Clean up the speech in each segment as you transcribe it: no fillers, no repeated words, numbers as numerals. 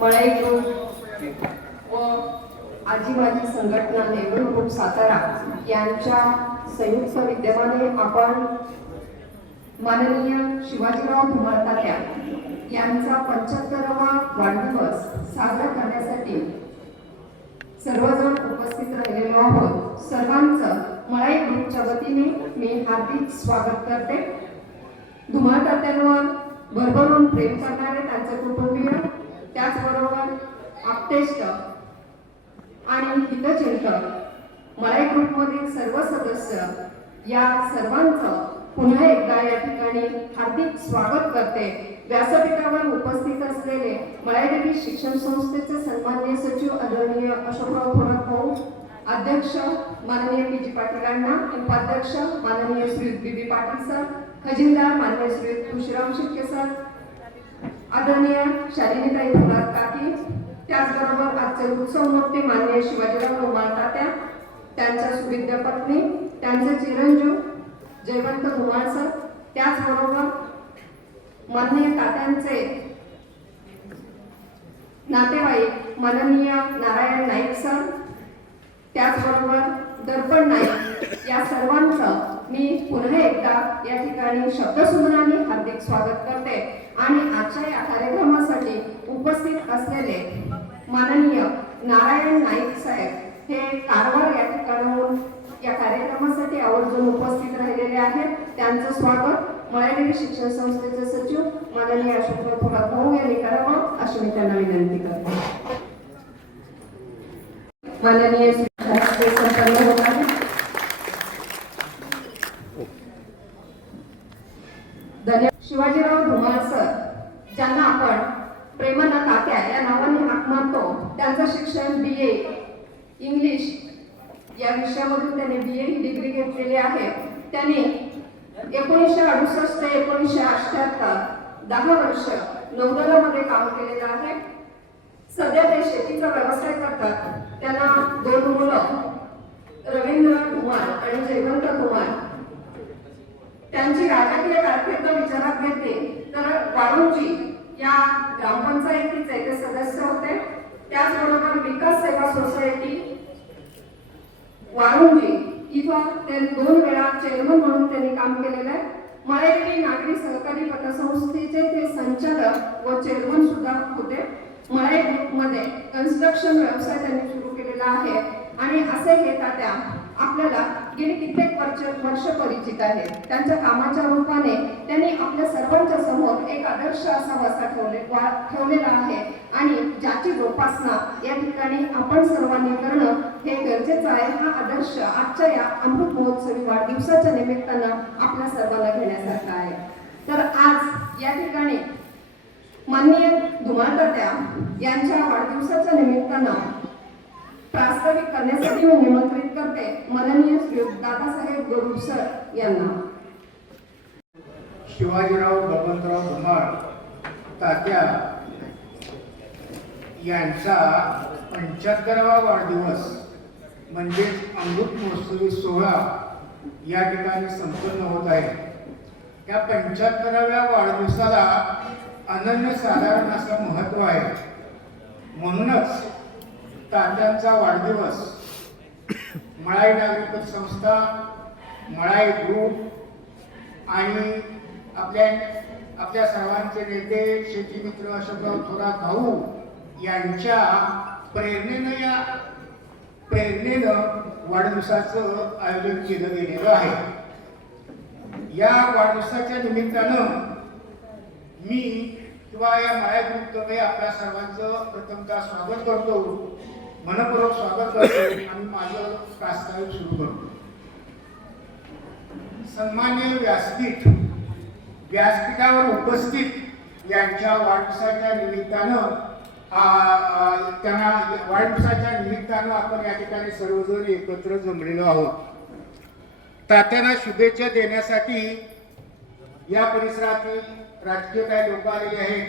मळई group व आजी माजी संघटना नेहरू ग्रुप सातारा यांच्या संयुक्त विद्यमाने आपण माननीय शिवाजीराव धुमाळ तात्या यांचा 75वा वाढदिवस साजरा करण्यासाठी सर्वजण उपस्थित राहिलेलो आहोत। सर्वांचं मळई ग्रुपच्या वतीने मी हार्दिक स्वागत करते। धुमाळ तात्यांवर भरभरून प्रेम करणारे त्यांचे कुटुंबीय, त्याचबरोबर आप्तेष्ट आणि हितचिंतक मळई ग्रुपमधील सर्व सदस्य या सर्वांचं पुन्हा एकदा या ठिकाणी हार्दिक स्वागत करते। व्यासपीठावर उपस्थित असलेले मळई शिक्षण संस्थेचे सन्माननीय सचिव आदरणीय अशोकराव थोरात भाऊ, अध्यक्ष माननीय पी.जी. पाटीलांना, उपाध्यक्ष माननीय श्री बी.बी. पाटील सर, खजिनदार माननीय श्री तुळशीराम शिर्के सर, आदरणीय शालिनीताई थोरात काकी, त्याचबरोबर आजचे उत्सवमूर्ती माननीय शिवाजीराव धुमाळ तात्या, त्यांच्या सुविद्या पत्नी, त्यांचे चिरंजीव जयवंत धुमाळ सर, त्याचबरोबर माननीय तात्यांचे नातेवाईक माननीय नारायण नाईक सर, त्याचबरोबर दर्पण नाईक, या सर्वांचं मी पुन्हा एकदा या ठिकाणी शब्दसुमनाने हार्दिक स्वागत करते। आणि आजच्या या कार्यक्रमासाठी उपस्थित असलेले माननीय नारायण नाईक साहेब हे कारवार या ठिकाणाहून या कार्यक्रमासाठी आवर्जून उपस्थित राहिलेले आहेत। त्यांचं स्वागत मळई शिक्षण संस्थेचे सचिव माननीय अशोकराव थोरात भाऊ यांनी करावं अशी मी त्यांना विनंती करते। माननीय संपन्न होत आहे। शिवाजीराव धुमाळ सर, ज्यांना आपण प्रेमानं तात्या या नावाने हाक मारतो, त्यांचं शिक्षण BA इंग्लिश या विषयामधून त्यांनी BA ही डिग्री घेतलेली आहे। त्यांनी 1968 ते 1978 10 वर्ष नौदलामध्ये काम केलेलं आहे। सध्या ते शेतीचा व्यवसाय करतात। त्यांना 2 मुलं रवींद्र धुमाळ आणि जयवंत धुमाळ। त्यांची राजकीय कारकीर्द विचारात घेतली तर वाळुंजी या ग्रामपंचायतीचे ते सदस्य होते। त्याचबरोबर विकास सेवा सोसायटी वाळुंजी इथं ते 2 वेळा चेअरमन म्हणून त्यांनी काम केलेलं आहे। मळई नागरी सहकारी पतसंस्थेचे ते संचालक व चेअरमन सुद्धा होते। मळई ग्रुपमध्ये कन्स्ट्रक्शन व्यवसाय त्यांनी सुरू केलेला आहे आणि असे हे तात्या आपल्याला गेली कित्येक वर्ष परिचित आहे। त्यांच्या कामाच्या रूपाने त्यांनी आपल्या सर्वांच्या समोर एक आदर्श असा वसा ठेवलेला आहे आणि ज्याची जोपासना या ठिकाणी आपण सर्वांनी करणं हे गरजेचं आहे। हा आदर्श आजच्या या अमृत महोत्सवी वाढदिवसाच्या निमित्तानं आपल्या सर्वांना घेण्यासारखा आहे। तर आज या ठिकाणी माननीय धुमाळ तात्या यांच्या वाढदिवसाच्या निमित्तानं प्रास्ताविक करण्यासाठी मी निमंत्रित करते माननीय श्री दादासाहेब गरुड सर यांना। शिवाजीराव भगवंतराव धुमाळ तात्या यांचा 75वा वाढदिवस म्हणजेच अमृत महोत्सवी सोहळा या ठिकाणी संपन्न होत आहे। या 75व्या वाढदिवसाला अनन्यसाधारण असं महत्त्व आहे। म्हणूनच तात्यांचा वाढदिवस मळई नागरिक संस्था, मळई ग्रुप आणि आपल्या सर्वांचे नेते शेतीमित्र अशोकराव थोरात भाऊ यांच्या प्रेरणेनं वाढदिवसाचं आयोजन केलं गेलेलं आहे। या वाढदिवसाच्या निमित्तानं मी किंवा या मळई ग्रुपतर्फे आपल्या सर्वांचं प्रथमतः स्वागत करतो, मनपूर्वक स्वागत करतो आणि माझं प्रास्ताविक सुरू करतो। सन्माननीय व्यासपीठावर उपस्थित यांच्या वाढदिवसाच्या निमित्तानं आपण या ठिकाणी सर्वजण एकत्र जमलेलो आहोत। तात्यांना शुभेच्छा देण्यासाठी या परिसरातील राजकीय काही लोक आलेले आहेत।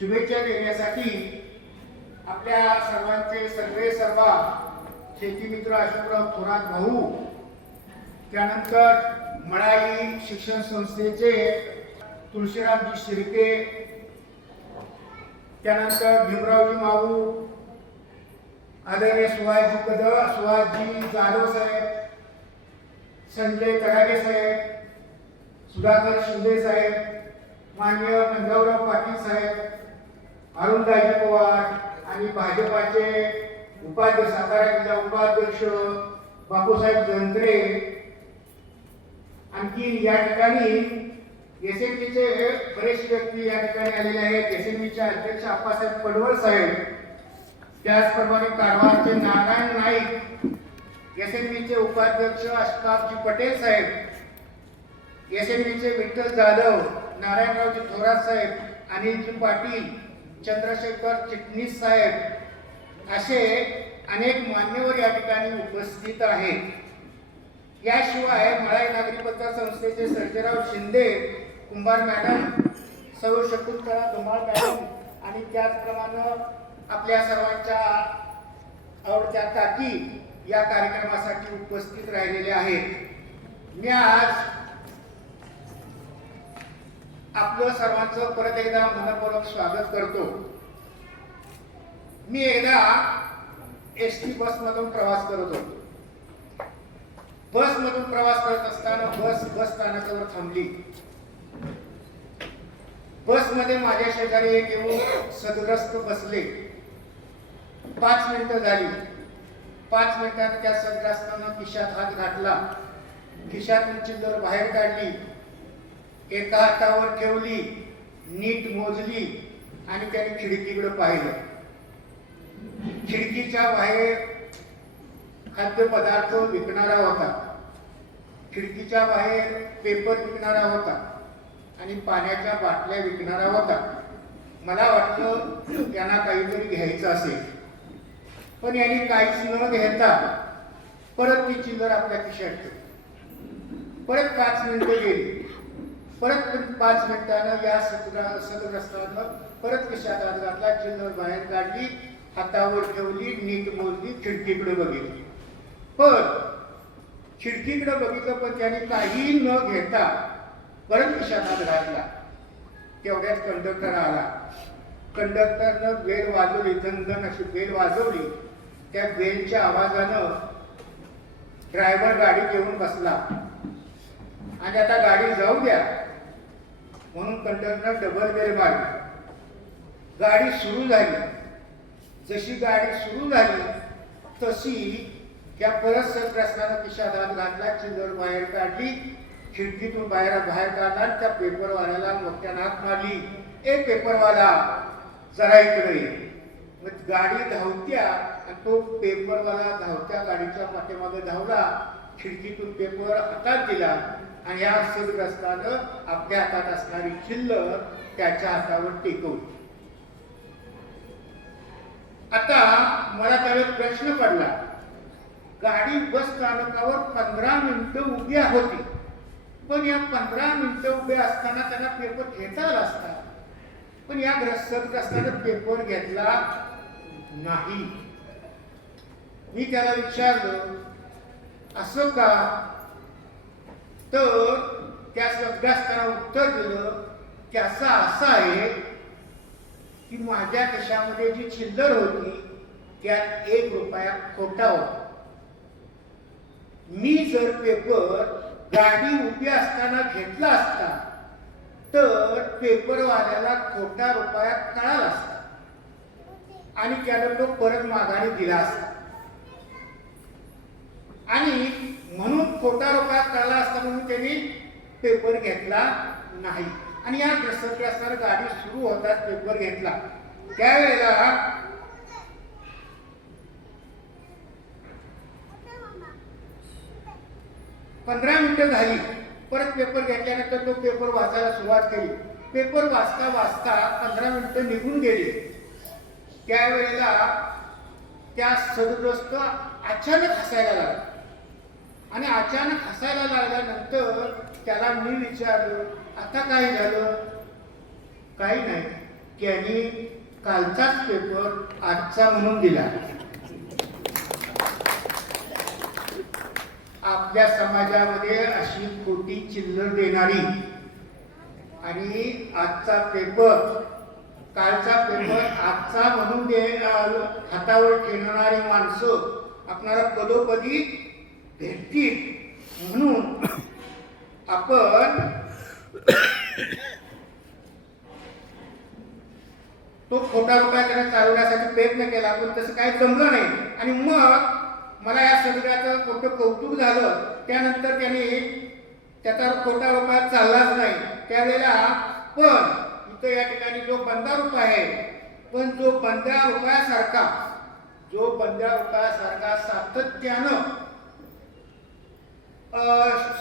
शुभेच्छा देण्यासाठी आपल्या सर्वांचे सर्वा शेतीमित्र अशोकराव थोरात भाऊ, त्यानंतर मळई शिक्षण संस्थेचे तुळशीरामजी शिर्के, त्यानंतर भीमरावजी माऊ, आदरणीय सुहासजी जाधव साहेब, संजय तडागे साहेब, सुधाकर शिंदे साहेब, माननीय मंगळराव पाटील साहेब, अरुणदाजी पवार आणि भाजपाचे सातारा जिल्हा उपाध्यक्ष बापूसाहेब जंत्रे, आणखी या ठिकाणी एसएनबीचे बरेच व्यक्ती या ठिकाणी आलेले आहेत. एसएनबीचे अध्यक्ष आप्पासाहेब पडवळ साहेब, त्याचप्रमाणे कारवारचे नारायण नाईक, एसएनबीचे उपाध्यक्ष अशफाकजी पटेल साहेब, एसएनबीचे विठ्ठल जाधव, नारायणरावजी थोरात साहेब, अनिलजी पाटील, चंद्रशेखर चिटणीस साहेब, असे अनेक मान्यवर या ठिकाणी उपस्थित आहेत. याशिवाय मळाई नागरी पत्रकार संस्थेचे सर्जेराव शिंदे, कुंभार मॅडम, सौ शकुंतला धुमाळ मॅडम आणि त्याचप्रमाणे आपल्या सर्वांच्या आवडत्या काकी या कार्यक्रमासाठी उपस्थित राहिलेले आहेत. मी आज आपलं सर्वांचं परत एकदा मनपूर्वक स्वागत करतो. मी एकदा एसटी बसमधून प्रवास करत होतो. बसमधून प्रवास करत असताना बस स्थानकावर थांबली. बसमध्ये माझ्या शेजारी एक येऊन सदग्रस्त बसले. 5 मिनिटं झाली. 5 मिनिटांनी त्या सदग्रस्तानं खिशात हात घातला, खिशातून चिल्लर बाहेर काढली, एका हातावर ठेवली, नीट मोजली आणि त्याने खिडकीकडे पाहिलं. खिडकीच्या बाहेर खाद्यपदार्थ विकणारा होता, खिडकीच्या बाहेर पेपर विकणारा होता आणि पाण्याच्या बाटल्या विकणारा होता. मला वाटलं त्यांना काहीतरी घ्यायचं असेल, पण यांनी काहीच न घेता परत ती चिल्लर आपल्या खिशात ठेवली. परत 5 मिनिटं गेली. परत 5 मिनिटानं या सदग्रस्तानं परत खिशात हात घातला, चिल्लर बाहेर काढली, हातावर ठेवली, नीट मोजली, खिडकीकडे बघितली. पण खिडकीकडे बघितलं पण त्याने काही न घेता परत खिशात हात घातला. तेवढ्यात कंडक्टर आला. कंडक्टरनं बेल वाजवली, धनधन अशी बेल वाजवली. त्या बेलच्या आवाजानं ड्रायव्हर गाडी घेऊन बसला आणि आता गाडी जाऊ द्या म्हणून कंडक्टर डबल बेल मारली. गाडी सुरू झाली. जशी गाडी सुरू झाली तशी त्या परत सदग्रस्तानं खिशात हात घातला, चिल्लर बाहेर काढली, खिडकीतून बाहेर काढला, त्या पेपरवाल्याला मोठ्यानं हाक मारली, ए पेपरवाला जरा इकडे ये. मग गाडी धावत्या आणि तो पेपरवाला धावत्या गाडीच्या पाठीमागे धावला, खिडकीतून पेपर हातात दिला आणि या सदग्रस्तानं आपल्या हातात असणारी चिल्लर त्याच्या हातावर टेकवली. आता मला त्यावेळेस प्रश्न पडला, गाडी बस स्थानकावर 15 मिनिटं उभी होती, पण या 15 मिनिटं उभे असताना त्यांना पेपर घेता आला असता, पण या सदग्रस्तानं पेपर घेतला नाही. मी त्याला विचारलं असं का, तर त्या सदग्रस्तानं उत्तर दिलं की असं आहे की माझ्या खिशामध्ये जी चिल्लर होती त्यात 1 रुपया खोटा होता. मी जर पेपर गाडी उभी असताना घेतला असता तर पेपरवाल्याला खोटा रुपया कळाला असता आणि त्याला तो परत माघारी दिला असता आणि म्हणून खोटा रुपया कळला असता म्हणून त्यांनी पेपर घेतला नाही. आणि या सदग्रस्तानं गाडी सुरू होताच पेपर घेतला. त्यावेळेला पंधरा मिनिटं झाली. परत पेपर घेतल्यानंतर तो पेपर वाचायला सुरुवात केली. पेपर वाचता वाचता 15 मिनिटं निघून गेली. त्यावेळेला त्या सदग्रस्त अचानक हसायला लागला आणि अचानक हसायला लागल्यानंतर त्याला मी विचारलं, आता काय झालं? काही नाही, त्यांनी कालचाच पेपर आजचा म्हणून दिला. आपल्या समाजामध्ये अशी खोटी चिल्लर देणारी आणि आजचा पेपर कालचा पेपर आजचा म्हणून हातावर ठेवणारी माणसं आपणाला पदोपदी भेटतील म्हणून आपण तो खोटा रुपया त्याने चालवण्यासाठी प्रयत्न केला, पण तसं काही जमलं नाही. आणि मग मला या सगळ्याचं मोठं कौतुक झालं. त्यानंतर त्याने त्याचा खोटा रुपया चाललाच नाही त्यावेळेला. पण इथं या ठिकाणी जो बंदा रुपया आहे, पण जो बंदा रुपयासारखा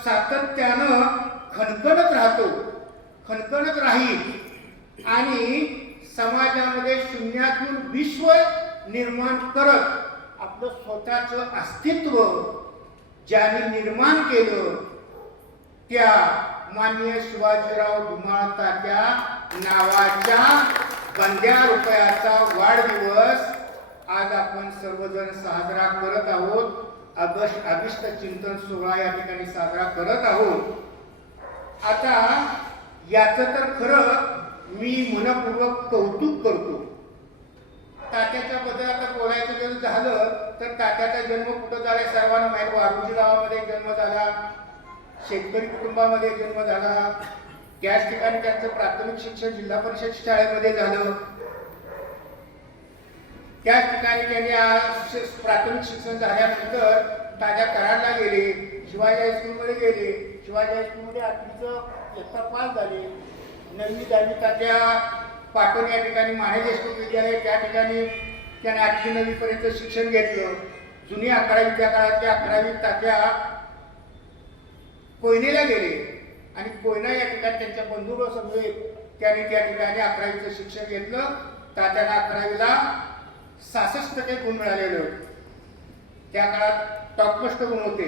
सातत्यानं खणखणत राहील आणि समाजामध्ये शून्यातून विश्व निर्माण करत आपलं स्वतःचं अस्तित्व ज्याने निर्माण केलं त्या माननीय शिवाजीराव धुमाळ तात्या नावाच्या बंद्या रुपयाचा वाढदिवस आज आपण सर्वजण साजरा करत आहोत. अभिष्ट चिंतन सोहळा या ठिकाणी साजरा करत आहोत. आता याचं तर खरं मी मनपूर्वक कौतुक करतो. तात्याच्या बद्दल आता बोलायचं जर झालं तर तात्याचा जन्म कुठं झाला सर्वांना माहीत. वारुजी गावामध्ये जन्म झाला, शेतकरी कुटुंबामध्ये जन्म झाला. त्याच ठिकाणी त्यांचं प्राथमिक शिक्षण जिल्हा परिषद शाळेमध्ये झालं. त्याच ठिकाणी त्यांनी प्राथमिक शिक्षण झाल्यानंतर तात्या कराडला गेले, शिवाजी हायस्कूलमध्ये गेले. शिवाजी हायस्कूलमध्ये 8वीचं इयत्ता पास झाले. 9वी 10वी तात्या पाटण या ठिकाणी माने देशमुख विद्यालय त्या ठिकाणी त्याने 8वी 9वी पर्यंत शिक्षण घेतलं. जुनी 11वी त्या काळातल्या 11वी तात्या कोयनेला गेले आणि कोयना या ठिकाणी त्यांच्या बंधुसमवेत त्याने त्या ठिकाणी 11वीचं शिक्षण घेतलं. तात्याला 11वीला 66% गुण मिळालेले होते. त्या काळात टॉपमोस्ट गुण होते.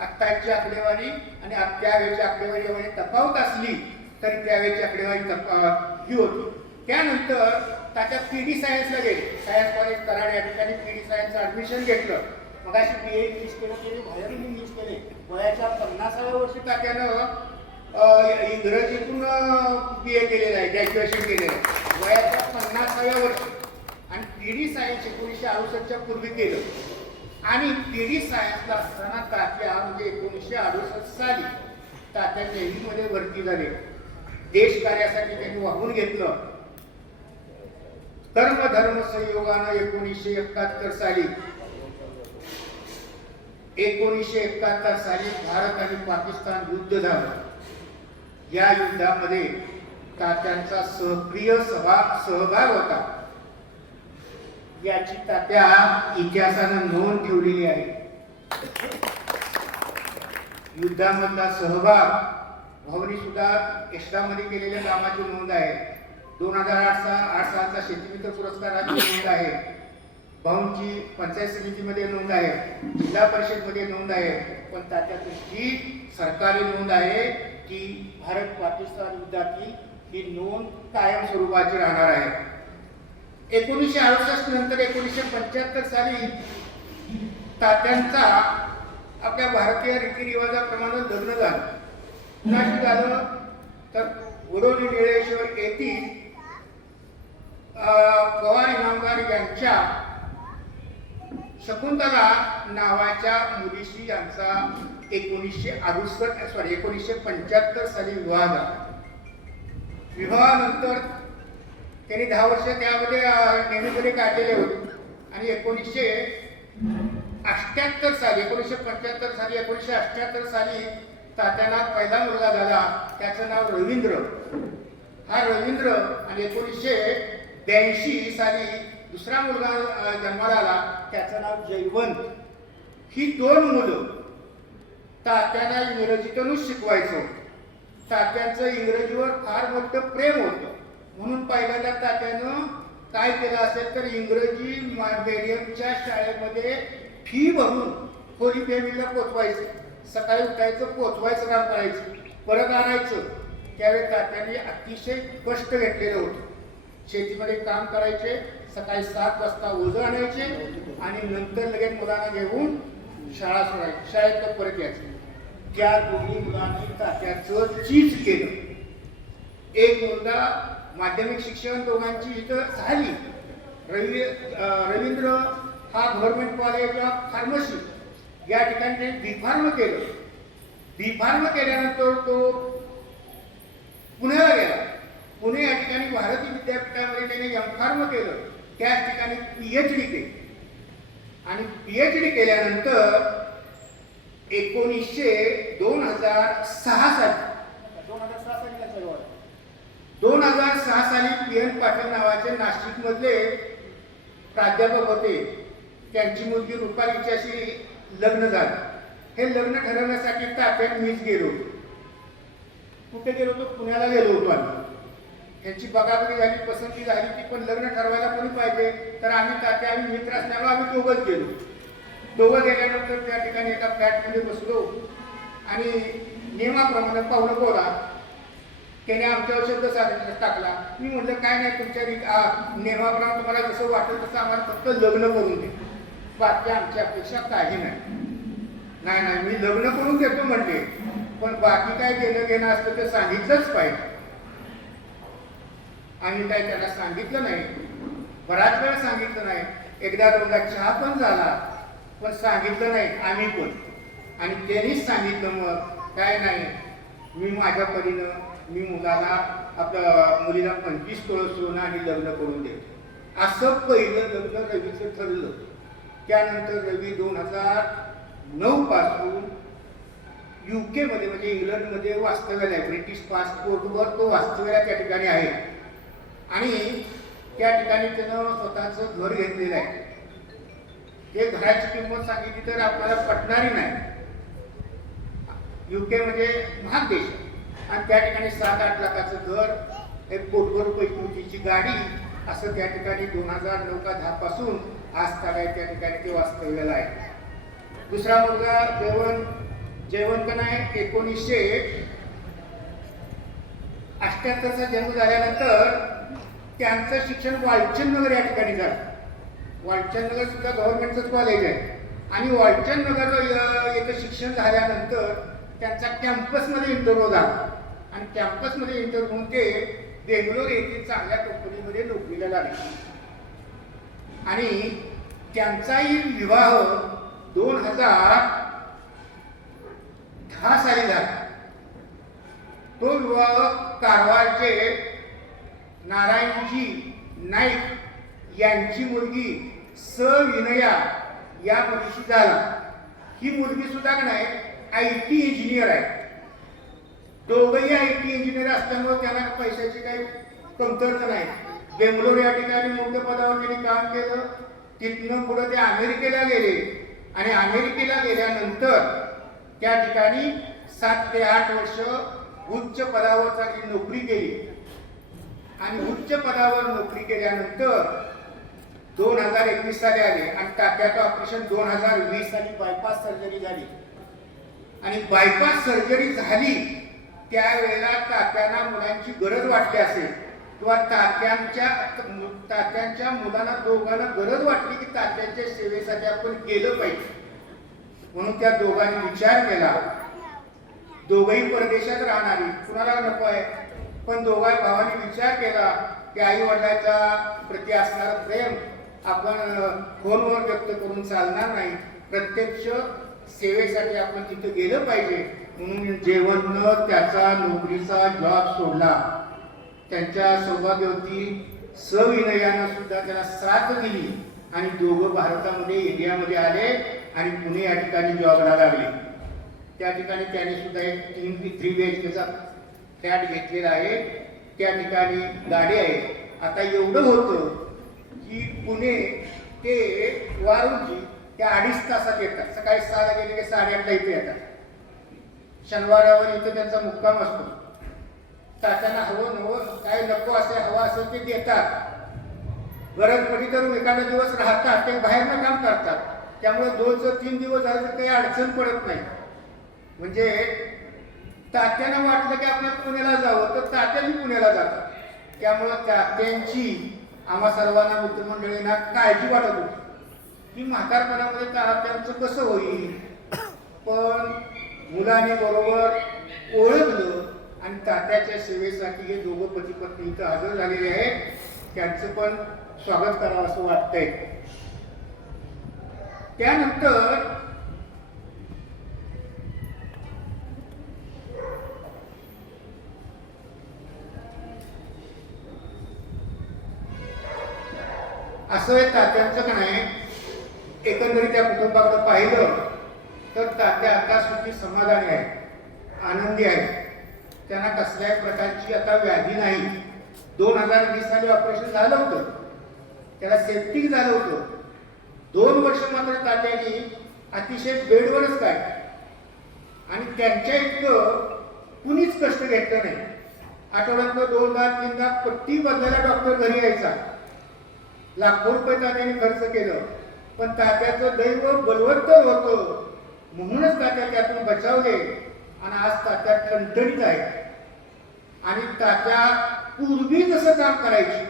आत्ताची आकडेवारी आणि त्यावेळेची आकडेवारी तफावत असली तरी त्यावेळेची आकडेवारी ही होती. त्यानंतर तात्या PD सायन्सला गेले. सायन्स कॉलेज कराड या ठिकाणी PD सायन्सचं ॲडमिशन घेतलं. मग अशी BA इंग्लिश केलं, त्याने बाहेर इंग्लिश केले. वयाच्या 50व्या वर्षी तात्यानं इंग्रजीतून BA केलेलं आहे, ग्रॅज्युएशन केलेलं आहे वयाच्या 50व्या वर्षी. आणि PD सायन्स 1968च्या पूर्वी केलं. आणि PD सायन्सला असताना तात्या म्हणजे 1968 साली तात्या नेव्हीमध्ये भरती झाले. देश कार्यासाठी त्यांनी वाहून घेतलं. कर्म धर्म संयोगानं 1971 साली भारत आणि पाकिस्तान युद्ध झालं. या युद्धामध्ये तात्यांचा सक्रिय सहभाग होता. याची तात्या इतिहासानं नोंद ठेवलेली आहे. युद्धामधला सहभाग भाऊनी सुद्धा एक्स्ट्रामध्ये केलेल्या कामाची नोंद आहे. 2008 सालचा शेतीमित्र पुरस्काराची नोंद आहे. भाऊंची पंचायत समितीमध्ये नोंद आहे, जिल्हा परिषदमध्ये नोंद आहे. पण तात्याची जी सरकारी नोंद आहे ती भारत पाकिस्तान युद्धातील ही नोंद कायम स्वरूपाची राहणार आहे. 1968 नंतर 1975 साली तात्यांचा आपल्या भारतीय रीतिरिवाजाप्रमाणे लग्न झालं. कुणाशी झालं तर वडोली निळेश्वर येथील पवार इनामदार यांच्या शकुंतला नावाच्या मुलीशी यांचा 1975 साली विवाह झाला. विवाहानंतर त्यांनी 10 वर्ष त्यामध्ये नेहमीमध्ये काढलेले होते. आणि 1978 साली तात्यांना पहिला मुलगा झाला. त्याचं नाव रवींद्र. हा रवींद्र. आणि 1982 साली दुसरा मुलगा जन्माला आला. त्याचं नाव जयवंत. ही 2 मुलं तात्यांना इंग्रजीतूनच शिकवायचं. तात्यांचं इंग्रजीवर फार मोठं प्रेम होतं. म्हणून पहिल्यांदा तात्यानं काय केलं असेल तर इंग्रजी मीडियमच्या शाळेमध्ये फी भरून खोली फॅमिलीला पोचवायचं. सकाळी उठायचं, पोचवायचं काम करायचं, परत आणायचं. त्यावेळी तात्यांनी अतिशय कष्ट घेतलेलं होतं. शेतीमध्ये काम करायचे, सकाळी 7 वाजता ओझं आणायचे आणि नंतर लगेच मुलांना घेऊन शाळा सोडायची, शाळेत परत यायचं. त्या दोन्ही मुलांनी तात्याचं चीज केलं. एक मुलगा माध्यमिक शिक्षण दोघांची इथं झाली. रवींद्र हा गव्हर्नमेंट कॉलेज ऑफ फार्मसी या ठिकाणी त्यांनी बी.फार्म केलं. बी.फार्म केल्यानंतर तो पुण्याला गेला. पुणे या ठिकाणी भारती विद्यापीठामध्ये त्याने एम.फार्म केलं. त्याच ठिकाणी पी.एच.डी केली आणि पी.एच.डी केल्यानंतर 2006 साली पी.एन. पाटील नावाचे नाशिकमधले प्राध्यापक होते. त्यांची मुलगी रुपालीच्याशी लग्न झालं. हे लग्न ठरवण्यासाठी तात्यात मीच गेलो. कुठे गेलो होतो? पुण्याला गेलो होतो आम्ही. त्यांची बघाबघी झाली, पसंती झाली की पण लग्न ठरवायला कोणी पाहिजे, तर आम्ही मित्र असल्यामुळे आम्ही दोघंच गेलो. दोघं गेल्यानंतर त्या ठिकाणी एका फ्लॅटमध्ये बसलो आणि नियमाप्रमाणे पाहुणं बोला. त्याने आमच्यावर शब्द टाकला. मी म्हटलं काय नाही, तुमच्या नियमाप्रमाणे तुम्हाला जसं वाटेल तसं आम्हाला फक्त लग्न करून दे, बाकी आमची अपेक्षा काही नाही. नाही मी लग्न करून देतो म्हणते, पण बाकी काय देणं घेणं असतं ते सांगितलंच पाहिजे. आम्ही काय त्याला सांगितलं नाही, बराच वेळा सांगितलं नाही. एकदा दोनदा चहा पण झाला, पण सांगितलं नाही आम्ही पण. आणि त्यांनीच सांगितलं मग काय नाही, मी माझ्या परीनं मी मुलीला 25 तोळ सोनं आणि लग्न करून देतो. असं पहिलं लग्न रवीचं ठरलं. त्यानंतर रवी 2009 पासून UK मध्ये म्हणजे इंग्लंडमध्ये वास्तव्याला आहे. ब्रिटिश पासपोर्टवर तो वास्तव्याला त्या ठिकाणी आहे आणि त्या ठिकाणी त्यानं स्वतःचं घर घेतलेलं आहे. ते घराची किंमत सांगितली तर आपल्याला पटणारी नाही. UK म्हणजे महाग देश आणि त्या ठिकाणी 7-8 लाखाचं घर, एक कोटभर रुपये किमतीची गाडी, असं त्या ठिकाणी 2009 का 10 पासून आज तागाय त्या ठिकाणी ते वास्तव्याला आहे. दुसरा मुलगा जयवंत नाही 1978चा जन्म झाल्यानंतर त्यांचं शिक्षण वालचंद नगर या ठिकाणी झालं. वालचंद नगर सुद्धा गव्हर्नमेंटचंच कॉलेज आहे आणि वालचंद नगर येथे शिक्षण झाल्यानंतर त्यांचा कॅम्पसमध्ये इंटरव्ह्यू झाला आणि कॅम्पसमध्ये इंटरव्ह्यू होऊन ते बेंगलोर येथील चांगल्या कंपनीमध्ये नोकरीला लागले आणि त्यांचाही विवाह 2010 साली झाला. तो विवाह कारवारचे नारायणजी नाईक यांची मुलगी विनया या मुलीशी झाला. ही मुलगी सुद्धा नाही IT इंजिनियर आहे. दोघंही IT इंजिनियर असल्यामुळे त्यांना पैशाची काही कमतरता नाही. बेंगलोर या ठिकाणी मुख्य पदावर त्यांनी काम केलं. तिथनं पुढे ते अमेरिकेला गेले आणि अमेरिकेला गेल्यानंतर त्या ठिकाणी 7 ते 8 वर्ष उच्च पदावर त्यांनी नोकरी केली आणि उच्च पदावर नोकरी केल्यानंतर 2021 साली आले आणि टाक्याचं ऑपरेशन 2020 साली बायपास सर्जरी झाली आणि बायपास सर्जरी झाली त्यावेळेला तात्यांना मुलांची गरज वाटली असेल किंवा तात्यांच्या मुलांना दोघांना गरज वाटली की तात्यांच्या सेवेसाठी आपण केलं पाहिजे. म्हणून त्या दोघांनी विचार केला. दोघंही परदेशात राहणारी, कुणाला नको आहे, पण दोघा भावांनी विचार केला की आई वडिलांच्या प्रती असणारं प्रेम आपण फोनवर व्यक्त करून चालणार नाही, प्रत्यक्ष सेवेसाठी आपण तिथे गेलं पाहिजे. म्हणून जेवणनं त्याचा नोकरीचा जॉब सोडला. त्यांच्या सौभाग्यवती विनयानं सुद्धा त्याला साथ दिली आणि दोघं भारतामध्ये इंडियामध्ये आले आणि पुणे या ठिकाणी जॉबला लागले. त्या ठिकाणी त्याने सुद्धा एक 3 BHKचा फ्लॅट घेतलेला आहे. त्या ठिकाणी गाडी आहे. आता एवढं होतं की पुणे ते वारूंची त्या 2.5 तासात येतात. सकाळी 6ला गेले की 8:30ला इथे येतात. शनिवारावर इथं त्यांचा मुक्काम असतो. तात्यांना हवं नवं काय नको असे हवं असेल ते देतात. गरज पडली तर एखादा दिवस राहतात, ते बाहेरनं काम करतात. त्यामुळे 2-3 दिवस झाले तर काही अडचण पडत नाही. म्हणजे तात्यांना वाटलं की आपण पुण्याला जावं तर तात्यांनी पुण्याला जातात. त्यामुळं तात्यांची आम्हा सर्वांना मित्रमंडळींना काळजी वाटत होती की म्हातारपणामध्ये तात्यांचं कसं होईल. पण मुलांनी बरोबर ओळखलं आणि तात्याच्या सेवेसाठी हे दोघं पती पत्नी इथं हजर झालेले आहेत. त्यांचं पण स्वागत करावं असं वाटतंय. त्यानंतर असं तात्यांचं का नाही, एकंदरीत त्या कुटुंबाकडे पाहिलं तर तात्या आता सुखी समाधानी आहे, आनंदी आहे. त्यांना कसल्याही प्रकारची आता व्याधी नाही. 2020 साली ऑपरेशन झालं होतं, त्याला सेप्टिक झालं होतं. 2 वर्ष मात्र तात्यांनी अतिशय बेडवरच काय, आणि त्यांच्या इतकं कुणीच कष्ट घेतलं नाही. आठवड्यातनं 2-3दा पट्टी बदलायला डॉक्टर घरी यायचा. लाखो रुपये तात्याने खर्च केलं, पण तात्याचं दैव बलवत्तर होतं, म्हणूनच तात्या त्यातून बचावले आणि आज तात्या ठणठणीत आहे. आणि तात्या पूर्वी जसं काम करायची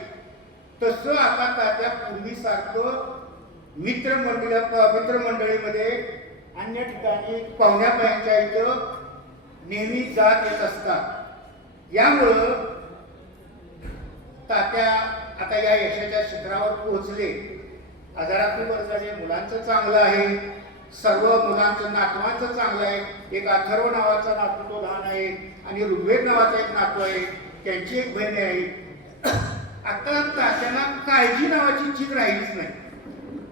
तसं आता तात्या पूर्वीसारखं मित्रमंडळीमध्ये अन्य ठिकाणी पाहुण्यापायांच्या इथं नेहमी जात येत असतात. यामुळं तात्या आता या यशाच्या शिखरावर पोहोचले. आजारातून बरं झाले, मुलांचं चांगलं आहे, सर्व मुलांचं नातवांचं चांगलं आहे. एक अथर्व नावाचा नातू तो लहान आहे आणि ऋग्वेद नावाचा एक नातू आहे, त्यांची एक बहीण आहे. आता तात्यांना काळजी नावाची चीज राहिलीच नाही.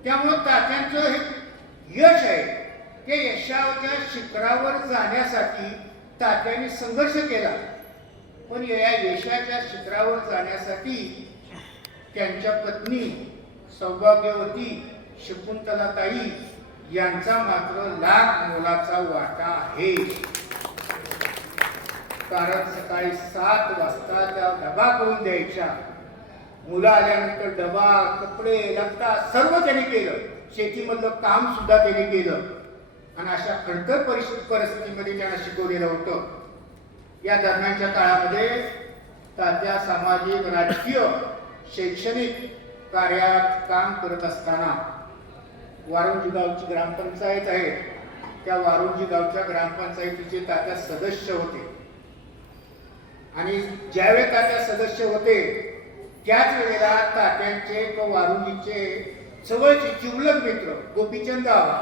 त्यामुळं तात्यांचं हे यश आहे, ते यशाच्या शिखरावर जाण्यासाठी तात्यांनी संघर्ष केला. पण या यशाच्या शिखरावर जाण्यासाठी त्यांच्या पत्नी सौभाग्यवती शकुंतलाताई यांचा मात्र लाख मोलाचा वाटा आहे. कारण सकाळी 7 वाजता त्या डबा करून द्यायच्या. मुलं आल्यानंतर डबा, कपडे, लत्ता सर्व त्यांनी केलं. शेतीमधलं काम सुद्धा त्यांनी केलं आणि अशा खडतर परिस्थितीमध्ये त्यांना शिकवलेलं होतं. या दरम्यानच्या काळामध्ये तात्या सामाजिक, राजकीय, शैक्षणिक कार्यात काम करत असताना वारुंजी गावची ग्रामपंचायत आहे, त्या वारुंजी गावच्या ग्रामपंचायतीचे तात्या सदस्य होते. आणि ज्यावेळी तात्या सदस्य होते त्याच वेळेला तात्यांचे व वारुंजीचे जवळचे जिवलग मित्र गोपीचंद आबा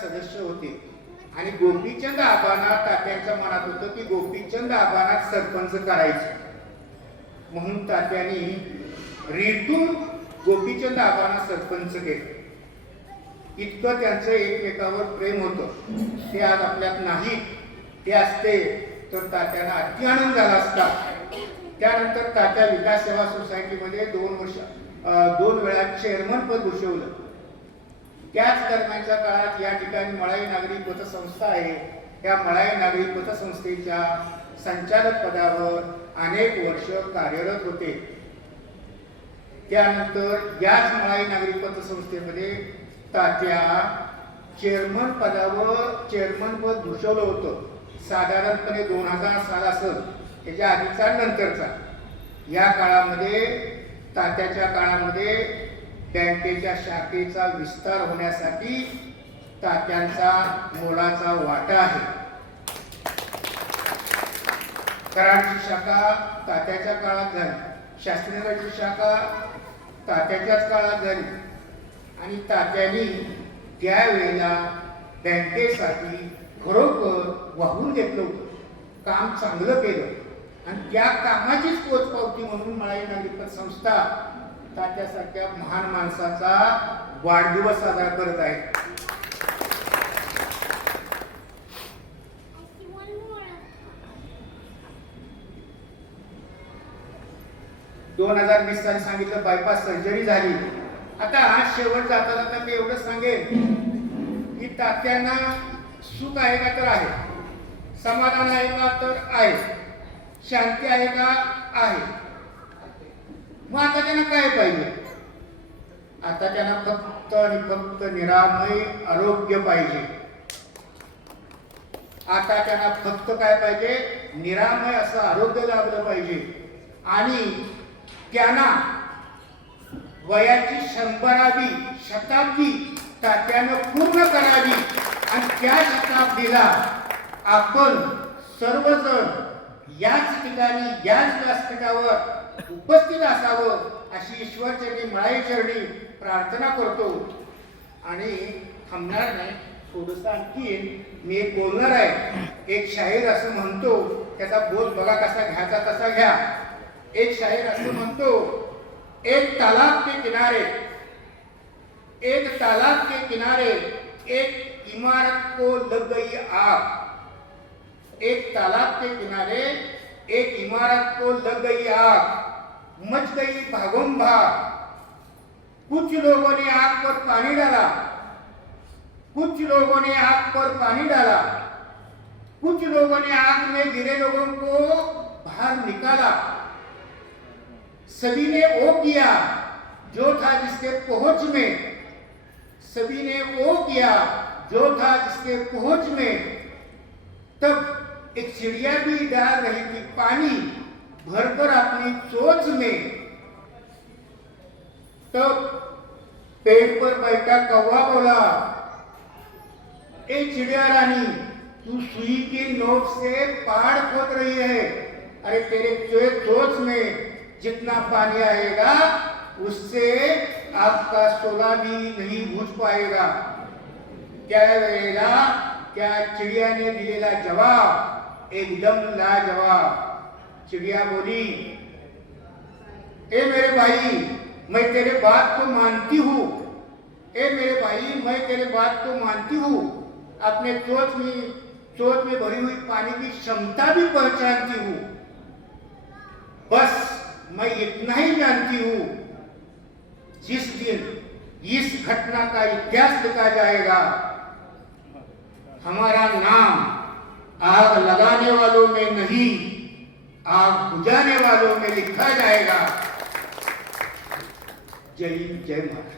सदस्य होते. आणि गोपीचंद आबांना तात्यांच्या मनात होतं की गोपीचंद आबांना सरपंच करायचे. म्हणून तात्यांनी रेटून गोपीचंद आबांना सरपंच केले. इतकं त्यांचं एकमेकावर प्रेम होतं. ते आज आपल्यात नाही, ते असते तर तात्यांना अति आनंद झाला असता. त्यानंतर तात्या विकास सेवा सोसायटीमध्ये 2 वेळा चेअरमन पद भूषवलं. त्याच दरम्यानच्या काळात या ठिकाणी मळाई नागरी पतसंस्था आहे, त्या मळाई नागरी पतसंस्थेच्या संचालक पदावर अनेक वर्ष कार्यरत होते. त्यानंतर याच मळाई नागरी पतसंस्थेमध्ये तात्या चेअरमन पद भूषवलं होतं. साधारणपणे 2000 साल असेल, त्याच्या आधीचा नंतरचा. या काळामध्ये तात्याच्या काळामध्ये बँकेच्या शाखेचा विस्तार होण्यासाठी तात्यांचा मोलाचा वाटा आहे. कराडची शाखा तात्याच्या काळात झाली, शास्त्रीनगरची शाखा तात्याच्याच काळात झाली. आणि तात्यांनी त्यावेळेला बँकेसाठी खरोखर वाहून घेतलं होतं, काम चांगलं केलं. आणि त्या कामाचीच पोचपावती म्हणून मळाई नागरी पतसंस्था तात्यासारख्या महान माणसाचा वाढदिवस साजरा करत आहे. दोन 2020 साली सांगितलं बायपास सर्जरी झाली. आता आज शेवट जाता जाता मी एवढं सांगेन की तात्यांना सुख आहे का तर आहे, समाधान आहे का तर आहे, शांती आहे का आहे. मग आता त्यांना काय पाहिजे? आता त्यांना फक्त आणि फक्त निरामय आरोग्य पाहिजे. आता त्यांना फक्त काय पाहिजे? निरामय असं आरोग्य लाभलं पाहिजे. आणि त्यांना वयाची 100वी शताब्दी तात्यानं पूर्ण करावी आणि त्या शताब्दीला आपण सर्वजण याच ठिकाणी याच व्यासपीठावर उपस्थित असावं अशी ईश्वरचरणी मळाईचरणी प्रार्थना करतो. आणि थांबणार नाही, थोडंसं आणखी मी एक बोलणार आहे. एक शाहीर असं म्हणतो, त्याचा बोल बघा कसा घ्यायचा तसा घ्या. एक शाहीर असं म्हणतो, एक तालाब के किनारे, एक तालाब के किनारे एक इमारत को लग गई आग. एक तालाब के किनारे एक इमारत को लग गई आग, मच गई भागम भाग. कुछ लोगों ने आग पर पानी डाला, कुछ लोगों ने आग पर पानी डाला, कुछ लोगों ने आग में गिरे लोगों को बाहर निकाला. सभी ने वो किया जो था जिसके पहुंच में, सभी ने वो किया जो था जिसके पहुंच में. तब एक चिड़िया भी डाल रही थी पानी भरकर अपनी चोंच में. तब पेड़ पर बैठा कौवा बोला, ए चिड़िया रानी, तू सुई की नोक से पहाड़ खोद रही है. अरे तेरे चोंच में जितना पानी आएगा उससे आपका सोना भी नहीं बुझ पाएगा. क्या वेळेला क्या चिड़िया ने दिलेला जवाब एकदम लाजवाब. चिड़िया बोली, ए मेरे भाई, मैं तेरे बात को मानती हूँ. ए मेरे भाई, मैं तेरे बात को मानती हूँ. अपने चोंच में भरी हुई पानी की क्षमता भी पहचानती हूँ. बस मैं इतना ही जानती हूँ, जिस दिन इस घटना का इतिहास लिखा जाएगा, हमारा नाम आग लगाने वालों में नहीं, आग बुझाने वालों में लिखा जाएगा. जय हिंद, जय महाराष्ट्र.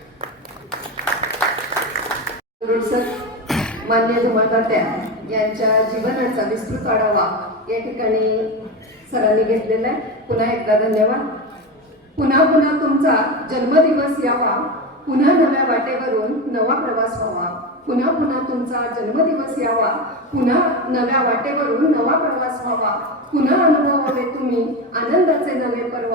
मान्य धुमाळतात्या यांच्या जीवनाचा विस्तृत आढावा या ठिकाणी सरांनी घेतलेला आहे. पुन्हा एकदा धन्यवाद. पुन्हा पुन्हा तुमचा जन्मदिवस यावा, पुन्हा नव्या वाटेवरून नवा प्रवास व्हावा. पुन्हा पुन्हा तुमचा जन्मदिवस यावा, पुन्हा नव्या वाटेवरून नवा प्रवास व्हावा. पुन्हा अनुभवावे तुम्ही आनंदाचे नवे पर्व,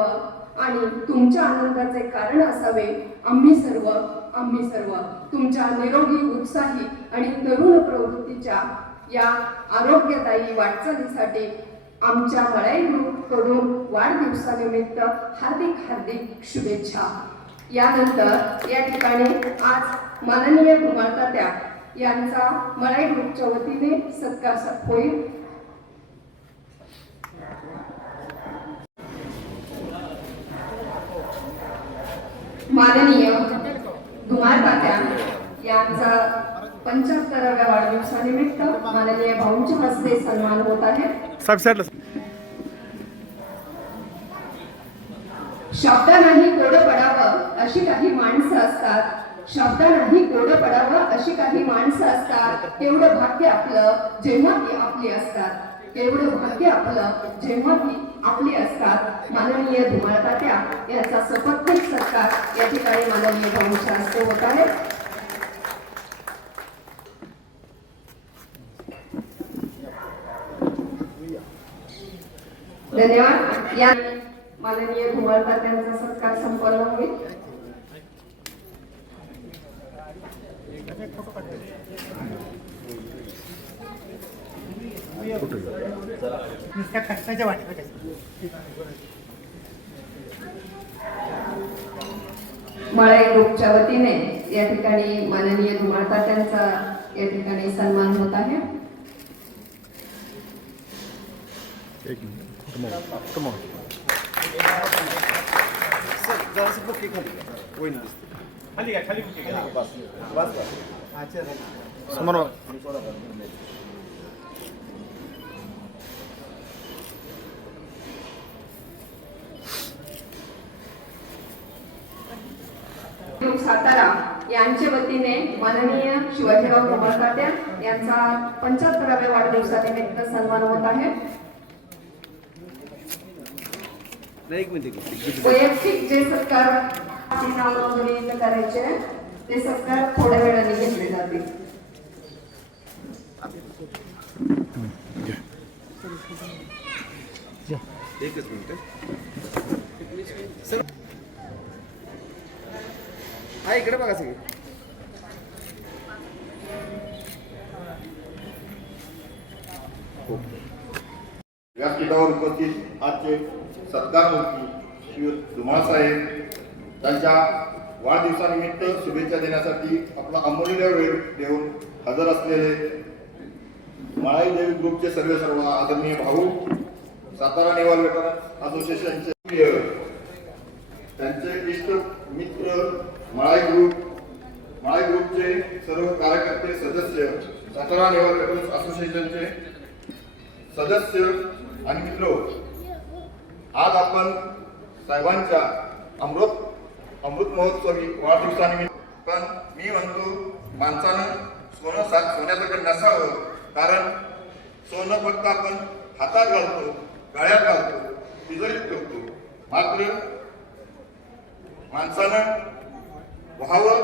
आणि तुमच्या आनंदाचे कारण असावे आम्ही सर्व. आम्ही सर्व तुमच्या निरोगी, उत्साही आणि तरुण प्रवृत्तीच्या या आरोग्यदायी वाटचालीसाठी आमच्या मळाई ग्रुप कडून वाढदिवसानिमित्त हार्दिक हार्दिक शुभेच्छा. यानंतर या ठिकाणी आज माननीय धुमाळतात्या यांचा मळाई ग्रुपच्या वतीने सत्कार होईल. माननीय धुमाळतात्या यांचा 75व्या वाढदिवसानिमित्त माननीय भाऊंच्या हस्ते सन्मान होत आहे. शब्दांनाही गोड पडावं अशी काही माणसं असतात. शब्दांनाही गोड पडावं अशी काही माणसं असतात. केवढं भाग्य आपलं जेव्हा ती आपली असतात. केवढं भाग्य आपलं जेव्हा ती आपली असतात. माननीय धुमाळतात्या यांचा सपत्नीक सत्कार या ठिकाणी माननीय भाऊंच्या हस्ते होत आहे. धन्यवाद. या माननीय धुमाळतात्यांचा सत्कार संपन्न होईल. मळाई ग्रुपच्या वतीने या ठिकाणी माननीय धुमाळतात्यांचा या ठिकाणी सन्मान होत आहे. सातारा यांच्या वतीने माननीय शिवाजीराव धुमाळतात्या यांचा 75व्या वाढदिवसानिमित्त सन्मान होत आहे. वैयक्तिक जे सत्कार नाव नोंदणी करायचे ते सत्कार थोड्या वेळाने घेतले जातील. एकच मिनिट सर, हा इकडे बघा सगळे. व्यासपीठावर उपस्थित आजचे सत्कारमूर्ती श्री धुमाळ साहेब त्यांच्या वाढदिवसानिमित्त शुभेच्छा देण्यासाठी आपला अमूल्य वेळ देऊन हजर असलेले माळाई देवी ग्रुपचे सर्व आदरणीय भाऊ, सातारा नेवाल वेटरन्स असोसिएशनचे त्यांचे इष्ट मित्र, माळाई ग्रुपचे सर्व कार्यकर्ते, सदस्य, सातारा नेवाल वेटरन्स असोसिएशनचे सदस्य आणि मित्र, आज आपण साहेबांच्या अमृत महोत्सवी वाढदिवसानिमित्त, पण मी म्हणतो माणसानं सोन्याचं नसावं, कारण सोनं फक्त आपण हातात घालतो, गळ्यात घालतो, तिजोरीत ठेवतो. मात्र माणसानं व्हावं,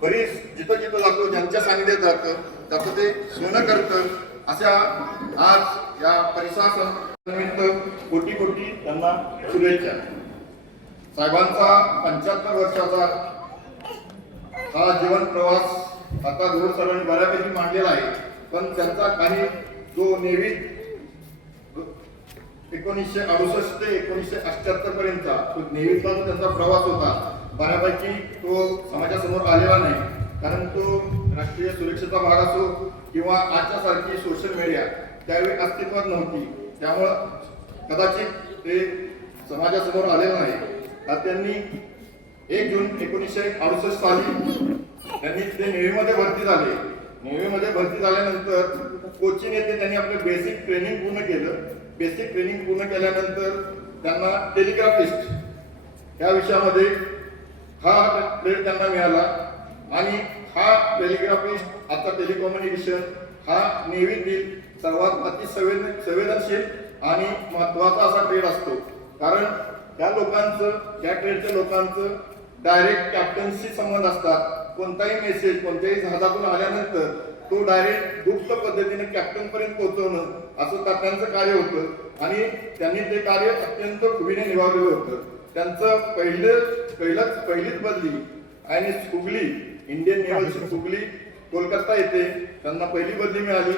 परीस जिथं जातो, ज्यांच्या सानिध्यात जातं ते सोनं करतं. अशा आज या परिसरानिमित्त कोटी त्यांना शुभेच्छा. साहेबांचा 75 वर्षाचा हा जीवन प्रवास आता गोड सरांनी बऱ्यापैकी मांडलेला आहे, पण त्यांचा काही जो नेव्ही 1968 ते 1978 पर्यंतचा तो नेव्हीचा जो त्यांचा प्रवास होता, बऱ्यापैकी तो समाजासमोर आलेला नाही. कारण तो राष्ट्रीय सुरक्षेचा भाग असो किंवा आजच्या सारखी सोशल मीडिया त्यावेळी अस्तित्वात नव्हती, त्यामुळं कदाचित ते समाजासमोर आलेलं नाही. त्यांनी 1 जून 1968 साली त्यांनी ते नेव्हीमध्ये भरती झाले. नेव्हीमध्ये भरती झाल्यानंतर कोचीन येथे त्यांनी आपलं बेसिक ट्रेनिंग पूर्ण केलं. बेसिक ट्रेनिंग पूर्ण केल्यानंतर त्यांना टेलिग्राफिस्ट या विषयामध्ये हा ट्रेड त्यांना मिळाला आणि हा टेलिग्राफिस्ट आता टेलिकम्युनिकेशन हा नेव्हीतील सर्वात अति संवेदनशील आणि महत्वाचा असा ट्रेड असतो. कारण त्या ट्रेडच्या लोकांचं डायरेक्ट कॅप्टनशी संबंध असतात. कोणताही मेसेज कोणत्याही जहाजातून आल्यानंतर तो डायरेक्ट गुप्त पद्धतीने कॅप्टन पर्यंत पोहोचवणं असं त्यांचं कार्य होतं आणि त्यांनी ते कार्य अत्यंत खुबीने निभावलेलं होतं. त्यांचं पहिलीच बदली आणि हुगली इंडियन नेव्हलची हुगली कोलकाता येथे त्यांना पहिली बदली मिळाली.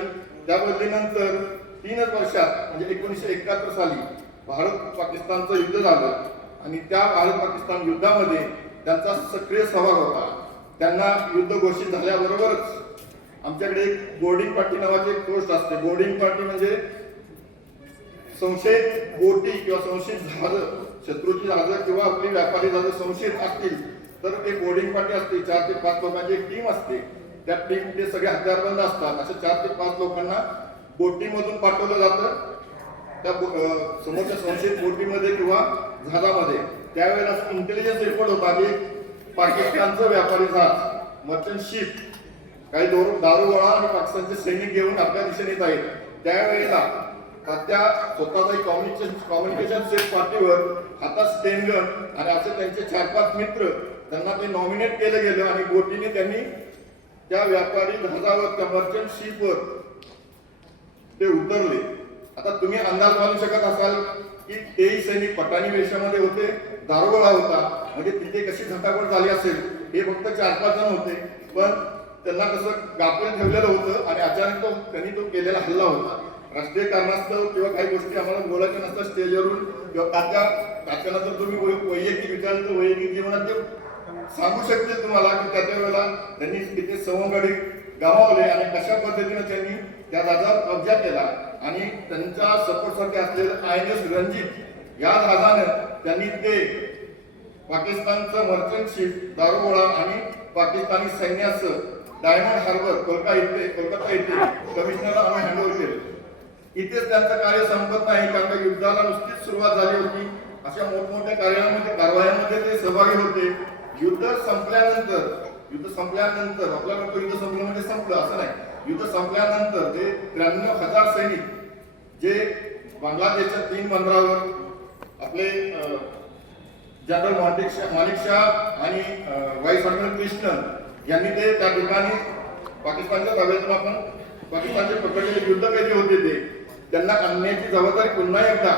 त्या बदलीनंतर 3 वर्षात म्हणजे 1971 साली भारत पाकिस्तानचं युद्ध झालं आणि त्या भारत पाकिस्तान युद्धामध्ये त्यांचा सक्रिय सहभाग होता. त्यांना युद्ध घोषित झाल्याबरोबरच आमच्याकडे एक बोर्डिंग पार्टी नावाची एक पोस्ट असते. बोर्डिंग पार्टी म्हणजे संशयित बोटी किंवा संशयित जहाजं, शत्रूची जहाजं किंवा आपली व्यापारी जहाजं संशयित असतील तर ते बोर्डिंग पार्टी असते. 4 ते 5 लोकांची एक टीम असते. त्या टीम ते सगळे हत्यारबंद असतात. अशा 4 ते 5 लोकांना बोटीमधून पाठवलं जातं त्या समोरच्या संशयित बोटीमध्ये किंवा जहाजामध्ये. त्यावेळेला इंटेलिजन्स रिपोर्ट होता की पाकिस्तानचं व्यापारी जहाज मर्चंट शिप काही दारू गोळा आणि पाकिस्तानचे सैनिक घेऊन आपल्या दिशेने येत आहेत. त्यावेळेला त्या स्वतःचा कम्युनिकेशन सेट पार्टीवर हातात स्टेनगन आणि असे त्यांचे 4-5 मित्र त्यांना ते नॉमिनेट केलं गेलं आणि बोटीने त्यांनी त्या व्यापारी जहाजावर त्या मर्चंट शिपवर ते उतरले. आता तुम्ही अंदाज बांधू शकत असाल की तेही सैनिक पटाणी वेशामध्ये होते, दारुगोळा होता, म्हणजे तिथे कशी झटापट झाली असेल. हे फक्त 4-5 जण होते, पण त्यांना कसं गाफील ठेवलेलं होतं आणि अचानक त्यांनी तो केलेला हल्ला होता. राष्ट्रीय कारणास्तव किंवा काही गोष्टी आम्हाला बोलायच्या नसतात स्टेजवरून किंवा तात्यानंतर तुम्ही वैयक्तिक विचार तर वैयक्तिक जीवनात ते सांगू शकते तुम्हाला की त्याच्या वेळेला त्यांनी तिथे सवंगडी गमावले आणि कशा पद्धतीने त्यांनी त्या जहाजावर कब्जा केला आणि त्यांच्या सपोर्टसाठी असलेलं INS रणजित या जहाजानं त्यांनी ते पाकिस्तानचं मर्चंट शिप दारुगोळा आणि पाकिस्तानी सैन्याचं डायमंड हार्बर कोलकाता येथे कमिशनरला आम्ही हँडओव्हर केलं. इथेच त्यांचं कार्य संपत नाही, कारण युद्धाला नुसतीच सुरुवात झाली होती. अशा मोठमोठ्या कारवायांमध्ये ते सहभागी होते. युद्ध संपल्यानंतर आपल्याला युद्ध संपलं म्हणजे संपलं असं नाही. युद्ध संपल्यानंतर ते 93,000 सैनिक जे बांगलादेशच्या 3 बंदरावर आपले जनरल माणिक शाह आणि व्हाईस ॲडमिरल कृष्णन यांनी ते त्या ठिकाणी पाकिस्तानच्या ताब्यातून आपण पाकिस्तानचे पकडलेले युद्धकैदी होते त्यांना आणण्याची जबाबदारी पुन्हा एकदा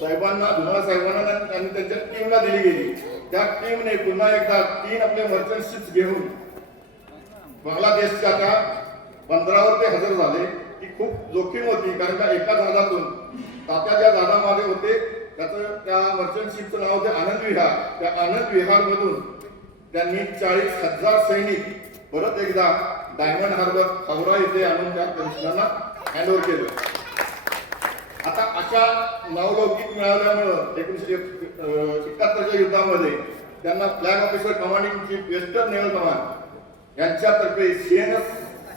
साहेबांना, धुमाळ साहेबांना आणि त्यांच्या टीमला दिली गेली. त्या टीमने पुन्हा एकदा 3 आपले मर्चंट शिप्स घेऊन बांगलादेशच्या त्या बंदरावर ते हजर झाले. ती खूप जोखीम होती, कारण का एका जहाजातून तात्या ज्या जहाजामध्ये होते त्याचं त्या मर्चंट शिपचं नाव होते आनंद विहार. त्या आनंद विहार मधून त्यांनी 40,000 सैनिक परत एकदा डायमंड हार्बर हावडा येथे आणून त्या कमिशनरना हँडओव्हर केलं. आता अशा नावलौकिक मिळाल्यामुळं 1971च्या युद्धामध्ये त्यांना flag officer commanding chief western naval command यांच्यातर्फे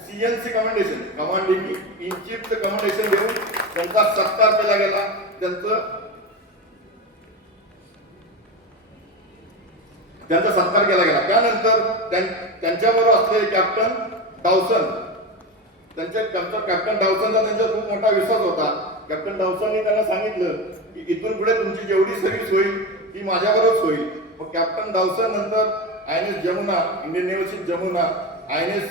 CNC कमांडेशन कमांडिंग इन चीफचं कमांडेशन देऊन त्यांचा सत्कार केला गेला. त्यांचा सत्कार केला गेला. त्यानंतर त्यांच्याबरोबर असलेले कॅप्टन डावसन, त्यांचा कॅप्टन डावसनचा त्यांचा खूप मोठा विश्वास होता. कॅप्टन डावसनने त्यांना सांगितलं की इथून पुढे तुमची जेवढी सर्व्हिस होईल ती माझ्याबरोबरच होईल. मग कॅप्टन डावसन नंतर INS Jamuna, Indian naval ship Jamuna, INS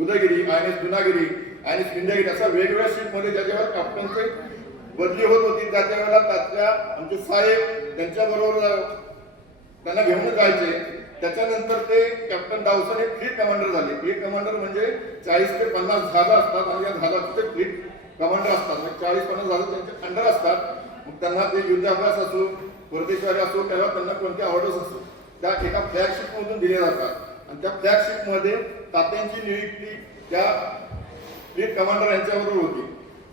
Udaygiri, INS Dunagiri, INS Vindhyagiri अशा वेगवेगळ्या शिपमध्ये ज्याच्यावर कॅप्टनची बदली होत होती त्याच्या वेळेला त्यातल्या आमचे साहेब त्यांच्याबरोबर त्यांना घेऊन जायचे. त्याच्यानंतर ते कॅप्टन डावसन हे फ्लीट कमांडर झाले. फ्लीट कमांडर म्हणजे 40 ते 50 जहाज असतात आणि या जहाजाचे ते फ्लीट कमांडर असतात. म्हणजे 40-50 जहाज त्यांच्या अंडर असतात. मग त्यांना ते युद्धाभ्यास असो, परदेशवारी असो, तेव्हा त्यांना कोणत्या ऑर्डर्स असो त्या एका फ्लॅगशिप मधून दिल्या जातात. आणि त्या फ्लॅगशिप मध्ये तात्यांची नियुक्ती त्या फ्लीट कमांडर यांच्याबरोबर होती.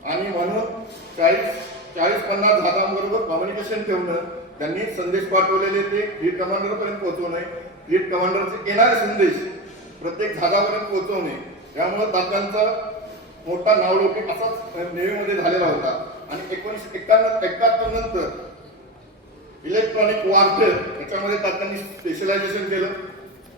आणि म्हणून 40-50 जहाजांबरोबर कम्युनिकेशन ठेवणं, त्यांनी संदेश पाठवलेले ते फ्लीट कमांडर पर्यंत पोहोचवणे, फ्लीट कमांडरचे येणारे संदेश प्रत्येक जहाजापर्यंत पोहोचवणे, त्यामुळे तात्यांचा मोठा नावलौकिक असाच नेव्हीमध्ये झालेला होता. आणि 1971 नंतर इलेक्ट्रॉनिक वॉरफेअर याच्यामध्ये तात्यांनी स्पेशलायझेशन केलं.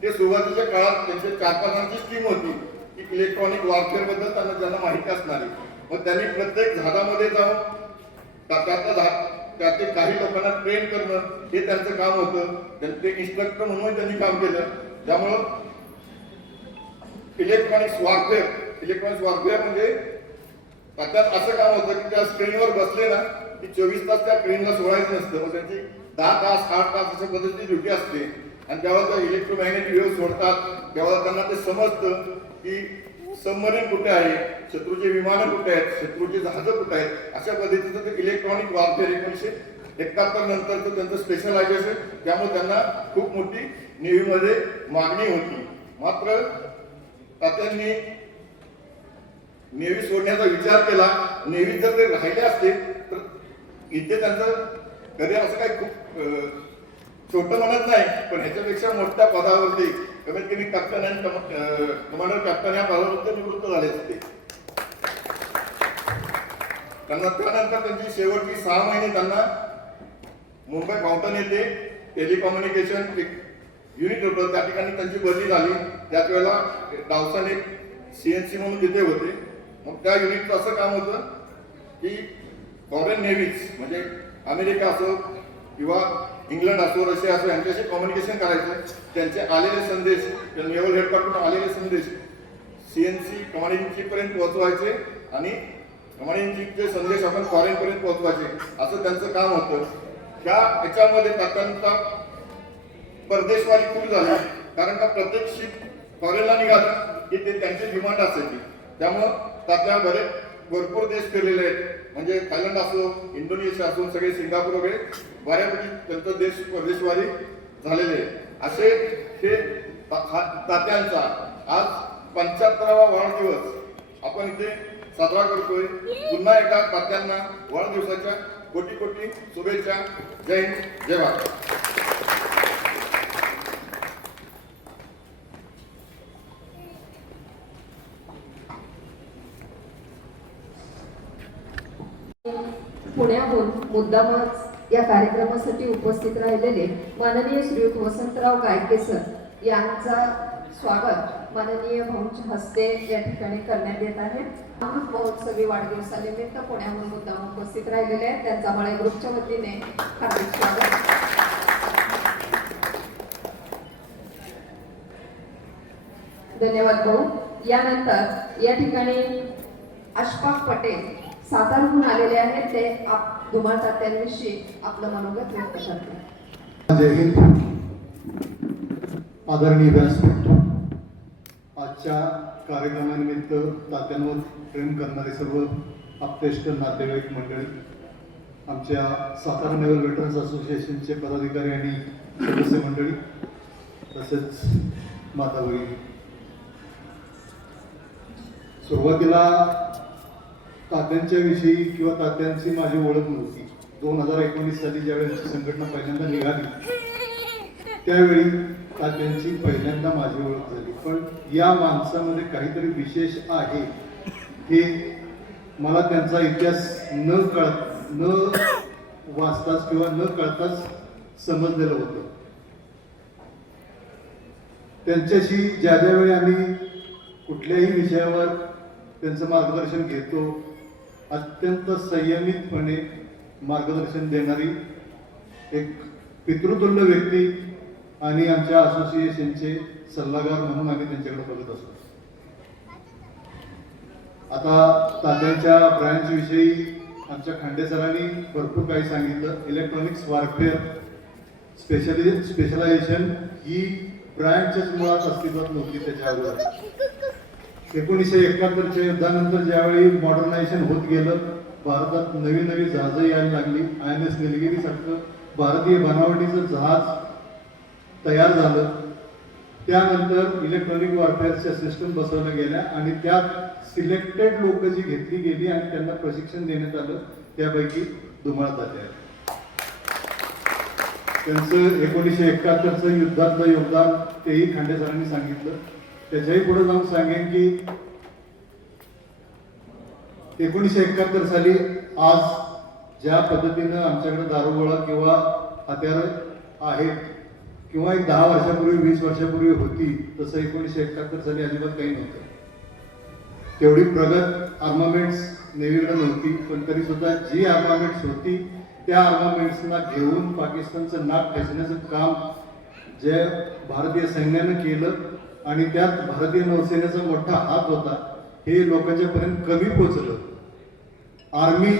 ते सुरुवातीच्या काळात त्यांचे 4-5 जणांची टीम होती की इलेक्ट्रॉनिक वॉरफेअर बद्दल त्यांना माहिती असणारी. मग त्यांनी प्रत्येक जहाजामध्ये जाऊन त्यातील काही लोकांना ट्रेन करणं हे त्यांचं काम होतं. ते इन्स्ट्रक्टर म्हणून त्यांनी काम केलं. त्यामुळं इलेक्ट्रॉनिक वॉरफेअर म्हणजे त्यात असं काम होतं की त्या स्क्रीनवर बसले ना की 24 तास त्या ट्रेनला सोडायचं नसतं. मग त्यांची 10 तास 8 तास अशा पद्धतीची ड्युटी असते. आणि तेव्हा त्या इलेक्ट्रोमॅग्नेटिक वेव्ह सोडतात तेव्हा त्यांना ते समजतं की सबमरीन कुठे आहे, शत्रूचे विमानं कुठे आहेत, शत्रूचे जहाज कुठे आहेत. अशा पद्धतीचं ते इलेक्ट्रॉनिक वॉरफेअर 1971 नंतरचं त्यांचं स्पेशलायझेशन. त्यामुळे त्यांना खूप मोठी नेव्हीमध्ये मागणी होती. मात्र तात्यांनी नेव्ही सोडण्याचा विचार केला. नेव्हीत जर ते राहिले असते तर इथे त्यांचं करिअर असं काही खूप छोटं म्हणत नाही, पण ह्याच्यापेक्षा मोठ्या पदावरती कमीत कमी कॅप्टन आणि कमांडर कॅप्टन या पदावरती निवृत्त झाले असते. त्यानंतर त्यांची शेवटची 6 महिने त्यांना मुंबई माउंटन येथे टेलिकम्युनिकेशन युनिट होतं, त्या ठिकाणी त्यांची बदली झाली. त्याच वेळेला डावसन एक CNC म्हणून तिथे होते. मग त्या युनिटचं असं काम होतं की फॉरेन नेव्हीज म्हणजे अमेरिका असो किंवा इंग्लंड असो, रशिया असो यांच्याशी कम्युनिकेशन करायचं. त्यांचे आलेले संदेश, नेव्हल हेडक्वार्टरकडून आलेले संदेश CNC कमांडिंग चीफ पर्यंत पोहोचवायचे आणि कमांडिंग चीफचे संदेश आपण फॉरेन पर्यंत पोहोचवायचे, असं त्यांचं काम होतं. याच्यामध्ये तात्यांचा परदेशवारी खूप झाली, कारण का प्रत्येक शिप फॉरेनला निघाली की ते त्यांची डिमांड असायची. त्यामुळं तात्या भरपूर देश फिरलेले आहेत. म्हणजे थायलंड असो, इंडोनेशिया असो, सगळे सिंगापूर वगैरे बऱ्यापैकी त्यांचा देश परदेशवारी झालेले आहे. असे हे तात्यांचा आज 75वा वाढदिवस आपण इथे साजरा करतोय. पुन्हा एकदा तात्यांना वाढदिवसाच्या कोटी कोटी शुभेच्छा. जय हिंद, जय भारत. पुण्याहून मुद्दामच या कार्यक्रमासाठी उपस्थित राहिलेले माननीय श्रीयुत वसंतराव गायके सर यांचा स्वागत माननीय भाऊंच्या हस्ते या ठिकाणी करण्यात येत आहे. अमृत महोत्सवी वाढदिवसानिमित्त पुण्याहून मुद्दाम उपस्थित राहिलेले आहेत, त्यांचा मळे ग्रुपच्या वतीने हार्दिक स्वागत. धन्यवाद भाऊ. यानंतर या ठिकाणी अशफाक पटेल सातारहून आलेले आहेत. ते धुमाळ तात्यांविषयी आपलं मनोगत व्यक्त करतात. जय हिंद. आदरणीय व्यासपीठ, आजच्या कार्यक्रमानिमित्त तात्यांवर प्रेम करणारे सर्व आप्तेष्ट नातेवाईक मंडळी, आमच्या सातारा नेव्हल वेटरन्स असोसिएशनचे पदाधिकारी आणि सदस्य मंडळी, तसेच माता भगिनी, सुरुवातीला तात्यांच्या विषयी किंवा तात्यांची माझी ओळख नव्हती. 2019 साली ज्यावेळी संघटना पहिल्यांदा निघाली त्यावेळी तात्यांची पहिल्यांदा माझी ओळख झाली. पण या माणसामध्ये काहीतरी विशेष आहे हे मला त्यांचा इतिहास न वाचताच किंवा न कळताच समजलेलं होतं. त्यांच्याशी ज्या वेळी आम्ही कुठल्याही विषयावर त्यांचं मार्गदर्शन घेतो, अत्यंत संयमितपणे मार्गदर्शन देणारी एक पितृतुल्य व्यक्ती आणि आमच्या असोसिएशनचे सल्लागार म्हणून आम्ही त्यांच्याकडे बघत असतो. आता तात्यांच्या ब्रँच विषयी आमच्या खांडे सरांनी भरपूर काही सांगितलं. इलेक्ट्रॉनिक्स वारफेअर स्पेशलायझेशन ही ब्रँचच मुळात अस्तित्वात नव्हती त्याच्या अगोदर. 1971च्या युद्धानंतर ज्यावेळी मॉडर्नायझेशन होत गेलं, भारतात नवी नवी जहाजं यायला लागली. INS निलगिरी सारखं भारतीय बनावटीचं जहाज तयार झालं. त्यानंतर इलेक्ट्रॉनिक वॉरफेअरच्या सिस्टम बसवल्या गेल्या आणि त्यात सिलेक्टेड लोक जी घेतली गेली आणि त्यांना प्रशिक्षण देण्यात आलं, त्यापैकी धुमाळ तात्या आहेत. त्यांचं 1971चं युद्धातलं योगदान तेही खांडे सरांनी सांगितलं. त्याच्याही पुढे जाऊन सांगेन की 1971 साली आज ज्या पद्धतीनं आमच्याकडे दारुगोळा किंवा हत्यारं आहेत किंवा एक 10 वर्षापूर्वी 20 वर्षापूर्वी होती, तसं 1971 साली अजिबात काही नव्हतं. तेवढी प्रगत आर्मामेंट्स नेव्हीकडे नव्हती. पण तरी सुद्धा जी आर्मामेंट्स होती त्या आर्मामेंट्सना घेऊन पाकिस्तानचं नाक ठेचण्याचं काम जे भारतीय सैन्यानं केलं आणि त्यात भारतीय नौसेनेचा मोठा हात होता, हे लोकांच्या पर्यंत कमी पोचलं. आर्मी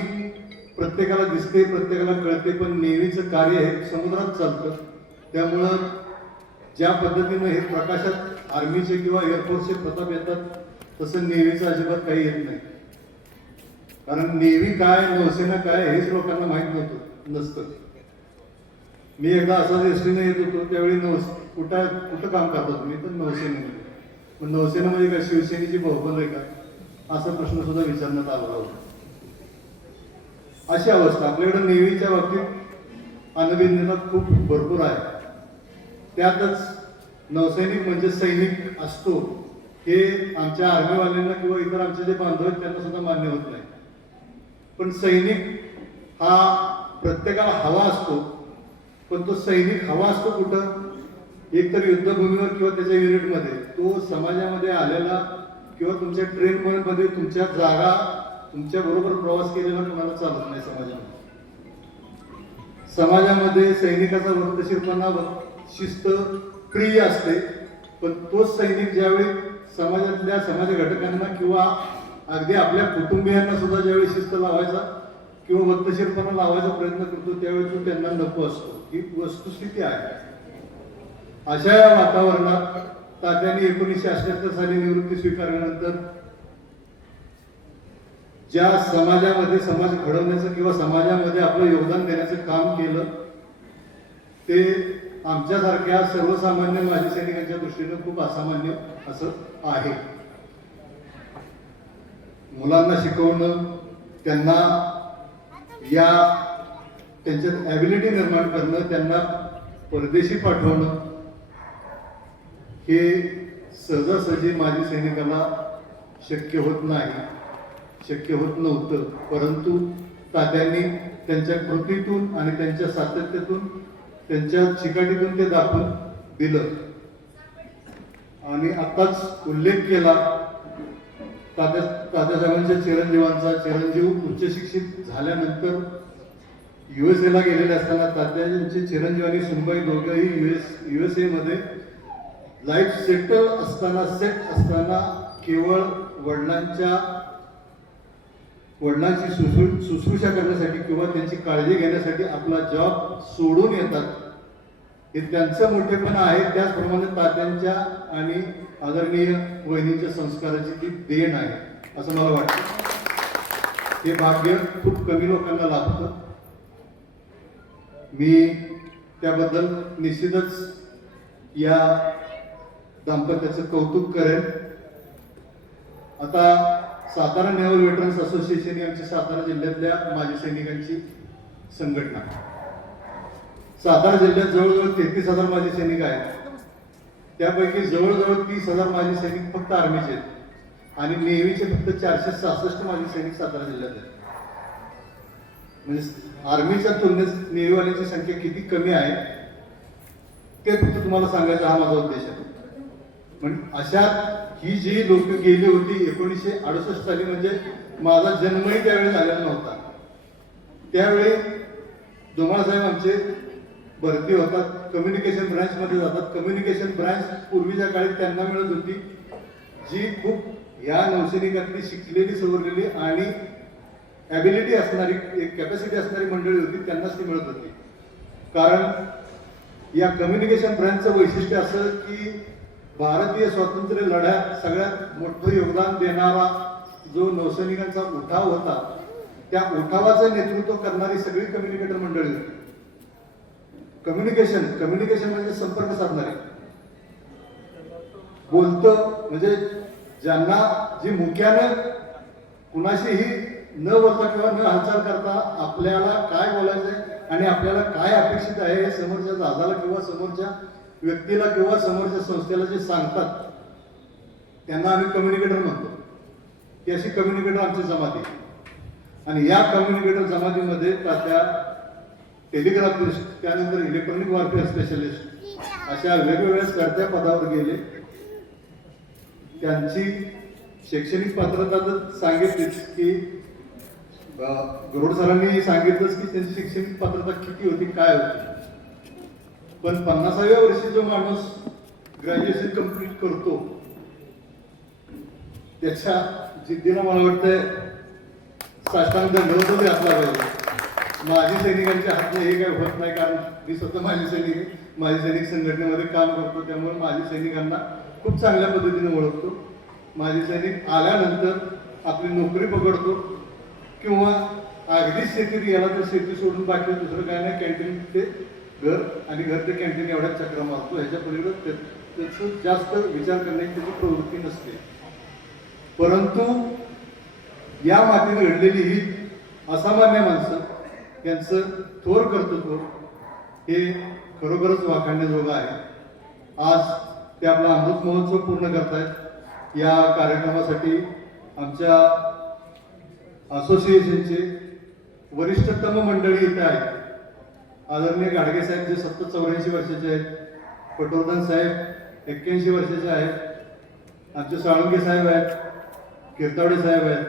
प्रत्येकाला दिसते, प्रत्येकाला कळते, पण नेव्हीचं कार्य हे समुद्रात चालतं. त्यामुळं ज्या पद्धतीनं हे प्रकाशात आर्मीचे किंवा एअरफोर्सचे प्रताप येतात, तसं नेव्हीचं अजिबात काही येत नाही. कारण नेव्ही काय, नौसेना काय हेच लोकांना माहीत नसतं. मी एकदा असाच एसटीने येत होतो, त्यावेळी कुठं काम करता तुम्ही? तर नौसेनेमध्ये. पण नौसेना म्हणजे काय, शिवसेनेची बहुबल आहे का, असा प्रश्न सुद्धा विचारण्यात आला होता. अशी अवस्था आपल्याकडे नेव्हीच्या बाबतीत अनभिज्ञता खूप भरपूर आहे. त्यातच नौसैनिक म्हणजे सैनिक असतो हे आमच्या आर्मीवाल्यांना किंवा इतर आमचे जे बांधव आहेत त्यांना सुद्धा मान्य होत नाही. पण सैनिक हा प्रत्येकाला हवा असतो. पण तो सैनिक हवा असतो कुठं? एकतर युद्धभूमीवर किंवा त्याच्या युनिटमध्ये. तो समाजामध्ये आलेला किंवा तुमच्या ट्रेनमध्ये तुमच्या जागा, तुमच्या बरोबर प्रवास केलेला कोणाला चालत नाही समाजामध्ये. समाजामध्ये सैनिकाचा वृत्तशीरपणा, शिस्त प्रिय असते. पण तोच सैनिक ज्यावेळी समाजातल्या समाज घटकांना किंवा अगदी आपल्या कुटुंबियांना सुद्धा ज्यावेळी शिस्त लावायचा किंवा वृत्तशीरपणा लावायचा प्रयत्न करतो, त्यावेळी तो त्यांना नको असतो. ही वस्तुस्थिती आहे. अशा या वातावरणात तात्यांनी 1978 साली निवृत्ती स्वीकारल्यानंतर ज्या समाजामध्ये समाज घडवण्याचं किंवा समाजामध्ये आपलं योगदान देण्याचं काम केलं, ते आमच्यासारख्या सर्वसामान्य माजी सैनिकांच्या दृष्टीनं खूप असामान्य असं आहे. मुलांना शिकवणं, त्यांना त्यांच्यात ॲबिलिटी निर्माण करणं, त्यांना परदेशी पाठवणं, हे सहजासहजी माजी सैनिकाला शक्य होत नाही, शक्य होत नव्हतं. परंतु तात्यांनी त्यांच्या कृतीतून आणि त्यांच्या सातत्यातून, त्यांच्या चिकाटीतून ते दाखवून दिलं. आणि आताच उल्लेख केला तात्यासाहेबांच्या चिरंजीव उच्च शिक्षित झाल्यानंतर USA ला गेलेले असताना तात्यांचे चिरंजीव आणि सुनबाई दोघेही USA मध्ये लाईफ सेट असताना केवळ वडिलांच्या वडिलांची शुश्रूषा करण्यासाठी किंवा त्यांची काळजी घेण्यासाठी आपला जॉब सोडून येतात. हे त्यांचं मोठेपण आहे. त्याचप्रमाणे तात्यांच्या आणि आदरणीय वहिनींच्या संस्काराची ती देण आहे असं मला वाटतं. हे भाग्य खूप कमी लोकांना लाभतं. मी त्याबद्दल निश्चितच या दाम्पत्याचं कौतुक करेन. आता सातारा नेव्हल वेटरन्स असोसिएशन ही आमची सातारा जिल्ह्यातल्या माजी सैनिकांची संघटना. सातारा जिल्ह्यात जवळजवळ 33,000 माजी सैनिक आहेत. त्यापैकी जवळजवळ 30,000 माजी सैनिक फक्त आर्मीचे आहेत आणि नेव्हीचे फक्त 466 माजी सैनिक सातारा जिल्ह्यात आहेत. म्हणजे आर्मीच्या तुलनेत नेव्हीवाल्यांची संख्या किती कमी आहे ते फक्त तुम्हाला सांगायचा हा माझा उद्देश आहे. पण अशा ही जी लोक गेली होती 1968 साली, म्हणजे माझा जन्मही त्यावेळी झालेला नव्हता. त्यावेळी धुमाळ साहेब आमचे भरती होतात, कम्युनिकेशन ब्रांचमध्ये जातात. कम्युनिकेशन ब्रांच पूर्वीच्या काळी त्यांना मिळत होती जी खूप या नौसैनिकातली शिकलेली सवरलेली आणि ॲबिलिटी असणारी, एक कॅपॅसिटी असणारी मंडळी होती, त्यांनाच ती मिळत होती. कारण या कम्युनिकेशन ब्रांचचं वैशिष्ट्य असं की भारतीय स्वातंत्र्य लढ्यात सगळ्यात मोठं योगदान देणारा जो नौसैनिकांचा उठाव होता, त्या उठावाचं नेतृत्व करणारी सगळी कम्युनिकेटर मंडळी होती. कम्युनिकेशन म्हणजे संपर्क साधणारे, बोलतं म्हणजे ज्यांना जी मुख्यानं कुणाशीही न बोलता किंवा न हालचाल करता आपल्याला काय बोलायचंय आणि आपल्याला काय अपेक्षित आहे हे समोरच्या जहाजाला किंवा समोरच्या व्यक्तीला किंवा समोरच्या संस्थेला जे सांगतात त्यांना आम्ही कम्युनिकेटर म्हणतो. ही अशी कम्युनिकेटर आमची जमाती. आणि या कम्युनिकेटर जमातीमध्ये त्या टेलिग्राफिस्ट, त्यानंतर इलेक्ट्रॉनिक वॉरफेअर स्पेशलिस्ट अशा वेगवेगळ्या स्पर्धा पदावर गेले. त्यांची शैक्षणिक पात्रता तर सांगितलीच की गरुड सरांनी सांगितलंच की त्यांची शैक्षणिक पात्रता किती होती, काय होती. पण 50व्या वर्षी जो माणूस ग्रॅज्युएशन कंप्लीट करतो त्याच्या जिद्दीला मला वाटतंय साष्टांग दंडवतच घातला पाहिजे. माजी सैनिकांच्या हातने हे काही होत नाही, कारण मी स्वतः माजी सैनिक संघटनेमध्ये काम करतो, त्यामुळे माजी सैनिकांना खूप चांगल्या पद्धतीने ओळखतो. माजी सैनिक आल्यानंतर आपली नोकरी पकडतो किंवा अगदीच शेतीत गेला तर शेती सोडून बाकी दुसरं काय नाही, कॅन्टीन ते घर आणि घर ते कॅन्टीन एवढ्याच चक्र मारतो. ह्याच्या पलीकडे त्याचं जास्त विचार करण्याची त्याची प्रवृत्ती नसते. परंतु या मातीने घडलेली ही असामान्य माणसं, यांचं थोर कर्तृत्व हे खरोखरच वाखाणण्याजोगं आहे. आज ते आपला अमृत महोत्सव पूर्ण करतायत. या कार्यक्रमासाठी आमच्या असोसिएशनचे वरिष्ठतम मंडळी इथे आहेत. आदरणीय गाडगे साहेब जे 84 वर्षाचे आहेत, पटवर्धन साहेब 81 वर्षाचे आहेत, आमचे साळुंगे साहेब आहेत, किरतावडे साहेब आहेत,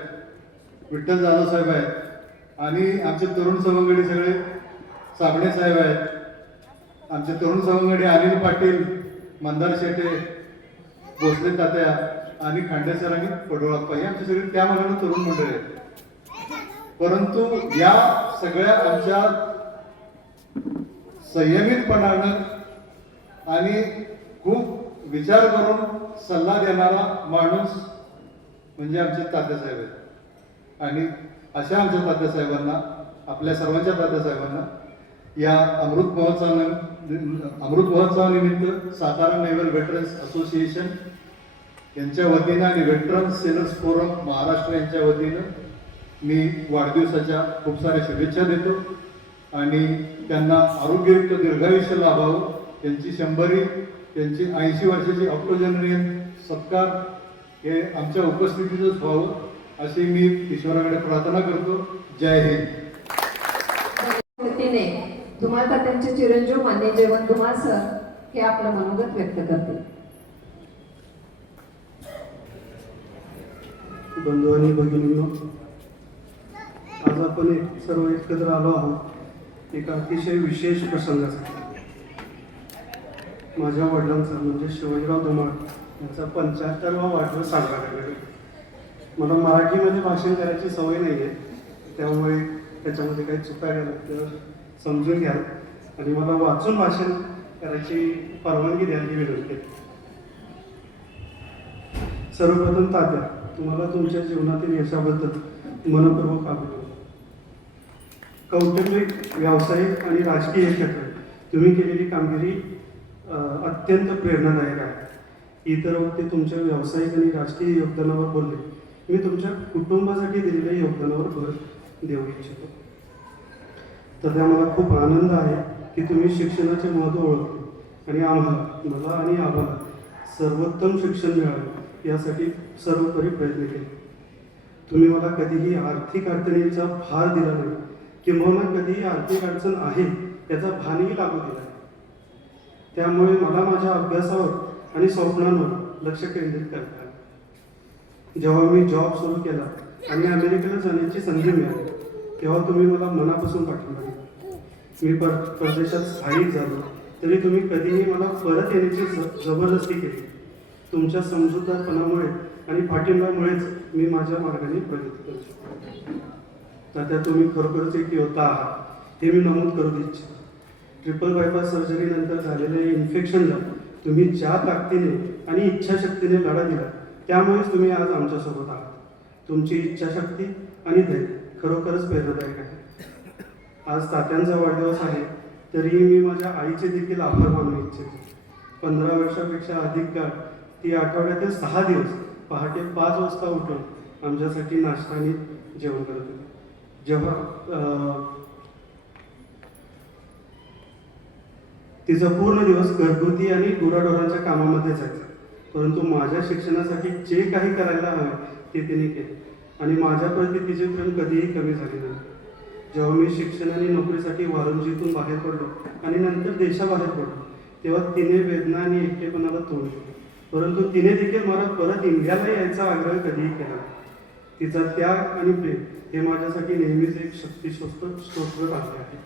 विठ्ठल जाधव साहेब आहेत आणि आमचे तरुण सवंगडी सगळे साबणे साहेब आहेत. आमचे तरुण सवंगडी अनिल पाटील, मंदार शेटे, भोसले तात्या आणि खांडेसर आणि पडोळप्पा ही आमची सगळी त्या मनानं तरुण मंडळी आहेत. परंतु या सगळ्या आमच्या संयमितपणानं आणि खूप विचार करून सल्ला देणारा माणूस म्हणजे आमचे तात्यासाहेब आहेत. आणि अशा आमच्या तात्यासाहेबांना, आपल्या सर्वांच्या तात्यासाहेबांना या अमृत महोत्सवानिमित्त सातारा नेव्हल वेटरन्स असोसिएशन यांच्या वतीनं आणि वेटरन्स सेलर्स फोरम महाराष्ट्र यांच्या वतीनं मी वाढदिवसाच्या खूप साऱ्या शुभेच्छा देतो आणि त्यांना आरोग्ययुक्त दीर्घायुष्य लाभावं. त्यांची 100वी, त्यांची 80 वर्षाची ऑक्टोजनरियन सत्कार हे आमच्या उपस्थितीतच व्हावं अशी मी ईश्वराकडे प्रार्थना करतो. जय हिंद. वतीने धुमाळ तात्यांचे चिरंजीव मान्य जयवंत धुमाळ सर हे आपलं मनोगत व्यक्त करतील. बंधू आणि भगिनींनो, आज आपण सर्व एकत्र आलो आहोत एका अतिशय विशेष प्रसंगासाठी. माझ्या वडिलांचा म्हणजे शिवाजीराव धुमाळ यांचा 75वा वाढदिवस साजरा करण्यात येतो. मला मराठीमध्ये भाषण करायची सवय नाही आहे, त्यामुळे त्याच्यामध्ये काही चुका गेल्या तर समजून घ्या आणि मला वाचून भाषण करायची परवानगी द्याल ही विनंती आहे. सर्वप्रथम तात्या, तुम्हाला तुमच्या जीवनातील यशाबद्दल मनपूर्वक अभिनंदन. कौटुंबिक, व्यावसायिक आणि राजकीय क्षेत्रात तुम्ही केलेली कामगिरी अत्यंत प्रेरणादायक आहे. इतर वक्ते तुमच्या व्यावसायिक आणि राजकीय योगदानावर बोलले, मी तुमच्या कुटुंबासाठी दिलेल्या योगदानावर भर देऊ इच्छितो. तर मला खूप आनंद आहे की तुम्ही शिक्षणाचे महत्त्व ओळखले आणि मला आणि आम्हाला सर्वोत्तम शिक्षण मिळावे यासाठी सर्वोपरी प्रयत्न केले. तुम्ही मला कधीही आर्थिक अडचणींचा भार दिला नाही, किंबहुना कधीही आर्थिक अडचण आहे याचा भानही लागू दिला नाही. त्यामुळे मला माझ्या अभ्यासावर आणि स्वप्नांवर लक्ष केंद्रित करता आले. जेव्हा मी जॉब सुरू केला आणि अमेरिकेला जाण्याची संधी मिळाली, तेव्हा तुम्ही मला मनापासून पाठिंबा दिला. मी परदेशात स्थायिक झालो तरी तुम्ही कधीही मला परत येण्याची जबरदस्ती केली. तुमच्या समजूतदारपणामुळे आणि पाठिंब्यामुळेच मी माझ्या मार्गाने प्रगती करू शकतो. तर तुम्ही खरोखरच एक योद्धा आहात हे मी नमूद करू इच्छितो. ट्रिपल बायपास सर्जरीनंतर झालेले इन्फेक्शनला तुम्ही ज्या ताकदीने आणि इच्छाशक्तीने लढा दिला, त्यामुळेच तुम्ही आज आमच्यासोबत आहात. तुमची इच्छाशक्ती आणि धैर्य खरोखरच प्रेरणादायक आहे. आज तात्यांचा वाढदिवस आहे तरीही मी माझ्या आईचे देखील आभार मानू इच्छितो. 15 वर्षापेक्षा अधिक काळ ती आठवड्यातील 6 दिवस पहाटे 5 वाजता उठून आमच्यासाठी नाश्ता आणि जेवण करत होती. जेव्हा तिचा पूर्ण दिवस घरगुती आणि गुराढोरांच्या कामामध्ये जायचा, परंतु माझ्या शिक्षणासाठी जे काही करायला हवे ते तिने केले आणि माझ्याप्रती तिचे प्रेम कधीही कमी झाले नाही. जेव्हा मी शिक्षण आणि नोकरीसाठी वारंजीतून बाहेर पडलो आणि नंतर देशाबाहेर पडलो, तेव्हा तिने वेदना आणि एकटेपणाला तोंड दिले, परंतु तिने देखील मला परत इंडियाला यायचा आग्रह कधीही केला. तिचा त्याग आणि प्रेम हे माझ्यासाठी नेहमीच एक शक्तिस्रोत आहे.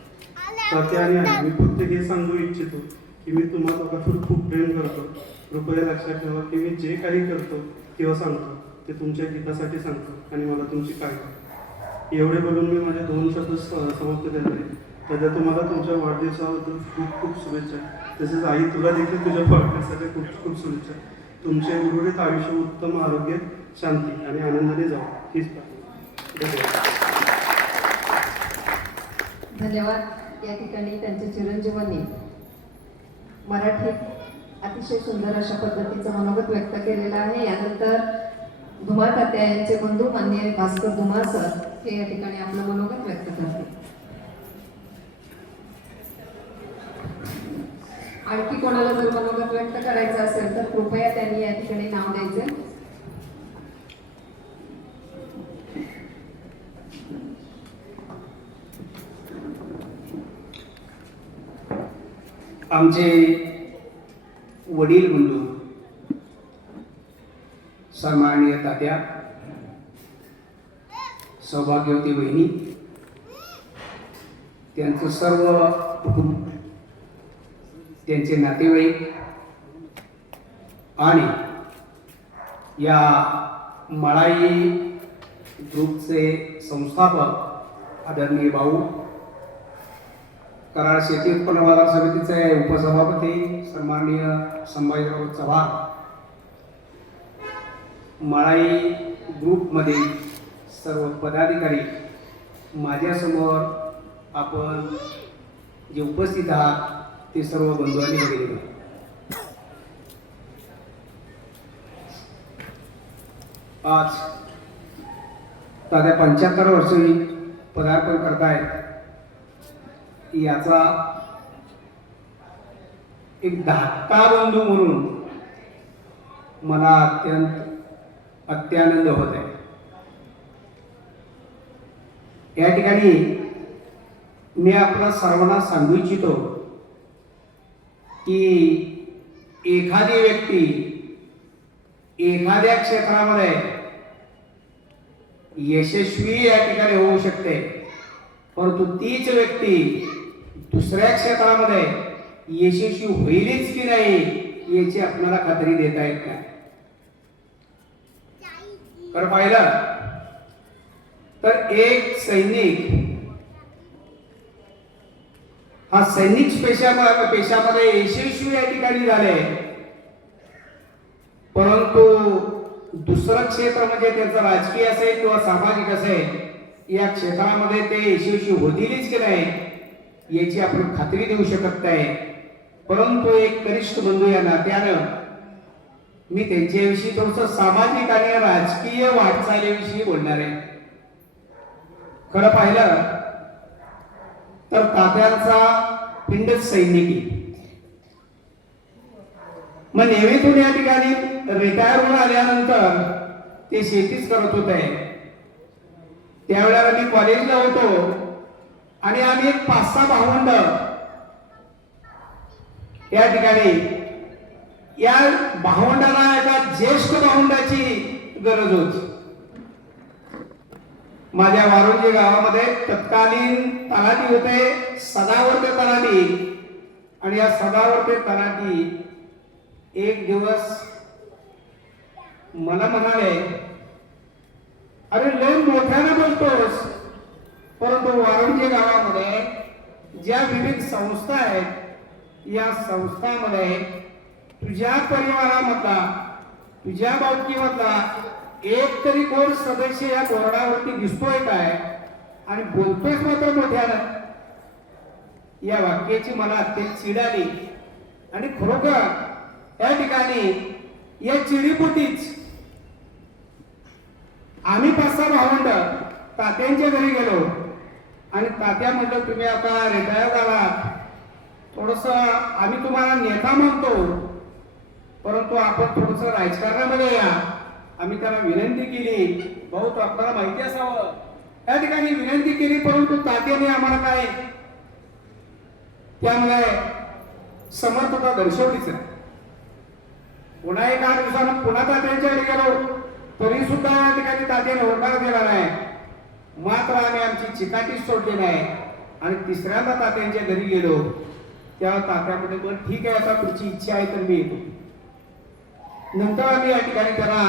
तात्या आणि आई, मी फक्त हे सांगू इच्छितो की मी तुम्हा दोघांवर खूप प्रेम करतो. कृपया लक्षात ठेवा की मी जे काही करतो किंवा सांगतो ते तुमच्या हितासाठी सांगतो आणि मला तुमची काळजी. एवढे बोलून मी माझे 2 शब्द समाप्त करते. सध्या तुम्हाला तुमच्या वाढदिवसाबद्दल खूप खूप शुभेच्छा. तसेच आई, तुला देखील तुझ्या वाढदिवसाच्या खूप खूप शुभेच्छा. तुमचे उर्वरित आयुष्य उत्तम आरोग्य, शांती आणि आनंदाने जाऊ हीच प्रार्थना. धन्यवाद. या ठिकाणी त्यांच्या चिरंजीवांनी मराठीत अतिशय सुंदर अशा पद्धतीचं मनोगत व्यक्त केलेलं आहे. यानंतर धुमाळ तात्या यांचे बंधू माननीय भास्कर धुमाळ सर हे या ठिकाणी आपलं मनोगत व्यक्त करतील. आणखी कोणाला जर मनोगत व्यक्त करायचं असेल तर कृपया त्यांनी या ठिकाणी नाव द्यायचे. आमचे वडील बंधू सन्माननीय तात्या, सौभाग्यवती बहिणी, त्यांचं सर्व कुटुंब, त्यांचे नातेवाईक आणि या मळाई ग्रुपचे संस्थापक आदरणीय भाऊ, कराड शेती उत्पन्न बाजार समितीचे उपसभापती सन्माननीय संभाजीराव चव्हाण, मळाई ग्रुपमध्ये सर्व पदाधिकारी, माझ्यासमोर आपण जे उपस्थित आहात ते सर्व बंधू आणि भगिनी, आज तात्या 75 वर्षी पदार्पण करतायत. याचा एक धाकटा बंधू म्हणून मला अत्यानंद होत आहे. या ठिकाणी मी आपल्या सर्वांना सांगू इच्छितो की एखादी व्यक्ती एखाद्या क्षेत्रामध्ये यशस्वी या ठिकाणी होऊ शकते, परंतु तीच व्यक्ती दुसऱ्या क्षेत्रामध्ये यशस्वी होईलच की नाही याची आपल्याला खात्री देता येत नाही. खरं पाहिलं तर एक सैनिक हा सैनिक पेशामध्ये यशस्वी या ठिकाणी झाले, परंतु दुसरं क्षेत्र म्हणजे त्यांचं राजकीय असेल किंवा सामाजिक असेल, या क्षेत्रामध्ये ते यशस्वी होतीलच की नाही याची आपण खात्री देऊ शकत नाही. परंतु एक कनिष्ठ बंधू या नात्यानं मी त्यांच्याविषयी थोडस सामाजिक आणि राजकीय वाटचालीविषयी बोलणार आहे. खरं पाहिलं तर तात्यांचा पिंडच सैनिकी. मग नेव्हीतून या ठिकाणी रिटायर होऊन आल्यानंतर ते शेतीच करत होते. त्यावेळेला मी कॉलेजला होतो आणि आम्ही एक 5-6 भावंड या ठिकाणी, या भावंडाला एका ज्येष्ठ भावंडाची गरज होती. माझ्या वारुंजी गावामध्ये तत्कालीन तलाठी होते सदावर्ते तलाठी, आणि या सदावर्ते तलाठी एक दिवस मला म्हणाले, अरे लय मोठ्याने बोलतोस, परंतु वारुंजी गावामध्ये ज्या विविध संस्था आहेत या संस्थांमध्ये तुझ्या परिवारामधला, तुझ्या बाबतीमधला एक तरी कोण सदस्य या बोर्डावरती दिसतोय काय आणि बोलतोयच मात्र मोठ्यानं. या वाक्याची मला अत्यंत चीड आली आणि खरोखर या ठिकाणी या चिडीपोटीच आम्ही 5-6 भावंड तात्यांच्या घरी गेलो आणि तात्या म्हटलं, तुम्ही आता रिटायर झालात, थोडस आम्ही तुम्हाला नेता म्हणतो, परंतु आपण थोडस राजकारणामध्ये या. आम्ही त्याला विनंती केली, भाऊ तो आपल्याला माहिती असावं, त्या ठिकाणी विनंती केली, परंतु तात्याने आम्हाला काय त्यामुळे समर्थता दर्शवलीच नाही. पुन्हा एक 8 दिवसानं पुन्हा तात्यांच्याकडे गेलो, तरी सुद्धा या ठिकाणी तात्याने होकार दिला नाही. मात्र आम्ही आमची चिकाटी सोडली नाही आणि तिसऱ्यांदा तात्यांच्या घरी गेलो. तेव्हा तात्यामध्ये बरं ठीक आहे, आता तुमची इच्छा आहे तर मी येतो. नंतर आम्ही या ठिकाणी त्यांना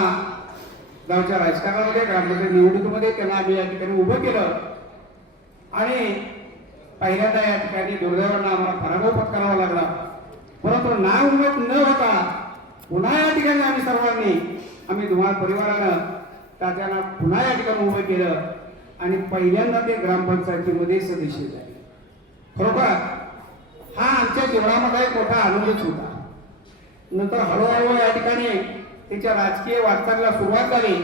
गावच्या राजकारणामध्ये, ग्रामपंचायत निवडणुकीमध्ये त्यांना आम्ही या ठिकाणी उभं केलं आणि पहिल्यांदा या ठिकाणी दुर्दैवानं आम्हाला पराभव पत्करावा लागला. परंतु नाव उमत न होता पुन्हा या ठिकाणी आम्ही सर्वांनी, आम्ही धुमाळ परिवारानं तात्यांना पुन्हा या ठिकाणी उभं केलं आणि पहिल्यांदा ते ग्रामपंचायतीमध्ये सदस्य झाले. खरोखर हा आमच्या जीवनामध्ये एक मोठा आनंदच होता. नंतर हळूहळू या ठिकाणी त्याच्या राजकीय वाटचालीला सुरुवात झाली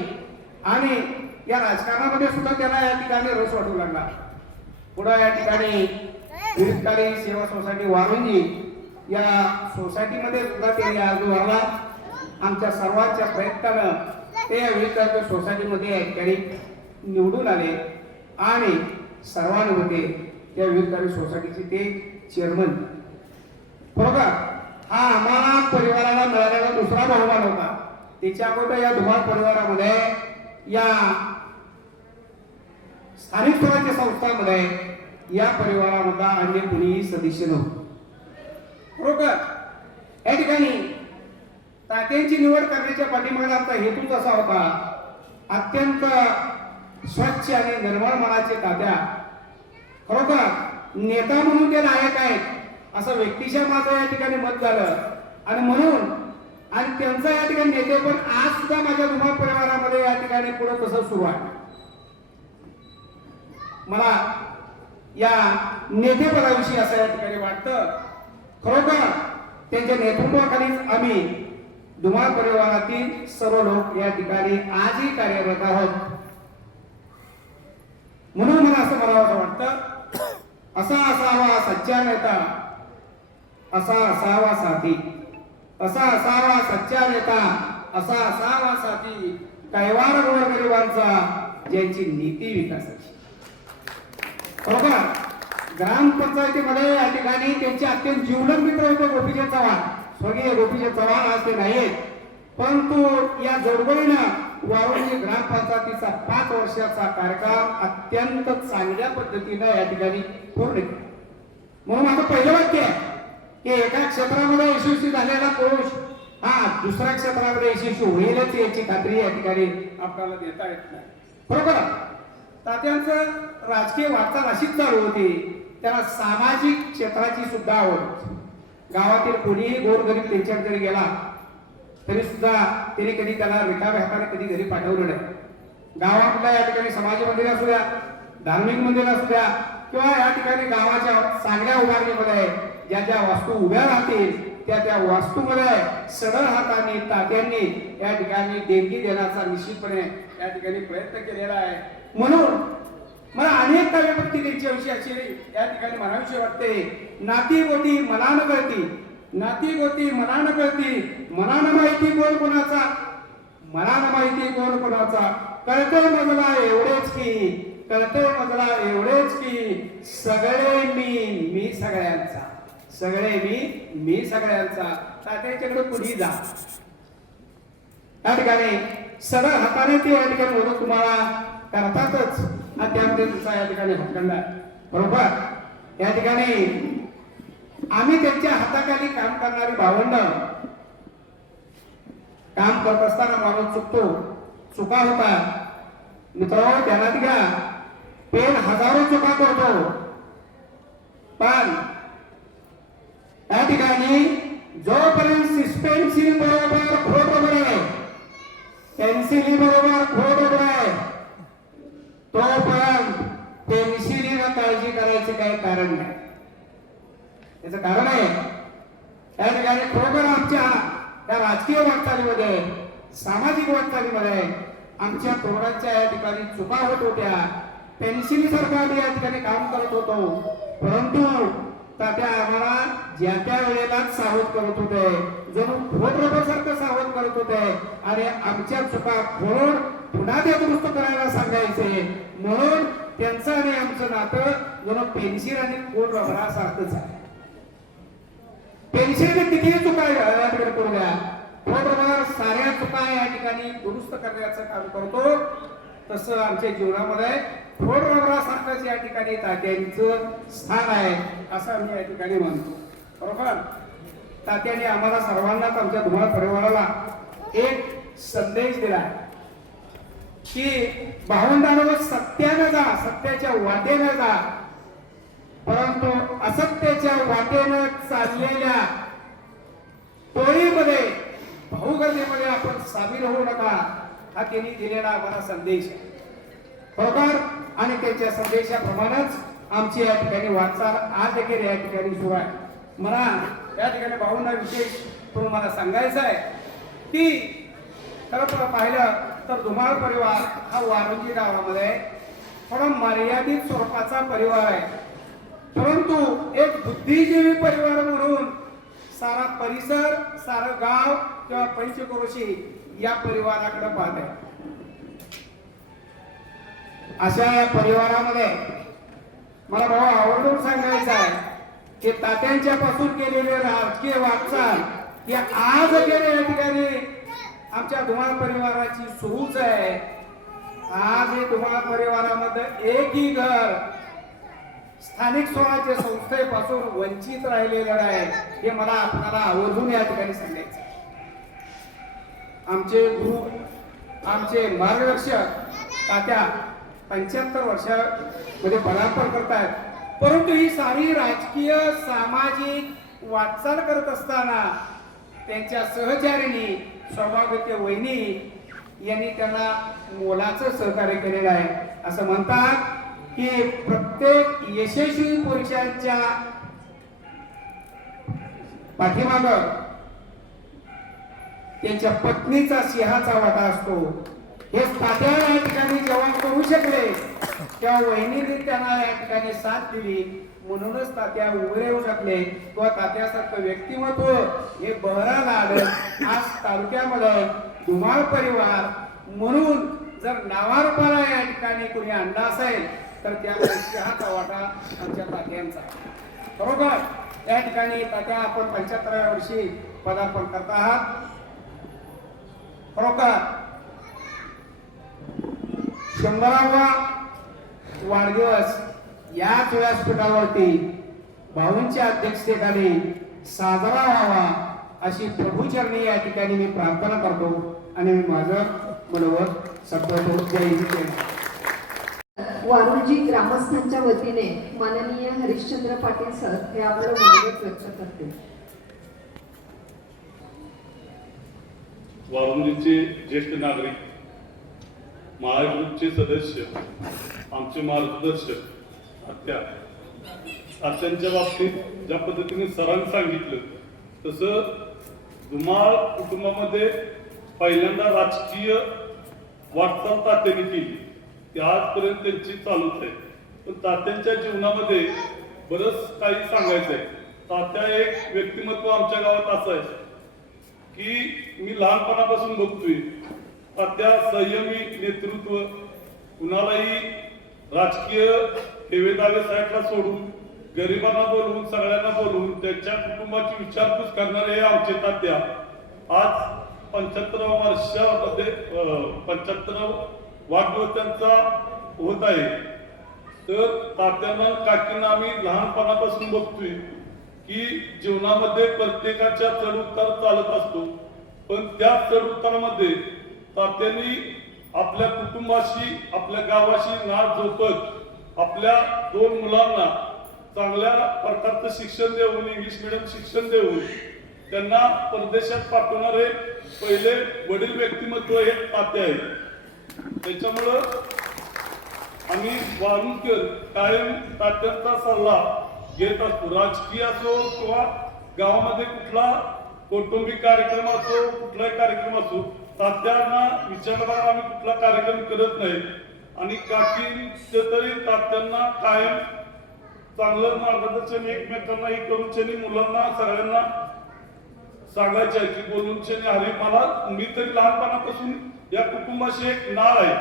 आणि या राजकारणामध्ये सुद्धा त्यांना या ठिकाणी रस वाटू लागला. पुढे या ठिकाणी विविधकारी सेवा सोसायटी वारुंजी या सोसायटीमध्ये सुद्धा त्यांनी अर्ज भरला. आमच्या सर्वांच्या प्रयत्नानं ते या विविधकारी सोसायटीमध्ये या ठिकाणी निवडून आले आणि सर्वांमध्ये त्या विविधकारी सोसायटीचे ते चेअरमन. बरोबर, हा आम्हाला परिवाराला मिळालेला दुसरा बहुमान होता. त्याच्या अगोदर या धुमाळ परिवारामध्ये, या स्थानिक स्वराज्य संस्थांमध्ये या परिवारामधला अन्य कुणीही सदस्य नव्हतं. बरोबर, या ठिकाणी तात्यांची निवड करण्याच्या पाठीमागचा आमचा हेतूच असा होता, अत्यंत स्वच्छ आणि निर्मळ मनाचे तात्या. खरोखर नेता म्हणून ते नायक आहेत असं व्यक्तिशः माझं या ठिकाणी मत झालं आणि म्हणून आणि त्यांचा या ठिकाणी नेते पण आज सुद्धा माझ्या धुमाळ परिवारामध्ये या ठिकाणी पुढे तसं सुरू आहे. मला या नेतेपदाविषयी असं या ठिकाणी वाटतं. खरोखर त्यांच्या नेतृत्वाखालीच आम्ही धुमाळ परिवारातील सर्व लोक या ठिकाणी आजही कार्यरत आहोत. म्हणून मला असं म्हणावं वाटतं, असा असावा सच्चा नेता, असा असावा साथी, असा असावा सच्चा नेता, असा असावा साथी, कैवार गोरगरिबांचा ज्यांची नीती विकासाची. बरोबर, ग्रामपंचायतीमध्ये या ठिकाणी त्यांचे अत्यंत जीवलग मित्र होते गोपीचंद चव्हाण. स्वर्गीय गोपीचंद चव्हाण आज ते नाहीत, परंतु या जोडगोळीनं वारुंजी ग्रामपंचायतीचा 5 वर्षाचा कार्यकाळ अत्यंत चांगल्या पद्धतीने या ठिकाणी पूर्ण केला. म्हणून माझं पहिलं वाक्य आहे की एका क्षेत्रामध्ये यशस्वी झालेला पुरुष हा दुसऱ्या क्षेत्रामध्ये यशस्वी होईलच याची खात्री या ठिकाणी आपल्याला देता येत नाही. बरोबर. तात्यांचं राजकीय वाटचाल अशीच चालू होती. त्याला सामाजिक क्षेत्राची सुद्धा आवड होती. गावातील कोणीही गोरगरीब त्यांच्याकडे जरी गेला तरी सुद्धा त्यांनी कधी त्याला रिकाम्या हाताने कधी घरी पाठवलं नाही. गावातल्या या ठिकाणी समाज मंदिर असू द्या, धार्मिक मंदिर असू द्या, किंवा या ठिकाणी गावाच्या चांगल्या उभारणीमध्ये ज्या ज्या वास्तू उभ्या राहतील त्या वास्तूमध्ये सरळ हाताने तात्यांनी या ठिकाणी देणगी देण्याचा निश्चितपणे या ठिकाणी प्रयत्न केलेला आहे. म्हणून मला अनेक कार्यपत्ती त्यांच्याविषयी अशी या ठिकाणी म्हणावीशी वाटते. नाती गोती मनानं कळती, नाती गोती मनानं कळती, मनानं माहिती कोण कोणाचा, मनानं माहिती कोण कोणाचा, कळतंय मजला एवढेच की, कळतंय मजला एवढेच की, सगळे मी सगळ्यांचा, सगळे मी सगळ्यांचा. तात्याच्याकडे कुणी जा या ठिकाणी सरळ हाताने ते या ठिकाणी मदत तुम्हाला करतातच. आणि त्यामध्ये तुमचा या ठिकाणी हक्कंड आहे. बरोबर. या ठिकाणी आम्ही त्यांच्या हाताखाली काम करणारी भावंड, काम करत असताना माणूस चुकतो, चुका होतात मित्रांनो, ध्यानात घ्या. पेन हजारो चुका करतो, पण या ठिकाणी जोपर्यंत सिस्पेन्सिल बरोबर खोट उभं आहे, पेन्सिली बरोबर खोट उभं आहे, तोपर्यंत पेन्सिलीनं काळजी करायचे काही कारण नाही. याचं कारण आहे या ठिकाणी खरोखर आमच्या या राजकीय वाटचालीमध्ये, सामाजिक वाटचालीमध्ये आमच्या तोरणाच्या या ठिकाणी चुका होत होत्या. पेन्सिली सारखं आम्ही या ठिकाणी काम करत होतो, परंतु तात्या आम्हाला ज्या त्या वेळेलाच सावध करत होते, जणू खोट रबर सारखं सावध करत होते आणि आमच्या चुका खोड पुन्हा ते दुरुस्त करायला सांगायचे. म्हणून त्यांचं आणि आमचं नातं जणू पेन्सिल आणि खोड रबरासारखंच आहे. पेन्सिलने कितीही चुका या ठिकाणी करू द्या, खोड रबर साऱ्या चुका या ठिकाणी दुरुस्त करण्याचं काम करतो. तसं आमच्या जीवनामध्ये खोड रबरासारखंच या ठिकाणी तात्यांचं स्थान आहे असं आम्ही या ठिकाणी म्हणतो. बरोबर. तात्याने आम्हाला सर्वांनाच, आमच्या धुमाळ परिवाराला एक संदेश दिला की भावंडांवर सत्यानं जा, सत्याच्या वाटेनं जा, परंतु असत्याच्या वाटेनं चाललेल्या टोळीमध्ये, भाऊगर्दीमध्ये आपण सामील होऊ नका, हा त्यांनी दिलेला आम्हाला संदेश आहे. बरोबर. आणि त्याच्या संदेशाप्रमाणेच आमची या ठिकाणी वाटचाल आज देखील या ठिकाणी सुरू आहे. मला या ठिकाणी भाऊंना विशेष तुम्हाला सांगायचं आहे की खरं पाहिलं तर धुमाळ परिवार हा वारुंजी गावामध्ये थोडा मर्यादित स्वरूपाचा परिवार आहे, परंतु एक बुद्धिजीवी परिवार म्हणून सारा परिसर, सारं गाव किंवा पंचक्रोशी या परिवाराकडे पाहत आहे. अशा या परिवारामध्ये मला भाऊ आवर्जून सांगायचं आहे की तात्यांच्या पासून केलेले राजकीय वाटचाल या आज गेले या ठिकाणी आमच्या धुमाळ परिवाराची सुरूच आहे. आज हे धुमाळ परिवारामध्ये एकही घर स्थानिक स्वराज्य संस्थेपासून वंचित राहिलेलं आहे, हे मला आपल्याला आवर्जून या ठिकाणी सांगायचं. आमचे गुरु, आमचे मार्गदर्शक तात्या 75 वर्षामध्ये पदार्पण करतायत, परंतु ही सारी राजकीय सामाजिक वाटचाल करत असताना त्यांच्या सहचारिणी सौभाग्यवती वहिनी यांनी त्यांना मोलाचं सहकार्य केलेलं आहे. असं म्हणतात की प्रत्येक यशस्वी पुरुषांच्या पाठीमाग त्यांच्या पत्नीचा सिंहाचा वाटा असतो. हे तात्या या ठिकाणी जेव्हा करू शकले तेव्हा वहिनीने त्यांना या ठिकाणी साथ दिली, म्हणूनच तात्या उभे राहू शकले किंवा तात्यासारखं व्यक्तिमत्व हे बहराला आलं. आज तालुक्यामध्ये धुमाळ परिवार म्हणून जर नावारूपाला या ठिकाणी कोणी आणला असेल तर त्यामध्ये सिंहाचा वाटा आमच्या तात्यांचा. बरोबर. या ठिकाणी तात्या आपण 75व्या वर्षी पदार्पण करत आहात. बरोबर. 100वा वाढदिवस याच व्यासपीठावरती भाऊंच्या अध्यक्षतेखाली साजरा व्हावा अशी प्रभूचरणी या ठिकाणी मी प्रार्थना करतो आणि मी माझं मनोगत संपवतो. जय हिंद जय महाराष्ट्र. वारुळजी ग्रामस्थांच्या वतीने माननीय हरिश्चंद्र पाटील सर हे आपलं मनोगत व्यक्त करतील. वारुंजीचे ज्येष्ठ नागरिक, माळा ग्रुपचे सदस्य, आमचे मार्गदर्शक आत्यांच्या बाबतीत ज्या पद्धतीने सरांनी सांगितलं तसं धुमाळ कुटुंबामध्ये पहिल्यांदा राजकीय वाटचाल तात्याने केली, ती आजपर्यंत त्यांची चालूच आहे. पण तात्यांच्या जीवनामध्ये बरंच काही सांगायचं आहे. तात्या एक व्यक्तिमत्व आमच्या गावात असं आहे की मी लहानपणापासून बघतोय तात्या संयमी नेतृत्व, कुणालाही राजकीय हेवेदावे साईडला सोडून गरिबांना बोलवून सगळ्यांना बोलवून त्यांच्या कुटुंबाची विचारपूस करणारे हे आमचे तात्या. आज 75व्या वर्षामध्ये 75 वाढदिवस त्यांचा होत आहे. तर तात्यांना काकींना आम्ही लहानपणापासून बघतोय की जीवनामध्ये प्रत्येकाच्या चढ उतार चालत असतो, पण त्या चढ उतारामध्ये तात्यांनी आपल्या कुटुंबाशी आपल्या गावाशी नाळ जोपत आपल्या 2 मुलांना चांगल्या प्रकारचं शिक्षण देऊन इंग्लिश मिडियम शिक्षण देऊन त्यांना परदेशात पाठवणारे पहिले वडील व्यक्तिमत्व हे तात्या आहे. त्याच्यामुळं आम्ही वारुळकर कायम तात्यांचा सल्ला घेत असतो. राजकीय असो किंवा गावामध्ये कुठला कौटुंबिक कार्यक्रम असो, कुठलाही कार्यक्रम असो, तात्यांना विचारला आम्ही कुठला कार्यक्रम करत नाही. आणि काकींचे तरी तात्यांना कायम चांगलं मार्गदर्शन एकमेकांनाही करून त्यांनी मुलांना सगळ्यांना सांगायचे आहे की बोलून त्यांनी अरे मला मी तरी लहानपणापासून या कुटुंबाशी एक नाळ आहे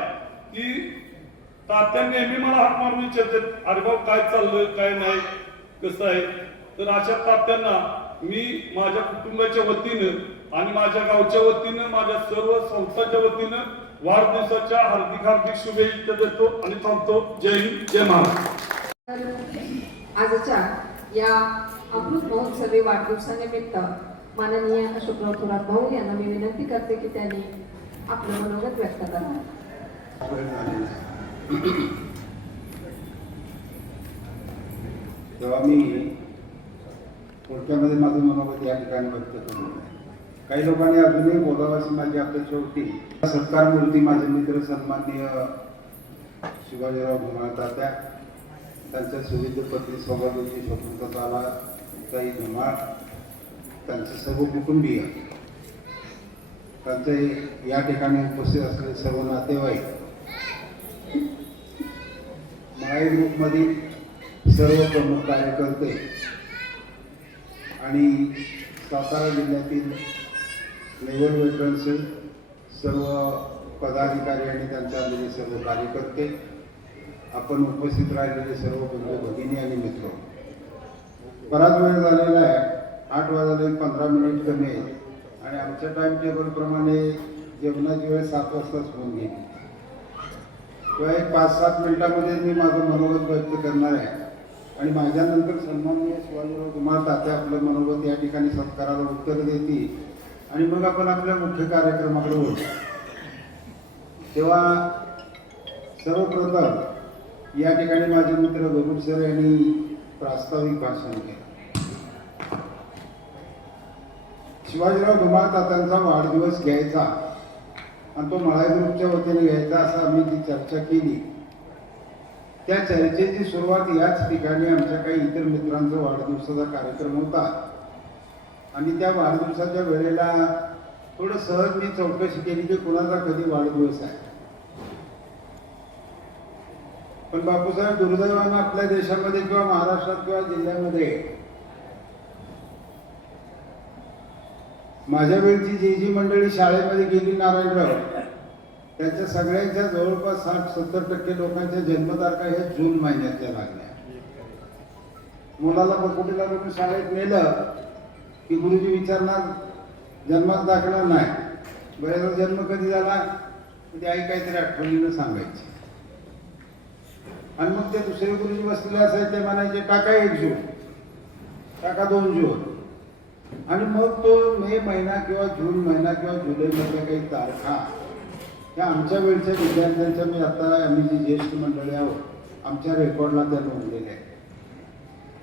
की तात्या नेहमी मला हात मारून विचारते अरे भाऊ काय चाललंय काय नाही कसं आहे. तर अशा तात्यांना मी माझ्या कुटुंबाच्या वतीनं आणि माझ्या गावच्या वतीनं माझ्या सर्व संस्थांच्या वतीनं वाढदिवसाच्या हार्दिक शुभेच्छा देतो आणि थांबतो. जय हिंद जय महाराष्ट्र. आजच्या या अमृत महोत्सवी वाढदिवसानिमित्त माननीय अशोकराव थोरात भाऊ यांना मी विनंती करते की त्यांनी आपलं मनोगत व्यक्त करावं. तेव्हा मी थोडक्यामध्ये माझं मनोगत या ठिकाणी व्यक्त करणार आहे. काही लोकांनी अजूनही बोलावं अशी माझी अपेक्षा होती. सत्कार मूर्ती माझे मित्र सन्माननीय शिवाजीराव धुमाळ तात्या, त्यांच्या सुविध पत्नी सौभाग्यवती स्वतंत्रताला ताई धुमाळ, त्यांचे सर्व कुटुंबीय, त्यांचे या ठिकाणी उपस्थित असलेले सर्व नातेवाईक, माळी ग्रुपमधील सर्व प्रमुख कार्यकर्ते आणि सातारा जिल्ह्यातील लेवल वेटरन्सचे सर्व पदाधिकारी आणि त्यांचे आलेले सर्व कार्यकर्ते, आपण उपस्थित राहिलेले सर्व बंधू भगिनी आणि मित्र, बराच वेळ झालेला आहे. 8 वाजले 15 मिनिट कमी आहेत आणि आमच्या टाइम टेबलप्रमाणे जेवणाची वेळ 7 वाजताच होऊन गेली. किंवा एक 5-7 मिनिटामध्ये मी माझं मनोगत व्यक्त करणार आहे आणि माझ्यानंतर सन्माननीय शिवाजीराव धुमाळ तात्या आपलं मनोगत या ठिकाणी सत्काराला उत्तर देतील आणि मग आपण आपल्या मुख्य कार्यक्रमाकडे वळू. तेव्हा सर्वप्रथम या ठिकाणी माझे मित्र गरुड सर यांनी प्रास्ताविक भाषण केलं. शिवाजीराव धुमाळ तात्यांचा वाढदिवस घ्यायचा आणि तो मळाई ग्रुपच्या वतीने घ्यायचा असं आम्ही जी चर्चा केली. त्या चर्चेची सुरुवात याच ठिकाणी आमच्या काही इतर मित्रांचा वाढदिवसाचा कार्यक्रम होता आणि त्या वाढदिवसाच्या वेळेला थोडं सहज मी चौकशी केली की कुणाचा कधी वाढदिवस आहे. पण बापूसाहेब, दुर्दैवानं आपल्या देशामध्ये किंवा महाराष्ट्रात किंवा जिल्ह्यामध्ये माझ्या वेळची जी मंडळी शाळेमध्ये गेली नारायणराव, त्यांच्या सगळ्यांच्या जवळपास 60-70% लोकांच्या जन्मतारखा ह्या जून महिन्यातल्या लागल्या. मुलाला बकुटीला बघून शाळेत नेलं की गुरुजी विचारणार जन्मात दाखला नाही, बऱ्याच जन्म कधी झाला ते आई काहीतरी आठवणीनं सांगायची आणि मग ते दुसरे गुरुजी बसलेले असायचे, ते म्हणायचे टाका 1 जून, टाका 2 जून. आणि मग तो मे महिना किंवा जून महिना किंवा जुलैमधल्या काही तारखा त्या आमच्या वेळच्या विद्यार्थ्यांच्या मी आता आम्ही जी ज्येष्ठ मंडळी आहोत आमच्या रेकॉर्डला त्या नोंदलेल्या आहे.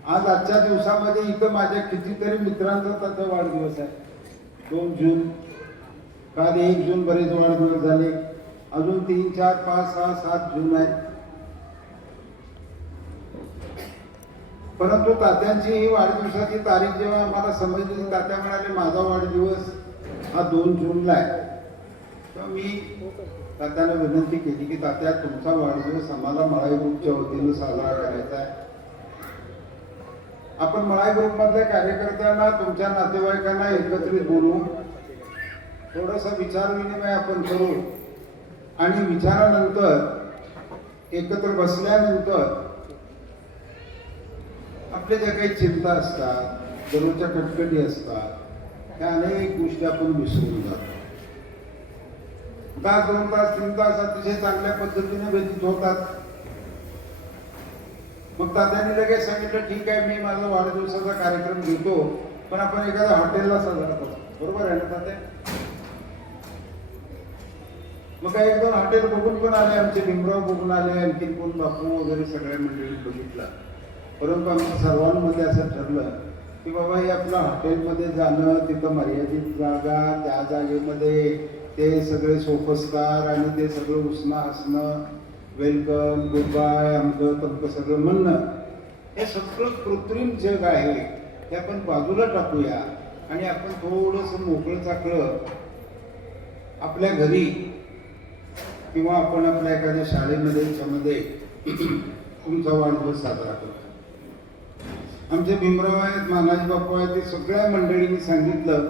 आज आजच्या दिवसामध्ये इथं माझ्या कितीतरी मित्रांचा त्याचा वाढदिवस आहे. 2 जून, काल 1 जून बरेच वाढदिवस झाले, अजून 3, 4, 5, 6, 7 जून आहेत. परंतु तात्यांची ही वाढदिवसाची तारीख जेव्हा आम्हाला समजली, तात्या म्हणाले माझा वाढदिवस हा 2 जूनला आहे. तर मी तात्याला विनंती केली की तात्या तुमचा वाढदिवस आम्हाला मळाई ग्रुपच्या वतीनं साजरा करायचा आहे. आपण मळाई ग्रुपमधल्या कार्यकर्त्यांना तुमच्या नातेवाईकांना एकत्रित बोलू, थोडंसं विचार विनिमय आपण करू आणि विचारानंतर एकत्र बसल्यानंतर आपल्या ज्या काही चिंता असतात, दररोजच्या कटकटी असतात, त्या अनेक गोष्टी आपण विसरून जातो. तास 2 तास 3 तास अतिशय चांगल्या पद्धतीने व्यतीत होतात. मग तात्यांनी लगेच सांगितलं ठीक आहे मी माझा वाढदिवसाचा कार्यक्रम घेतो, पण आपण एखाद्या हॉटेलला साजरा करतो. बरोबर आहे ना तात्या? मग काही 1-2 हॉटेल बघून पण आले, आमचे भीमराव बघून आले, आणखी कोण बापू वगैरे सगळ्या मंडळी बघितलं. परंतु आमच्या सर्वांमध्ये असं ठरलं की बाबा हे आपलं हॉटेलमध्ये जाणं, तिथं मर्यादित जागा, त्या जागेमध्ये ते सगळे सोफस्कार आणि ते सगळं उष्णं हसणं, वेलकम, गुड बाय, आमचं तमकं सगळं म्हणणं, हे सगळं कृत्रिम जग आहे. ते आपण बाजूला टाकूया आणि आपण थोडंसं मोकळं चाकळं आपल्या घरी किंवा आपण आपल्या एखाद्या शाळेमध्ये याच्यामध्ये तुमचा वाढदिवस साजरा करतो. आमचे भीमराव आहेत, मानाजी बापू आहेत, ते सगळ्या मंडळींनी सांगितलं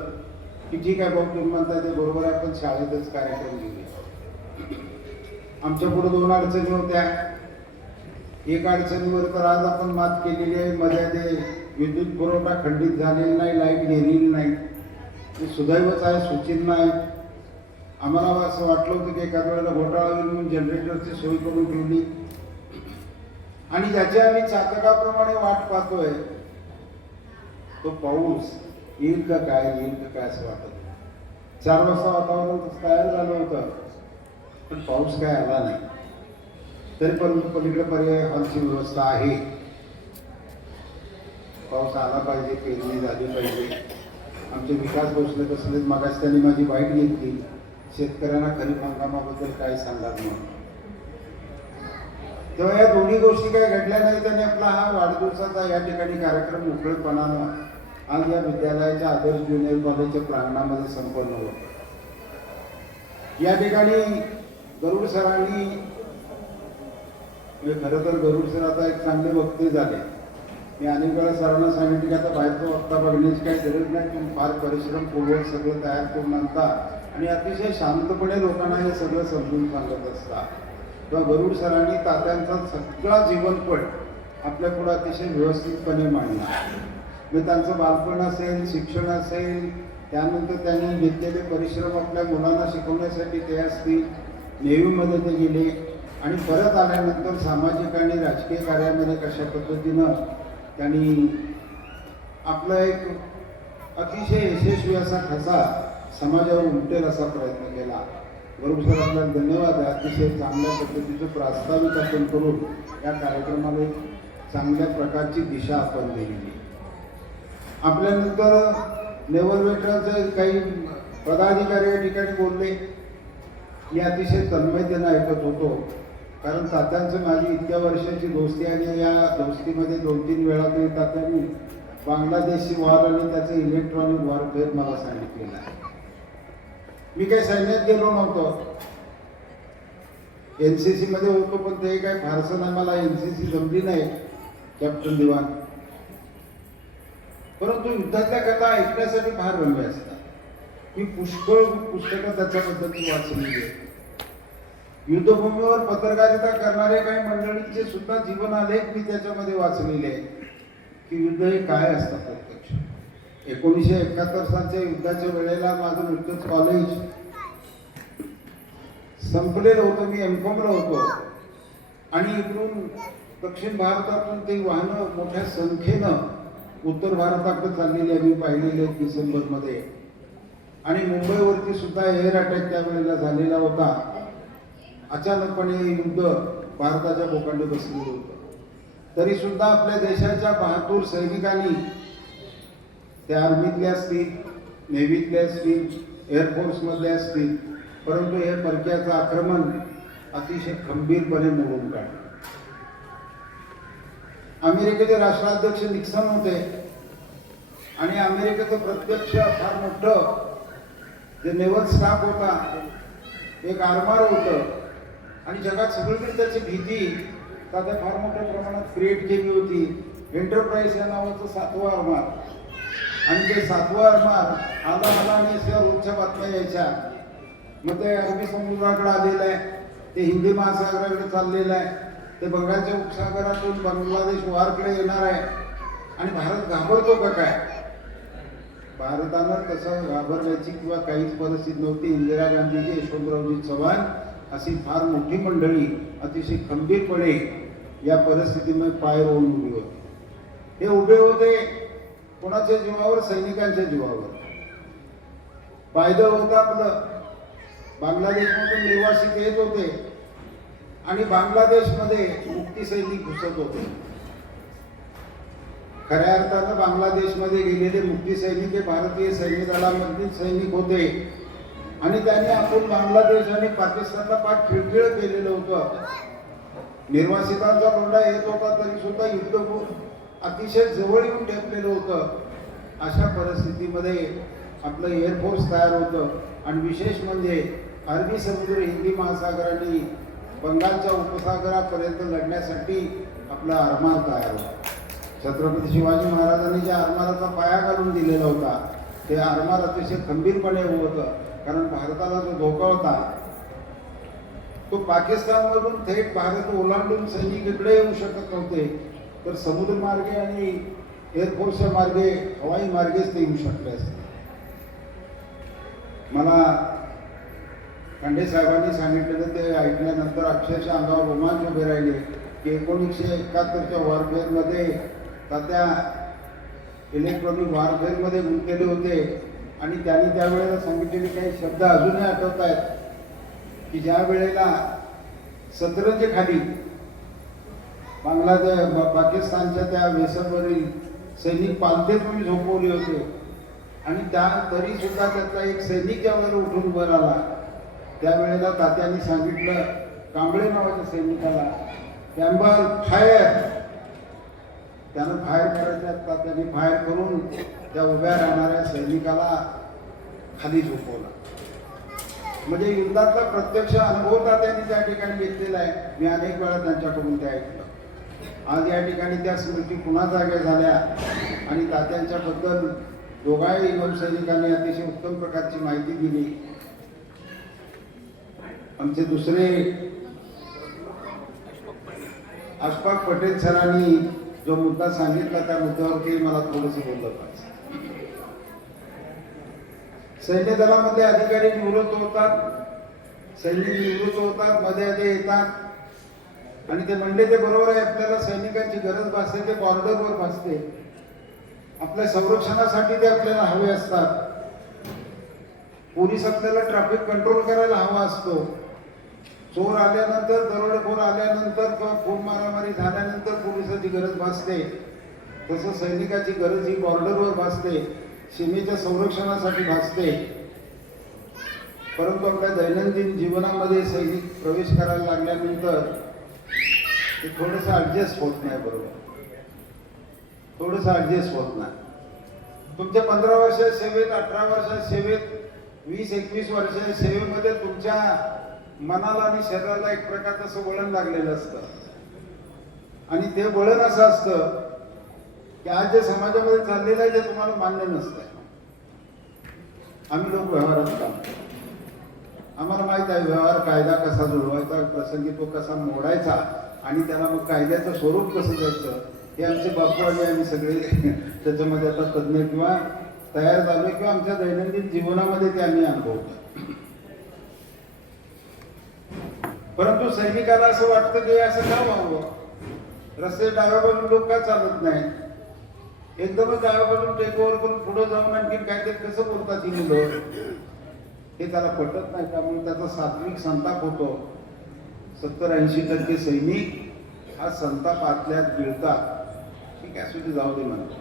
की ठीक आहे भाऊ तुम्ही म्हणता ते बरोबर आहे, आपण शाळेतच कार्यक्रम घेऊया. आमच्या पुढे 2 अडचणी होत्या. एक अडचणीवर तर आज आपण मात केलेली आहे. मध्ये ते विद्युत पुरवठा खंडित झालेला नाही, लाईट गेलेली नाही, ते सुदैवच आहे, सूचिन्ह आहे. आम्हाला असं वाटलं होतं की एखाद्या वेळेला घोटाळा होईल म्हणून जनरेटरची सोय करून ठेवली आणि ज्याची आम्ही चातकाप्रमाणे वाट पाहतोय तो पाऊस येईल का काय असं वाटत. 4 वाजता वातावरण तयार झालं होतं पण पाऊस काय आला नाही. तरी पण पलीकडे पर्याय हॉलची व्यवस्था आहे. पाऊस आला पाहिजे, पेरणी झाली पाहिजे. आमचे विकास भोसले बसलेत, मागास त्यांनी माझी बाईट घेतली शेतकऱ्यांना खरीप हंगामाबद्दल काय सांगणार म्हणून. तेव्हा या दोन्ही गोष्टी काय घडल्या नाही. त्याने आपला हा वाढदिवसाचा या ठिकाणी कार्यक्रम मोकळेपणानं आज या विद्यालयाच्या आदर्श ज्युनियर कॉलेजच्या प्रांगणामध्ये संपन्न होतो. या ठिकाणी गरुड सरांनी, खरं तर गरुड सर आता एक चांगले वक्ते झाले. मी अनेक वेळा सरांना सांगितलं की आता बाहेरचा वक्ता बघण्याची काही गरज नाही, तुम्ही फार परिश्रमपूर्वक सगळं तयार करून आणता आणि अतिशय शांतपणे लोकांना हे सगळं समजून सांगत असतात. तेव्हा गरुड सरांनी तात्यांचा सगळा जीवनपट आपल्या पुढे अतिशय व्यवस्थितपणे मांडला. मग त्यांचं बालपण असेल, शिक्षण असेल, त्यानंतर त्यांनी घेतलेले परिश्रम आपल्या मुलांना शिकवण्यासाठी ते असतील. नेव्हीमध्ये ते गेले आणि परत आल्यानंतर सामाजिक आणि राजकीय कार्यामध्ये कशा पद्धतीनं त्यांनी आपला एक अतिशय यशस्वी असा ठसा समाजावर उमटेल असा प्रयत्न केला. गरुड सर आपल्याला धन्यवाद आहे. अतिशय चांगल्या पद्धतीचं प्रास्ताविक आपण करून या कार्यक्रमाला एक चांगल्या प्रकारची दिशा आपण दिलेली. आपल्यानंतर नेव्हल वेटरन्सचे काही पदाधिकारी या ठिकाणी बोलले. मी अतिशय तन्मयतेनं ऐकत होतो, कारण तात्यांचं माझी इतक्या वर्षाची दोस्ती आणि या दोस्तीमध्ये 2-3 वेळा तरी तात्यांनी बांगलादेशी वॉर आणि त्याचं इलेक्ट्रॉनिक वॉरफेअर मला सांगितलेलं आहे. मी काही सैन्यात गेलो नव्हतो, NCC मध्ये होतो, पण ते काय फारसं नाही, मला NCC जमली नाही कॅप्टन दिवान. परंतु युद्धातल्या कथा ऐकण्यासाठी फार रम्य असतात. मी पुष्कळ पुस्तकं त्याच्याबद्दलची वाचलेली आहे. युद्धभूमीवर पत्रकारिता करणारे काही मंडळींचे सुद्धा जीवन आलेख मी त्याच्यामध्ये वाचलेले आहे की युद्ध हे काय असतं प्रत्यक्ष. 1971 सालच्या युद्धाच्या वेळेला माझं नुकतंच कॉलेज संपलेलं होतं. मी M.Com ला होतो आणि इकडून दक्षिण भारतातून ते वाहनं मोठ्या संख्येनं उत्तर भारताकडे चाललेली आम्ही पाहिलेली आहेत डिसेंबरमध्ये. आणि मुंबईवरती सुद्धा एअर अटॅक त्यावेळेला झालेला होता. अचानकपणे युद्ध भारताच्या बोकांडी बसलेलं होतं. तरी सुद्धा आपल्या देशाच्या बहादूर सैनिकांनी त्या आर्मीतले असतील, नेव्हीतले असतील, एअरफोर्समधले असतील, परंतु हे परक्याचं आक्रमण अतिशय खंबीरपणे मोडून काढलं. अमेरिकेचे राष्ट्राध्यक्ष निक्सन होते आणि अमेरिकेचं प्रत्यक्ष फार मोठं जे नेव्हल स्टाफ होता, एक आरमार होतं आणि जगात सगळीकडे त्याची भीती त्याच्या फार मोठ्या प्रमाणात क्रिएट केली होती. एंटरप्राइज या नावाचं 7वं आरमार, आणि ते 7वं आरमार आला आणि अशा रोजच्या बातम्या यायच्या. मग ते अरबी समुद्राकडे आलेलं आहे, ते हिंदी महासागराकडे चाललेलं आहे, ते बंगालच्या उपसागरातून बांगलादेश वारकडे येणार आहे. आणि भारत घाबरतो का काय? भारतानं तसं घाबरण्याची किंवा काहीच परिस्थिती नव्हती. इंदिरा गांधीजी, यशवंतरावजी चव्हाण अशी फार मोठी मंडळी अतिशय खंबीरपणे या परिस्थितीमध्ये पाय रोवून उभी होती. हे उभे होते कोणाच्या जीवावर? सैनिकांच्या जीवावर. पायदळ होतं आपलं. बांगलादेशमधून निर्वासित येत होते आणि बांगलादेशमध्ये मुक्ती सैनिक घुसत होते. खऱ्या अर्थानं बांगलादेशमध्ये गेलेले मुक्ती सैनिक हे भारतीय सैन्य दलामधील सैनिक होते आणि त्यांनी आपण बांगलादेश आणि पाकिस्तानला पाठ खिळखिळ केलेलं होतं. निर्वासितांचा लोंढा येत होता तरी सुद्धा युद्ध अतिशय जवळ येऊन ठेपलेलं होतं. अशा परिस्थितीमध्ये आपलं एअरफोर्स तयार होतं आणि विशेष म्हणजे अरबी समुद्र, हिंदी महासागराने बंगालच्या उपसागरापर्यंत लढण्यासाठी आपला आरमार तयार होता. छत्रपती शिवाजी महाराजांनी ज्या आरमाराचा पाया घालून दिलेला होता ते आरमार अतिशय खंबीरपणे होतं. कारण भारताला जो धोका होता तो पाकिस्तानमधून थेट भारत ओलांडून सैनिक इकडे येऊ शकत नव्हते, तर समुद्र मार्गे आणि एअरफोर्सच्या मार्गे, हवाई मार्गेच ते येऊ शकले असते. मला खांडे साहेबांनी सांगितलेलं ते ऐकल्यानंतर अक्षरशः अंगावर रोमांच उभे राहिले की 1971च्या वॉरफेअरमध्ये तात्या इलेक्ट्रॉनिक वॉरफेअरमध्ये गुंतलेले होते आणि त्यांनी त्यावेळेला सांगितलेले काही शब्द अजूनही आठवत आहेत की ज्या वेळेला सतरंज खाली पाकिस्तानच्या त्या वेसरवरील सैनिक पालथे तुम्ही झोपवले होते आणि तरी सुद्धा त्यातला एक सैनिक ज्यावेळेला उठून उभं आला त्यावेळेला तात्यांनी सांगितलं कांबळे नावाच्या सैनिकाला, कॅम्बल फायर. त्यानं फायर करायच्या तात्यांनी फायर करून त्या उभ्या राहणाऱ्या सैनिकाला खाली झोपवला. म्हणजे युद्धातला प्रत्यक्ष अनुभव तात्यांनी त्या ठिकाणी घेतलेला आहे. मी अनेक वेळा त्यांच्याकडून ते ऐकलं. आज या ठिकाणी त्या स्मृती पुन्हा जाग्या झाल्या आणि तात्यांच्याबद्दल दोघाही नौसैनिकांनी अतिशय उत्तम प्रकारची माहिती दिली. आमचे दुसरे अशफाक पटेल सरांनी जो मुद्दा सांगितला त्या मुद्द्यावरती मला थोडंसं बोललं पाहिजे. सैन्य दलामध्ये अधिकारी निवृत्त होतात, सैनिक निवृत्त होतात, मध्ये येतात आणि ते म्हणले ते बरोबर आहे. आपल्याला सैनिकांची गरज भासते, ते बॉर्डरवर भासते. आपल्या संरक्षणासाठी ते आपल्याला हवे असतात. पोलीस आपल्याला ट्रॅफिक कंट्रोल करायला हवा असतो. चोर आल्यानंतर, दरोडेखोर आल्यानंतर किंवा खून मारामारी झाल्यानंतर पोलिसाची गरज भासते. तसं सैनिकाची गरज ही बॉर्डरवर भासते, सीमेच्या संरक्षणासाठी भासते. परंतु आपल्या दैनंदिन जीवनामध्ये सैनिक प्रवेश करायला लागल्यानंतर ते थोडंसं ॲडजस्ट होत नाही. बरोबर, थोडंसं ॲडजस्ट होत नाही. तुमच्या 15 वर्षाच्या सेवेत, 18 वर्षाच्या सेवेत, 20-21 वर्षाच्या सेवेमध्ये तुमच्या मनाला आणि शरीराला एक प्रकारचं असं वळण लागलेलं असतं आणि ते वळण असं असतं की आज जे समाजामध्ये चाललेलं आहे ते तुम्हाला मान्य नसतं. आम्ही लोक व्यवहारात काम करतो. आम्हाला माहित आहे व्यवहार कायदा कसा जुळवायचा, प्रसंगी तो कसा मोडायचा आणि त्याला मग कायद्याचं स्वरूप कसं द्यायचं हे आमचे बापू आणि आम्ही सगळे त्याच्यामध्ये आता तज्ज्ञ किंवा तयार झालो किंवा आमच्या दैनंदिन जीवनामध्ये ते आम्ही अनुभवतो. परंतु सैनिकाला असं वाटतं की असं का व्हावं, रस्ते डाव्या बाजून लोक का चालत नाही. एकदमच डाव्यापासून टेक ओव्हर करून पुढे जाऊन आणखी काहीतरी कसं बोलतात ही मुलं, हे त्याला पटत नाही. त्यामुळे त्याचा सात्विक संताप होतो. 70-80% सैनिक हा संताप आतल्यात गिळतात. ठीक आहे, सुद्धा जाऊ दे म्हणतो.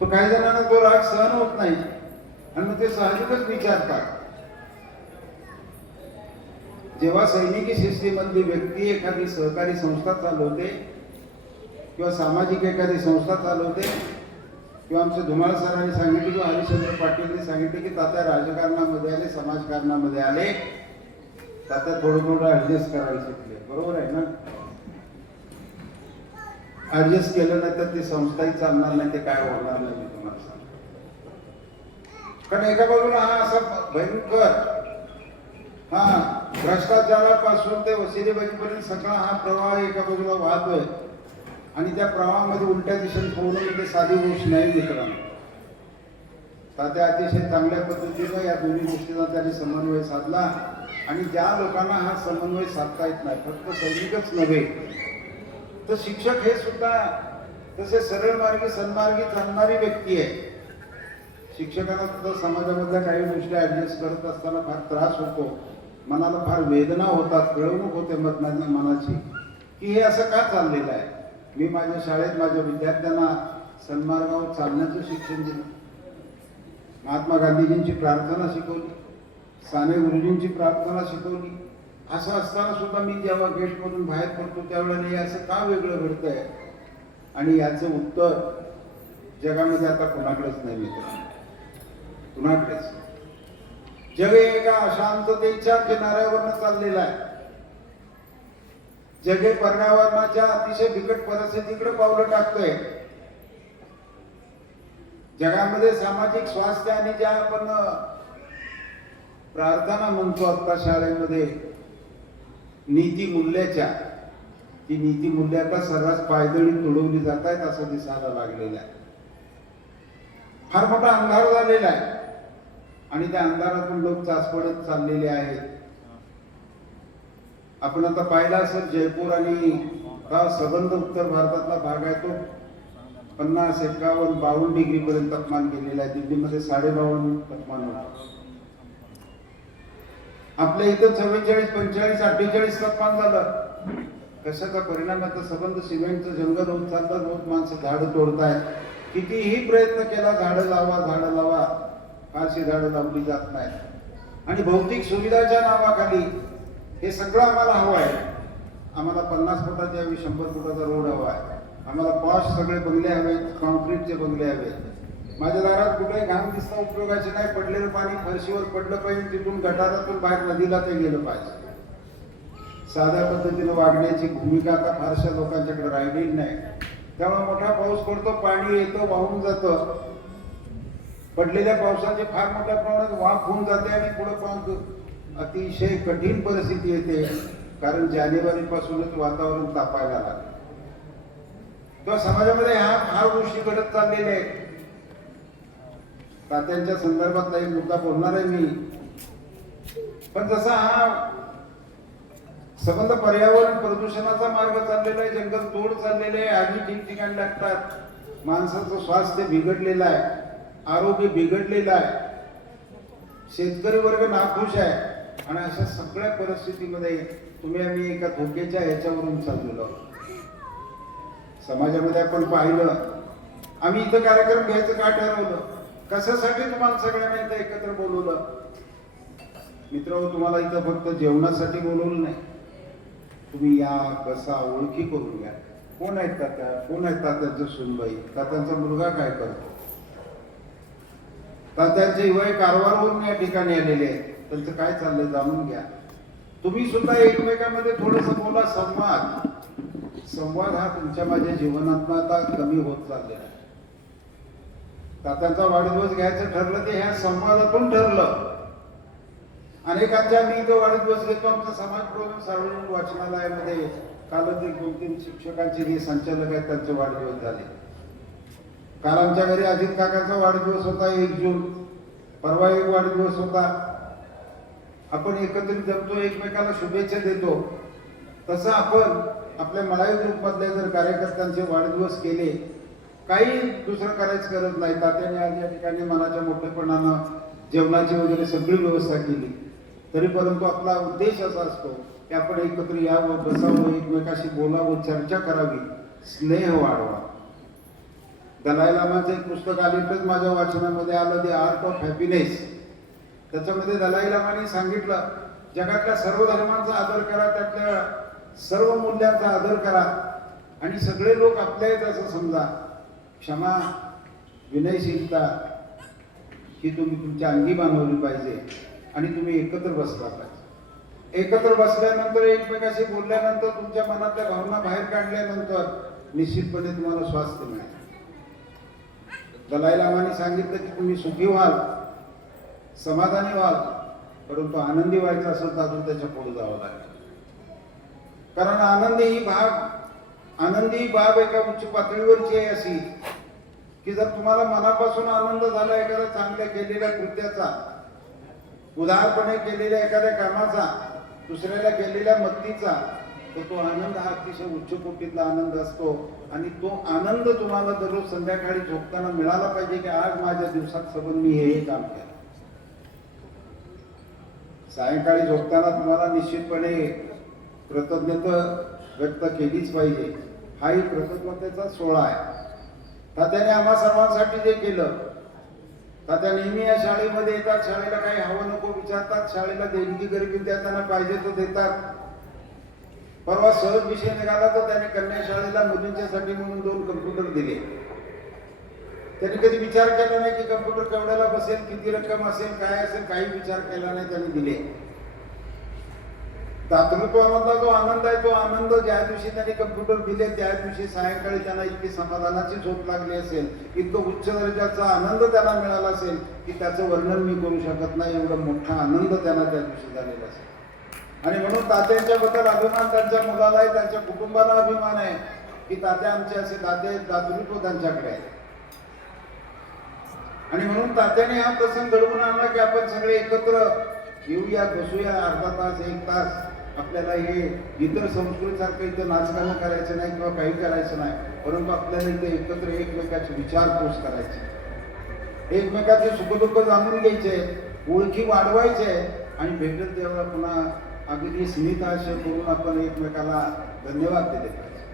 पण काही जणांना तो राग सहन होत नाही आणि मग ते साहजिकच विचारतात. जेव्हा सैनिकी शिस्तीमधली व्यक्ती एखादी सहकारी संस्था चालवते किंवा सामाजिक एखादी संस्था चालवते, किंवा आमच्या धुमाळ सरांनी सांगितले किंवा हरिश्चंद्र पाटीलने सांगितले की तात्या राजकारणामध्ये आले, समाजकारणामध्ये आले, तात्या थोडं ऍडजस्ट करायला शिकले. बरोबर आहे ना? ऍडजस्ट केलं नाही तर ती संस्थाही चालणार नाही, ते काय होणार नाही. मी तुम्हाला सांगतो, कारण एका बाजूला हा असा भयंकर भ्रष्टाचारापासून ते वसिलेबाजीपर्यंत सगळा हा प्रवाह एका बाजूला वाहतोय आणि त्या प्रवाहामध्ये उलट्या दिशेने पोहणं म्हणजे साधी गोष्ट नाही मित्रांनो. तात्या अतिशय चांगल्या पद्धतीनं या दोन्ही गोष्टींचा त्यांनी समन्वय साधला आणि ज्या लोकांना हा समन्वय साधता येत नाही, फक्त सैनिकच नव्हे तर शिक्षक हे सुद्धा तसे सरळ मार्गी सन्मार्गी चालणारी व्यक्ती आहे. शिक्षकांना सुद्धा समाजामधल्या काही गोष्टी ऍडजस्ट करत असताना फार त्रास होतो, मनाला फार वेदना होतात, कळवणूक होते मनाची की हे असं का चाललेलं आहे. मी माझ्या शाळेत माझ्या विद्यार्थ्यांना सन्मार्गावर चालण्याचं शिक्षण दिलं, महात्मा गांधीजींची प्रार्थना शिकवली, साने गुरुजींची प्रार्थना शिकवली. असं असताना सुद्धा मी जेव्हा गेटमधून बाहेर पडतो त्यावेळेला हे असं का वेगळं घडतंय, आणि याचं उत्तर जगामध्ये आता कुणाकडेच नाही मित्रांनो, कुणाकडेच. जग एका अशांततेच्या किनाऱ्यावरनं चाललेलं आहे. जगे पर्यावरणाच्या अतिशय बिकट परिस्थितीकडे पावलं टाकतोय. जगामध्ये सामाजिक स्वास्थ्य आणि ज्या आपण प्रार्थना म्हणतो आता शाळेमध्ये नीती मूल्याच्या, ती नीती मूल्य आता सर्रास पायदळी तुडवली जात आहेत असं दिसायला लागलेलं आहे. फार मोठा अंधार झालेला आहे आणि त्या अंधारातून लोक चाचपडत चाललेले आहेत. आपण आता पाहिला असेल जयपूर आणि हा सबंध उत्तर भारतातला भाग आहे, तो 50, 51, 52 डिग्री पर्यंत तापमान गेलेला आहे. दिल्लीमध्ये 52.5 तापमान होतं. आपल्या इथं 44, 45, 48 तापमान झालं. कशाचा परिणाम आता सबंध सिमेंटचं जंगल होत चाललं, रोज माणसं झाडं तोडतायत. कितीही प्रयत्न केला झाडं लावा, फारशी झाडं लावली जात नाही. आणि भौतिक सुविधाच्या नावाखाली हे सगळं आम्हाला हवं आहे. आम्हाला 50 फुटाच्या 100 फुटाचा रोड हवा आहे. आम्हाला पॉश सगळे बंगले हवेत, कॉन्क्रीटचे बंगले हवेत. माझ्या दारात कुठे घाण दिसता उपयोगाचे नाही, पडलेलं पाणी फरशीवर पडलं पाहिजे, तिथून गटारातून बाहेर नदीला ते गेलं पाहिजे. साध्या पद्धतीनं वागण्याची भूमिका आता फारशा लोकांच्याकडे राहिलेली नाही. त्यामुळे मोठा पाऊस पडतो, पाणी येतं, वाहून जातं. पडलेल्या पावसाची फार मोठ्या प्रमाणात वाफ होऊन जाते आणि पुढे अतिशय कठीण परिस्थिती येते, कारण जानेवारी पासूनच वातावरण तापायला लागलं. तेव्हा समाजामध्ये ह्या फार गोष्टी घडत चाललेल्या आहेत. तात्यांच्या संदर्भातला एक मुद्दा बोलणार आहे मी. पण जसा हा संबंध पर्यावरण प्रदूषणाचा मार्ग चाललेला आहे, जंगल तोड चाललेले आहे, आगी ठिकठिकाणी लागतात, माणसाचं स्वास्थ्य बिघडलेलं आहे, आरोग्य बिघडलेलं आहे, शेतकरी वर्ग नाखुश आहे. आणि अशा सगळ्या परिस्थितीमध्ये तुम्ही आम्ही एका धोक्याच्या ह्याच्यावरून चाललेलो आहोत. समाजामध्ये आपण पाहिलं, आम्ही इथं कार्यक्रम घ्यायचं का ठरवलं, कशासाठी तुम्हाला सगळ्यांना इथं एकत्र बोलवलं. मित्रांनो, तुम्हाला इथं फक्त जेवणासाठी बोलवलं नाही. तुम्ही या, बसा, ओळखी करून घ्या. कोण आहेत तात्या, कोण आहेत तात्यांचं सुनबाई, तात्यांचा मुलगा काय करतो, तात्यांचे वय कारवारवरून या ठिकाणी आलेले आहेत, त्यांचं काय चाललंय जाणून घ्या. तुम्ही सुद्धा एकमेकांमध्ये थोडंसं बोला. संवाद हा तुमच्या माझ्या जीवनात आता कमी होत चाललेला आहे. तात्यांचा वाढदिवस घ्यायचं ठरलं ते ह्या संवादातून ठरलं. अनेकांच्या मी इथं वाढदिवस घेतो. आमचा समाज प्रबोधन सार्वजनिक वाचनालयामध्ये कालच 1-2-3 शिक्षकांचे जे संचालक आहेत त्यांचे वाढदिवस झाले. काल आमच्या घरी अजित काकांचा वाढदिवस होता 1 जून, परवा एक वाढदिवस होता. आपण एकत्रित जमतो, एकमेकाला शुभेच्छा देतो. तसं आपण आपल्या मलाही ग्रुपमधल्या जर कार्यकर्त्यांचे वाढदिवस केले काही दुसरं करायचं गरज नाही. तात्याने आज या ठिकाणी मनाच्या मोठेपणानं जेवणाची वगैरे सगळी व्यवस्था केली. तरी परंतु आपला उद्देश असा असतो की आपण एकत्र यावं, बसावं, एकमेकाशी बोलावं, चर्चा करावी, स्नेह वाढवा. दलाई लामाचं एक पुस्तक आलेच माझ्या वाचनामध्ये आलं, द आर्ट ऑफ हॅपीनेस. त्याच्यामध्ये दलाई लामाने सांगितलं जगातल्या सर्व धर्मांचा आदर करा, त्यातल्या सर्व मूल्यांचा आदर करा आणि सगळे लोक आपले आहेत असं समजा. क्षमा, विनयशीलता ही तुम्ही तुमच्या अंगी बांधवली पाहिजे आणि तुम्ही एकत्र बसला पाहिजे. एकत्र बसल्यानंतर, एकमेकाशी बोलल्यानंतर, तुमच्या मनातल्या भावना बाहेर काढल्यानंतर निश्चितपणे तुम्हाला स्वास्थ्य मिळेल. दलाई लामाने सांगितलं की तुम्ही सुखी व्हाल, समाधानी व्हाल, परंतु आनंदी व्हायचं असेल तर अजून त्याच्या पुढे जावं लागेल. कारण आनंदी बाब एका उच्च पातळीवरची आहे अशी की जर तुम्हाला मनापासून आनंद झाला एखाद्या चांगल्या केलेल्या कृत्याचा, उदारपणे केलेल्या एखाद्या कामाचा, दुसऱ्याला केलेल्या मदतीचा, तर तो आनंद हा अतिशय उच्च कोटीतला आनंद असतो. आणि तो आनंद तुम्हाला दररोज संध्याकाळी झोपताना मिळाला पाहिजे की आज माझ्या दिवसात सबंध मी हे काम केलं. सायंकाळी झोपताना तुम्हाला निश्चितपणे कृतज्ञता व्यक्त केलीच पाहिजे. हाही कृतज्ञतेचा सोहळा आहे. तात्याने आम्हा सर्वांसाठी जे केलं, तात्या नेहमी या शाळेमध्ये येतात, शाळेला काही हवं नको विचारतात, शाळेला देणगी गरिबी त्यांना पाहिजे तो देतात. परवा सहज विषय निघाला तर त्याने कन्या शाळेला मुलींच्यासाठी म्हणून 2 कम्प्युटर दिले. त्यांनी कधी विचार केला नाही की कम्प्युटर केवढ्याला बसेल, किती रक्कम असेल, काय असेल, काही विचार केला नाही, त्यांनी दिले. दातृत्वामधला जो आनंद आहे, तो आनंद ज्या दिवशी त्यांनी कम्प्युटर दिले त्या दिवशी सायंकाळी त्यांना इतकी समाधानाची झोप लागली असेल, इतकं उच्च दर्जाचा आनंद त्यांना मिळाला असेल की त्याचं वर्णन मी करू शकत नाही. एवढा मोठा आनंद त्यांना त्या दिवशी झालेला असेल. आणि म्हणून तात्यांच्याबद्दल अभिमान त्यांच्या मुलाला आहे, त्यांच्या कुटुंबाला अभिमान आहे की तात्या आमचे असे दाते, दातृत्व त्यांच्याकडे आहे. आणि म्हणून तात्याने हा प्रसंग घडवून आणला की आपण सगळे एकत्र येऊया, बसूया, अर्धा तास, 1 तास. आपल्याला हे इतर संस्कृतीसारखं इथं नाचगाणं करायचं नाही किंवा काही करायचं नाही, परंतु आपल्याला इथे एकत्र एकमेकाची विचारपूस करायची, एकमेकाचे सुखदुःख जाणून घ्यायचे, ओळखी वाढवायचे आणि भेटत तेव्हा पुन्हा अगदी स्मितहास्य करून आपण एकमेकाला धन्यवाद दिले पाहिजे.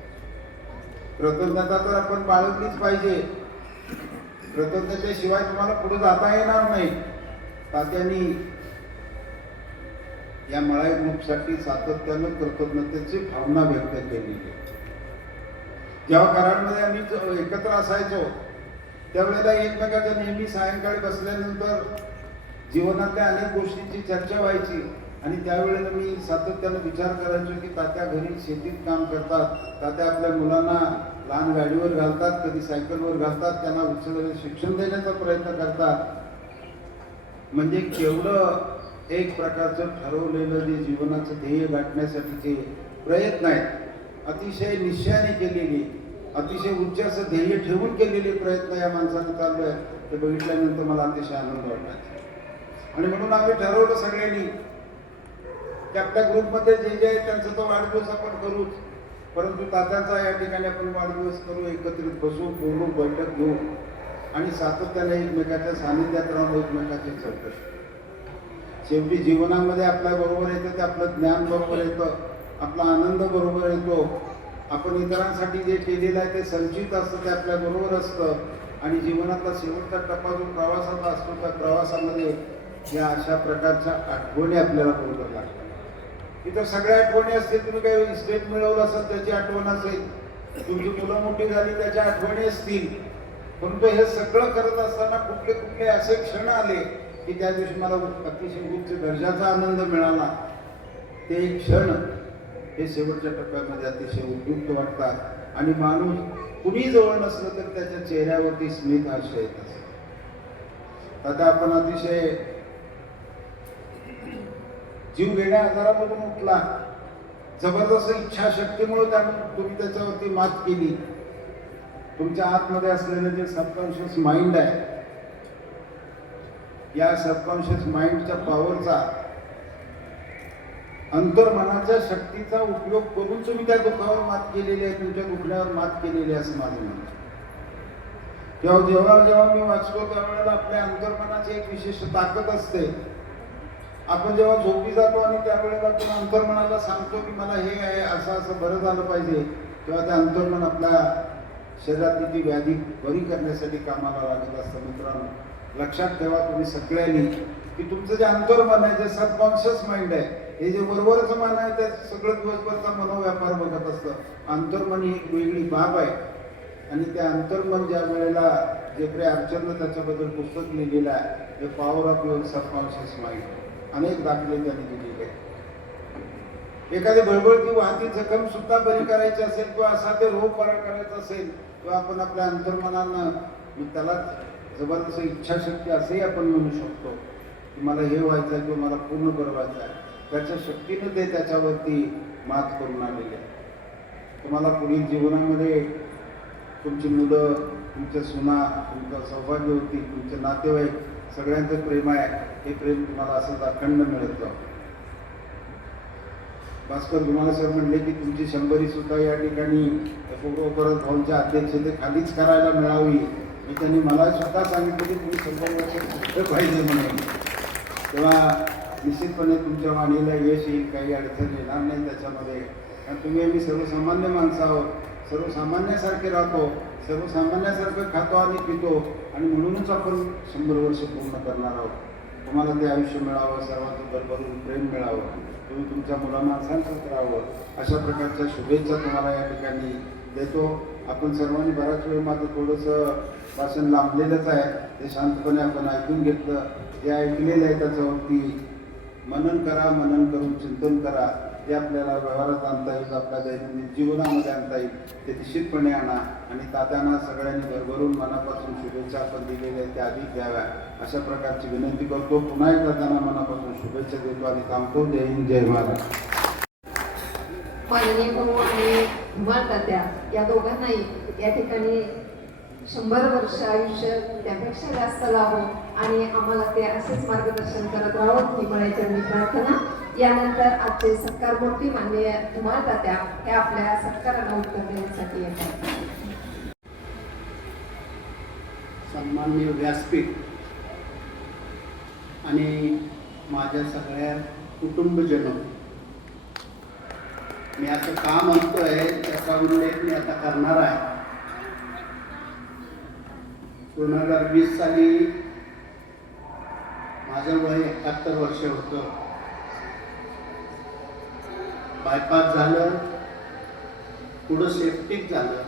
कृतज्ञता तर आपण बाळगलीच पाहिजे. कृतज्ञतेशिवाय तुम्हाला पुढे जाता येणार नाही. तात्यांनी या मळाई ग्रुपसाठी सातत्यानं कृतज्ञतेची भावना व्यक्त केली. जेव्हा कराडमध्ये आम्ही एकत्र असायचो त्यावेळेला एकमेकाच्या नेहमी सायंकाळी बसल्यानंतर जीवनातल्या अनेक गोष्टींची चर्चा व्हायची आणि त्यावेळेला मी सातत्यानं विचार करायचो की तात्या घरी शेतीत काम करतात, तात्या आपल्या मुलांना लहान गाडीवर घालतात, कधी सायकलवर घालतात, त्यांना उच्च शिक्षण देण्याचा प्रयत्न करतात. म्हणजे केवढं एक प्रकारचं ठरवलेलं जे जीवनाचं ध्येय गाठण्यासाठीचे प्रयत्न आहेत, अतिशय निश्चयाने केलेली, अतिशय उच्च असं ध्येय ठेवून केलेले प्रयत्न या माणसाने चालू आहे. ते बघितल्यानंतर मला अतिशय आनंद वाटला. आणि म्हणून आम्ही ठरवलं सगळ्यांनी की आपल्या ग्रुपमध्ये जे जे आहे त्यांचा तो वाढदिवस आपण करूच, परंतु तात्याचा या ठिकाणी आपण वाढदिवस करू, एकत्रित बसू, बोलू, बैठक घेऊ आणि सातत्याने एकमेकाच्या सानिध्यात राहून एकमेकाची चौकशी. शेवटी जीवनामध्ये आपल्या बरोबर येतं ते आपलं ज्ञान बरोबर येतं, आपला आनंद बरोबर येतो, आपण इतरांसाठी जे केलेलं आहे ते संचित असतं, ते आपल्या बरोबर असतं आणि जीवनातला शेवटचा टप्पा जो प्रवासाचा असतो त्या प्रवासामध्ये या अशा प्रकारच्या आठवणी आपल्याला बरोबर लागतात. इतर सगळ्या आठवणी असतील, तुम्ही काही स्टेट मिळवलं असेल त्याची आठवण असेल, तुमची मुलं मोठी झाली त्याच्या आठवणी असतील, परंतु हे सगळं करत असताना कुठले कुठले असे क्षण आले की त्या दिवशी मला अतिशय उच्च दर्जाचा आनंद मिळाला. ते क्षण हे शेवटच्या टप्प्यामध्ये अतिशय उपयुक्त वाटतात आणि माणूस कुणी जवळ नसलं तर त्याच्या चेहऱ्यावरती स्मित हास्य येत असतं. आता आपण अतिशय जीव घेण्या आजारामधून उठला, जबरदस्त इच्छाशक्तीमुळे तुम्ही त्याच्यावरती मात केली. तुमच्या आतमध्ये असलेलं जे सबकॉन्शियस माइंड आहे, या सबकॉन्शियस माइंडच्या पॉवरचा, अंतर्मनाच्या शक्तीचा उपयोग करून तुम्ही त्या दुःखावर मात केलेली आहे, तुमच्या दुखण्यावर मात केलेली आहे असं माझं म्हणणं. किंवा जेव्हा जेव्हा मी वाचतो त्यावेळेला आपल्या अंतर्मनाची एक विशिष्ट ताकद असते. आपण जेव्हा झोपी जातो आणि त्यावेळेला आपण अंतर्मनाला सांगतो की मला हे आहे, असं असं बरं झालं पाहिजे, तेव्हा ते अंतर्मन आपल्या शरीरातली ती व्याधी बरी करण्यासाठी कामाला लागत असतं. मित्रांनो, लक्षात ठेवा तुम्ही सगळ्यांनी की तुमचं जे अंतर्मन आहे, जे सबकॉन्शियस माइंड आहे, हे जे वरवरचं मन आहे, ते सगळं दिवसभरचा मनोव्यापार बघत असतं. अंतर्मन ही एक वेगळी बाब आहे. आणि त्या अंतर्मन ज्या वेळेला जेफ्रे आर्चरनं त्याच्याबद्दल पुस्तक लिहिलेलं आहे, the power of your subconscious mind, अनेक दाखले त्यांनी दिलेले आहेत. एखादी बळबळती वाहती जखम सुद्धा बरी करायची असेल किंवा असाध्य रोग बरा करायचा असेल, किंवा आपण आपल्या अंतर्मनानं त्याला जबरदस्त इच्छाशक्ती असेही आपण म्हणू शकतो की मला हे व्हायचं आहे किंवा मला पूर्ण बरं व्हायचं आहे. त्याच्या शक्तीनं ते त्याच्यावरती मात करून आलेले आहे. तुम्हाला पुढील जीवनामध्ये तुमची मुलं, तुमच्या सुना, तुमचं सौभाग्यवती, तुमचे नातेवाईक सगळ्यांचं प्रेम आहे. हे प्रेम तुम्हाला असंच अखंड मिळत जाऊ. भास्कर धुमाळ सर म्हणले की तुमची 100री सुद्धा या ठिकाणी परत भाऊंच्या अध्यक्षतेखालीच करायला मिळावी. मी त्यांनी मला सुद्धा सांगितलं की तुम्ही 100 वर्ष पाहिजे म्हणून. तेव्हा निश्चितपणे तुमच्या वाणीला यश येईल, काही अडचण येणार नाही त्याच्यामध्ये. कारण तुम्ही आम्ही सर्वसामान्य माणसं आहोत, सर्वसामान्यासारखे राहतो, सर्वसामान्यासारखं खातो आणि पितो, आणि म्हणूनच आपण 100 वर्ष पूर्ण करणार आहोत. तुम्हाला ते आयुष्य मिळावं, सर्वांचं भरभरून प्रेम मिळावं, तुम्ही तुमच्या मुलामाणसांसोबत राहावं, अशा प्रकारच्या शुभेच्छा तुम्हाला या ठिकाणी देतो. आपण सर्वांनी बराच वेळ मात्र थोडंसं भाषण लांबलेलंच आहे, ते शांतपणे आपण ऐकून घेतलं. जे ऐकलेलं आहे त्याच्यावरती मनन करा, मनन करून चिंतन करा. जे आपल्याला व्यवहारात आणता येईल, आपल्या दैनंदिन जीवनामध्ये आणता येईल, ते निश्चितपणे आणा. आणि तात्यांना सगळ्यांनी भरभरून मनापासून शुभेच्छा आपण दिलेल्या आहेत त्या अधिक द्याव्या, अशा प्रकारची विनंती करतो. पुन्हा एकदा त्यांना मनापासून शुभेच्छा देतो आणि थांबतो. जय हिंद, जय महाराष्ट्र. माननीय भाऊ आणि धुमाळ तात्या या दोघांनाही या ठिकाणी 100 वर्ष आयुष्य त्यापेक्षा जास्त लाभो आणि आम्हाला ते असेच मार्गदर्शन करत राहावं ही मनाची प्रार्थना. यानंतर आजचे सत्कारमूर्ती माननीय धुमाळ तात्या हे आपल्या सत्काराला उत्तर देण्यासाठी येतात. सन्माननीय व्यासपीठ आणि माझ्या सगळ्या कुटुंबजन, मी असं का म्हणतोय त्याचा उल्लेख मी आता करणार आहे. 2020 साली माझं वय 71 वर्ष होतं. बायपास झालं, पुढं सेप्टिक झालं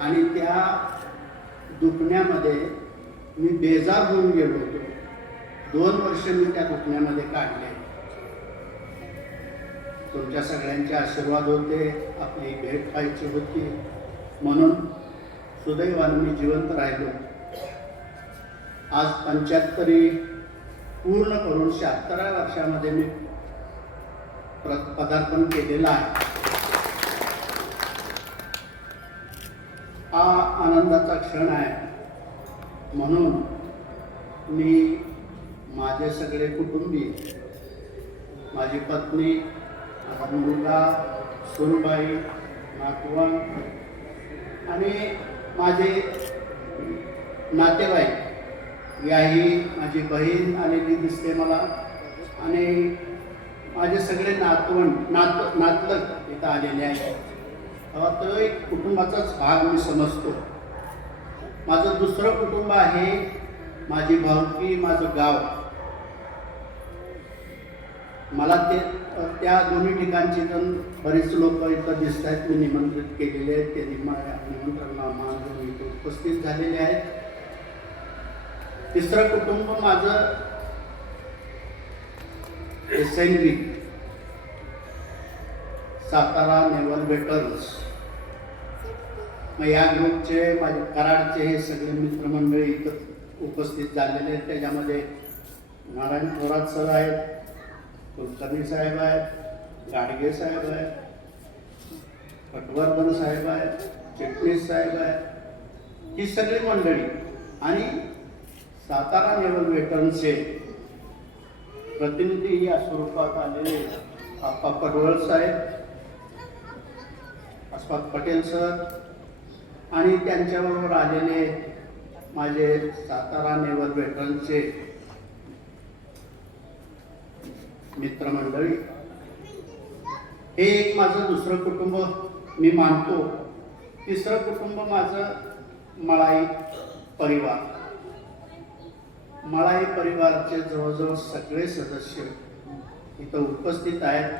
आणि त्या दुखण्यामध्ये मी बेजार होऊन गेलो होतो. 2 वर्ष मी त्या दुखण्यामध्ये काढले. तुमच्या सगळ्यांचे आशीर्वाद होते, आपली भेट व्हायची होती, म्हणून सुदैवाने मी जिवंत राहिलो. आज 75 पूर्ण करून 76व्या वर्षामध्ये मी पदार्पण केलेलं आहे. हा आनंदाचा क्षण आहे. म्हणून मी माझे सगळे कुटुंबीय, माझी पत्नी, माझा मुलगा, सूनबाई, नातवंड आणि माझे नातेवाईक, याही माझी बहीण आलेली दिसते मला, आणि माझे सगळे नातलग इथं आलेले आहेत. तेव्हा तो एक कुटुंबाचाच भाग मी समजतो. माझं दुसरं कुटुंब आहे माझी भावकी, माझं गाव. मला त्या दोन्ही ठिकाणची पण बरीच लोक इथं दिसत आहेत, मी निमंत्रित केलेले आहेत. ते निमंत्रणाला मान देऊन इथे उपस्थित झालेले आहेत. तिसरं कुटुंब माझं SNV, सातारा नेव्हल वेटर्न्स. मग या ग्रुपचे माझे कराडचे हे सगळे मित्रमंडळी इथं उपस्थित झालेले आहेत. त्याच्यामध्ये नारायण थोरात सर आहेत, कुलकर्णी साहेब आहेत, गाडगे साहेब आहेत, पटवर्धन साहेब आहेत, चिटणीस साहेब आहेत, ही सगळी मंडळी. आणि सातारा नेव्हल वेटर्न्सचे प्रतिनिधी या स्वरूपात आलेले आप्पा पडवळ साहेब, अस्फाक पटेल सर, आणि त्यांच्याबरोबर आलेले माझे सातारा नेवल वेटरन्सचे मित्रमंडळी, हे एक माझं दुसरं कुटुंब मी मानतो. तिसरं कुटुंब माझं मळाई परिवार. मळाई परिवाराचे जवळजवळ सगळे सदस्य इथं उपस्थित आहेत.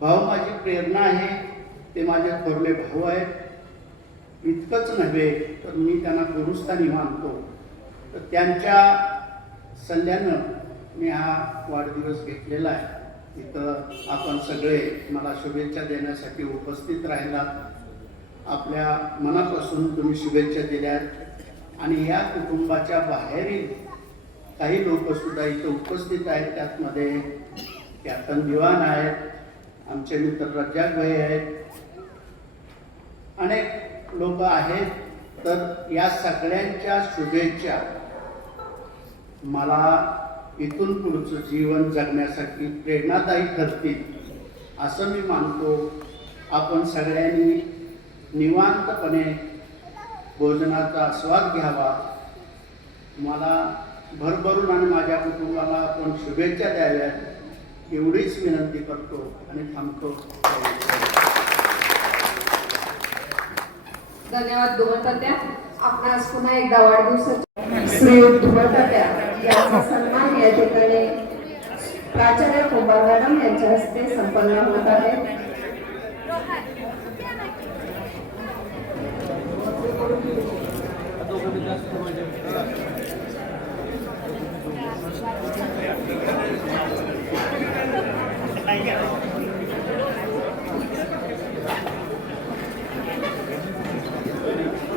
भाऊ माझी प्रेरणा आहे, ते माझे थोरले भाऊ आहेत. इतकंच नव्हे तर मी त्यांना गुरुस्थानी मानतो. तर त्यांच्या सल्ल्यानं मी हा वाढदिवस घेतलेला आहे. इथं आपण सगळे मला शुभेच्छा देण्यासाठी उपस्थित राहिलात. आपल्या मनापासून तुम्ही शुभेच्छा दिल्यात आणि या कुटुंबाच्या बाहेरील काही लोक सुद्धा इथं उपस्थित आहेत. त्यातमध्ये कॅप्टन दिवान आहेत, आमचे मित्र रज्जाक भाई आहेत, अनेक लोक आहेत. तर या सगळ्यांच्या शुभेच्छा मला इथून पुढचं जीवन जगण्यासाठी प्रेरणादायी ठरतील असं मी मानतो. आपण सगळ्यांनी निवांतपणे भोजनाचा आस्वाद घ्यावा. मला भरभरून आणि माझ्या कुटुंबाला आपण शुभेच्छा द्याव्यात एवढीच विनंती करतो आणि थांबतो. धन्यवाद धुमतात्या. आपणास पुन्हा एकदा वाढदिवसाच्या श्री धुमतात्या यांचा सन्मान या ठिकाणी प्राचार्य कुंभार मॅडम यांच्या हस्ते संपन्न होत आहे.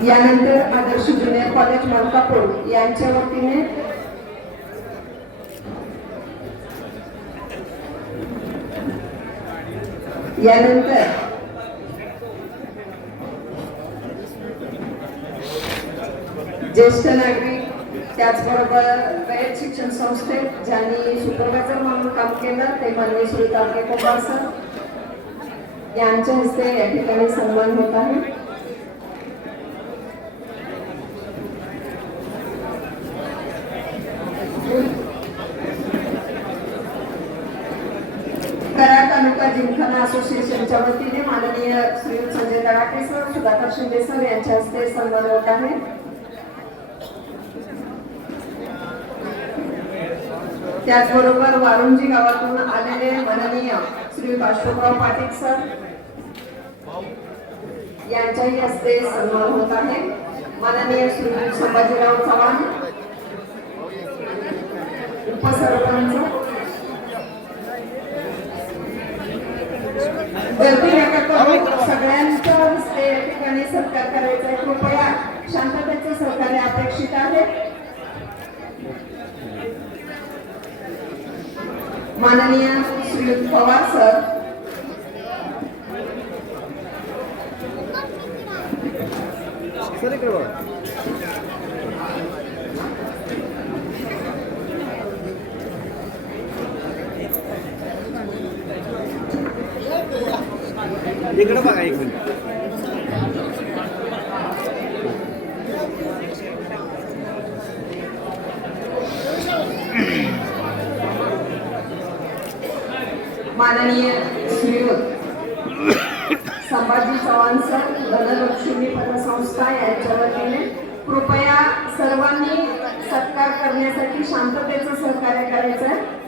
यानंतर आदर्श ज्युनियर कॉलेज मलकापूर यांच्या वतीने ज्येष्ठ नागरिक, त्याचबरोबर रयत शिक्षण संस्थेत ज्यांनी सुपरवायझर म्हणून काम केलं ते माननीय श्री तारके कुंभार सर यांच्या हस्ते या ठिकाणी सन्मान होत आहे. कराड तालुका जिमखाना असोसिएशनच्या वतीने माननीय श्री संजय दडाके सर, सुधाकर शिंदे सर यांच्या हस्ते सन्मान होत आहे. त्याचबरोबर वारुंजी गावातून आलेले माननीय श्री बाष्पराव पाटील सर यांच्याही हस्ते सन्मान होत आहे. माननीय श्री संभाजीराव चव्हाण उपसरपंच, गर्दी नका करू, सगळ्यांच्या हस्ते या ठिकाणी सत्कार करायचा आहे. कृपया शांततेचे सहकार्य अपेक्षित आहे. माननीय श्री पवार सर इकडे बघा एक मिनिट. माननीय श्रीयुत संभाजी चव्हाण सर, धनलक्ष्मी पतसंस्था यांच्या वतीने कृपया सर्वांनी सत्कार करण्यासाठी शांततेचं सहकार्य करायचं आहे.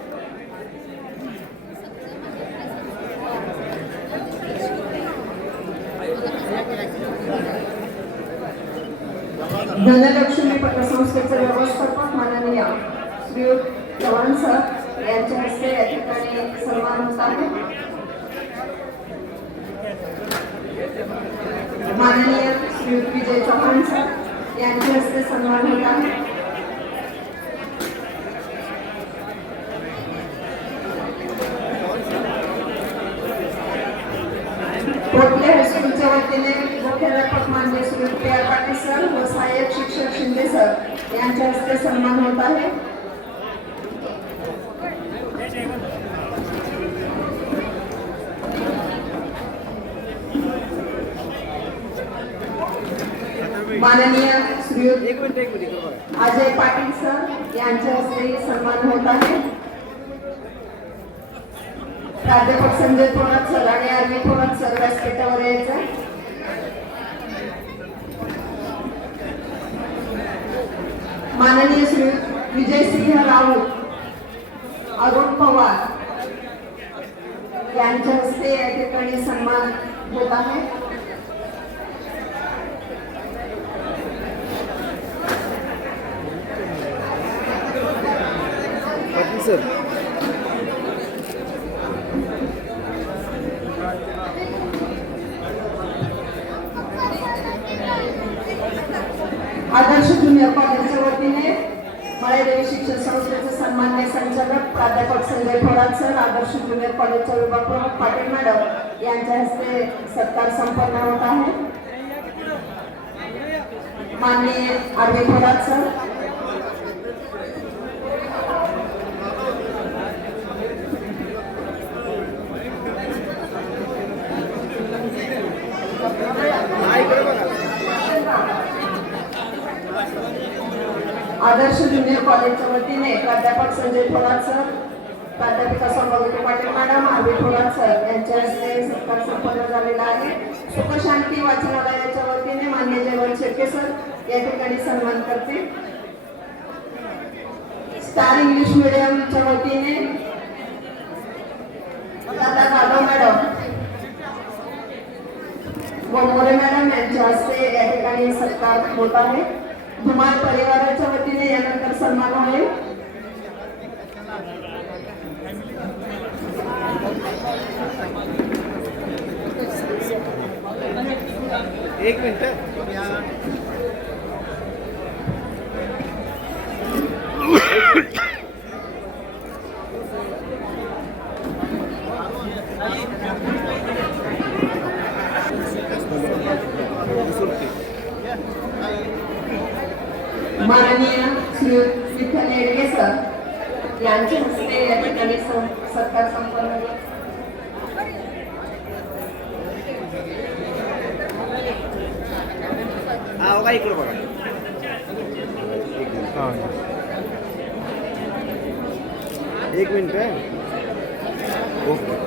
धनलक्ष्मी पतसंस्थेचे व्यवस्थापक माननीय श्रीयुत चव्हाण सर यांच्या हस्ते या ठिकाणी सन्मान होत आहे. माननीय श्रीयुत विजय चव्हाण सर यांच्या हस्ते सन्मान होत आहे. कोटले हायस्कूलच्या वतीने मुख्याध्यापक माननीय श्री पी.आर. पाटील सर व सहाय्यक शिक्षक शिंदे सर यांच्या हस्ते सन्मान होत आहे. माननीय श्री एक मिनिट इकडं बघा. अजय पाटील सर यांच्या हस्ते सन्मान होत आहे. प्राध्यापक संजय थोरात सर आणि आरवी थोरात सर व्यासपीठावर यायचं. माननीय श्री विजयसिंह राऊत, अरुण पवार यांच्या हस्ते या ठिकाणी सन्मान होत आहे. पाटील सर. आदर्श ज्युनियर कॉलेजच्या वतीने मळेदेवी शिक्षण संस्थेचे सन्मान्य संचालक प्राध्यापक संजय थोरात सर, आदर्श ज्युनियर कॉलेजच्या विभाग प्रमुख पाटील मॅडम यांच्या हस्ते सत्कार संपन्न होत आहे. माननीय आरवी थोरात सर, हा इकडे बघा. आदर्श ज्युनियर कॉलेजच्या वतीने प्राध्यापक संजय थोरात सर, प्राध्यापिका संभावती पाटील मॅडम, आरवी थोरात सर यांच्या हस्ते सत्कार संपन्न झालेला आहे. सुखशांती वाचनालयाच्या वतीने मान्य जयवंत शेट्टे सर या ठिकाणी सन्मान करते. स्टार इंग्लिश मीडियमच्या वतीने लता जाधव मॅडम व मोरे मॅडम यांच्या हस्ते या ठिकाणी सत्कार होत आहे. धुमाळ परिवाराच्या वतीने यानंतर सन्मान होईल. एक मिनिट. माननीय श्री विठ्ठल येडगे सर यांच्या हस्ते या ठिकाणी सत्कार संपन्न होईल. हा बघा इकडे बघा. एक मिनिट. ओके.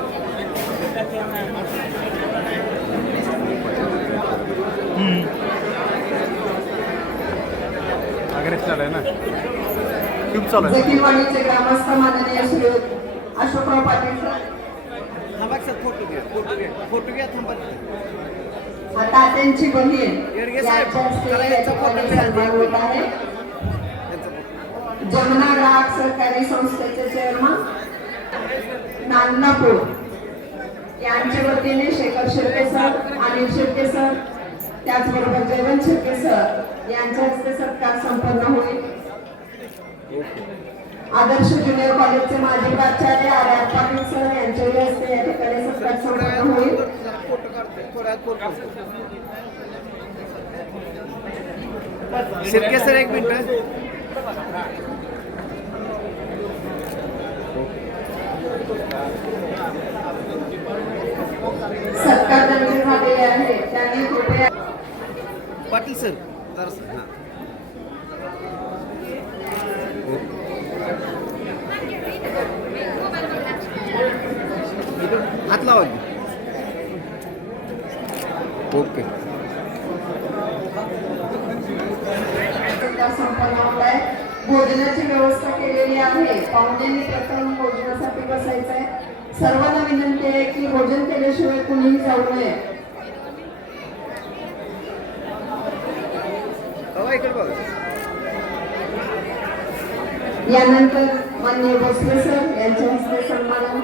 चालू आहे ना, खूप चालू आहे. जकीरवाडीचे ग्रामस्थ माननीय श्री अशोकराव पाटील सर, थांबा सर. फोटो घ्या. फोटो घ्या. थांबा. तात्यांची बहीण येडगे साहेब, यांच्या हस्ते चला या यांचा ठिकाणी फोटो घ्या. सन्मान होत आहे. यांचा फोटो. जमुना ग्राहक सहकारी संस्थेचे चेअरमन नांदनापूर यांच्या वतीने शेखर शेट्टे सर, अनिल शेट्टे सर, त्याचबरोबर जयवंत शेट्टे सर यांच्या हस्ते सत्कार संपन्न होईल. आदर्श ज्युनियर कॉलेजचे माजी प्राचार्य आर पाटील सर यांच्या हस्ते या ठिकाणी सत्कार संपन्न होईल. फोटो काढते. थोडा फोटो. शिर्के सर एक मिनिट. सत्कार त्यांचे झालेले आहे. त्यांनी कृपया पाटील सर जरा. हां. हात लावा. ओके. सत्कार संपन्न होत आहे. भोजनाची व्यवस्था केलेली आहे. पाहुण्यांनी प्रथम भोजनासाठी बसायचं आहे. सर्वांना विनंती आहे की भोजन केल्याशिवाय कुणीही जाऊ नये. हवा इकडे बघा. यानंतर माननीय भोसले सर यांच्या हस्ते सन्मान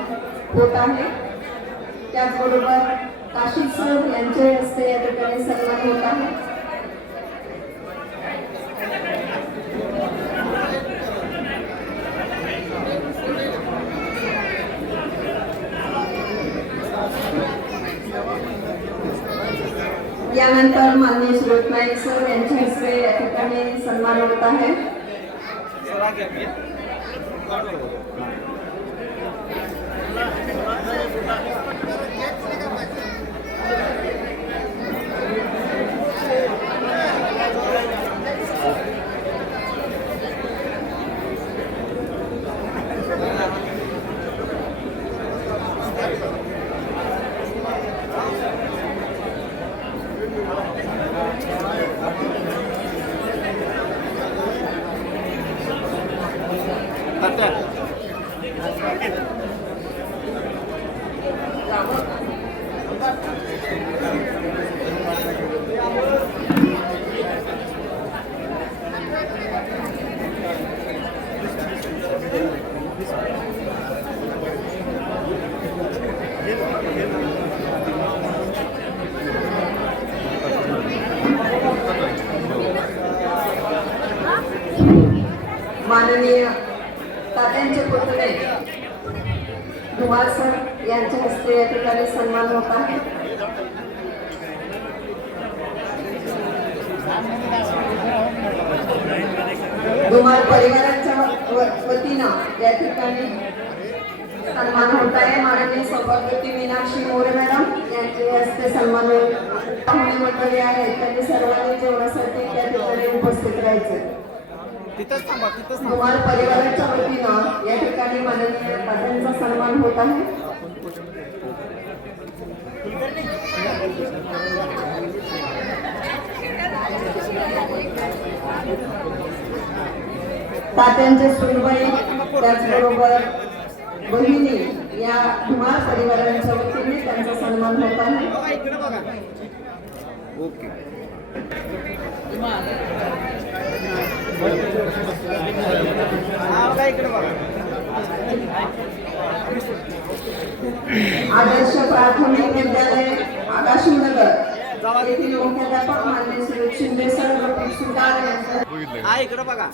होत आहे. त्याचबरोबर काशी सर यांच्या हस्ते या ठिकाणी सन्मान होत आहे. यानंतर माननीय सुरेश नाईक सर यांच्या हस्ते या ठिकाणी सन्मान होत आहे. माननीय तात्यांचे पुतळे धुमाळ सर यांच्या हस्ते या ठिकाणी सन्मान होत आहे. धुमाळ परिवाराच्या वतीनं या ठिकाणी सन्मान होत आहे. माननीय सभापती मीनाक्षी मोरे मॅडम यांच्या हस्ते सन्मान पाहुणे मंडळी आहेत, त्यांनी सर्वांनी जेवणासाठी त्या ठिकाणी उपस्थित राहायचे. तिथंच थांबा तिथंच थांबा. कुमार परिवाराच्या वतीनं या ठिकाणी माननीय तात्यांचा सन्मान होत आहे. तात्यांचे सुनबाई त्याचबरोबर बहिणी या कुमार परिवारांच्या वतीने त्यांचा सन्मान होत आहे. बघा इकडे बघा. ओके. हा बघा इकडे बघा. आदर्श प्राथमिक विद्यालय आकाशनगर येथील मुख्याध्यापक मान्य श्री शिंदे सर व सुतार यांचा हा इकडे बघा.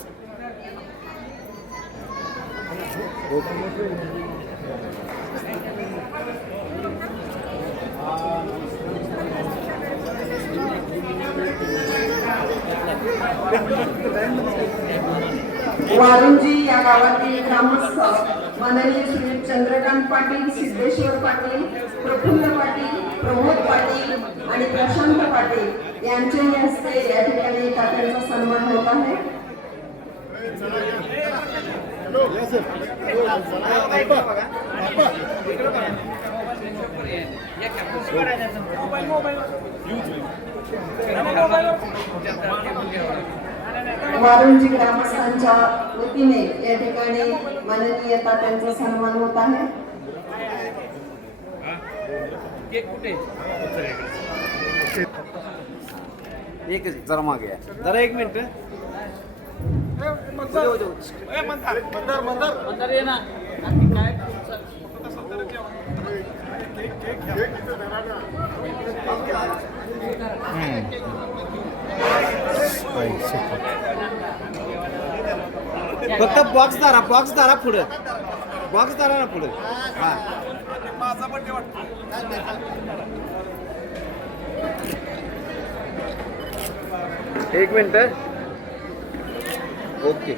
वारुंजी या गावातील ग्रामस्थ माननीय श्री चंद्रकांत पाटील, सिद्धेश्वर पाटील, प्रफुल्ल पाटील, प्रमोद पाटील आणि प्रशांत पाटील यांच्या हस्ते या ठिकाणी तात्यांचा सन्मान होत आहे. वारुंजी ग्रामस्थांच्या वतीने या ठिकाणी माननीय तात्यांचा सन्मान होत आहे. एक जरा मागे या. जरा एक मिनिट. फक्त बॉक्स दारा पुढे बॉक्स दारा ना पुढे. हा एक मिनिट. ओके.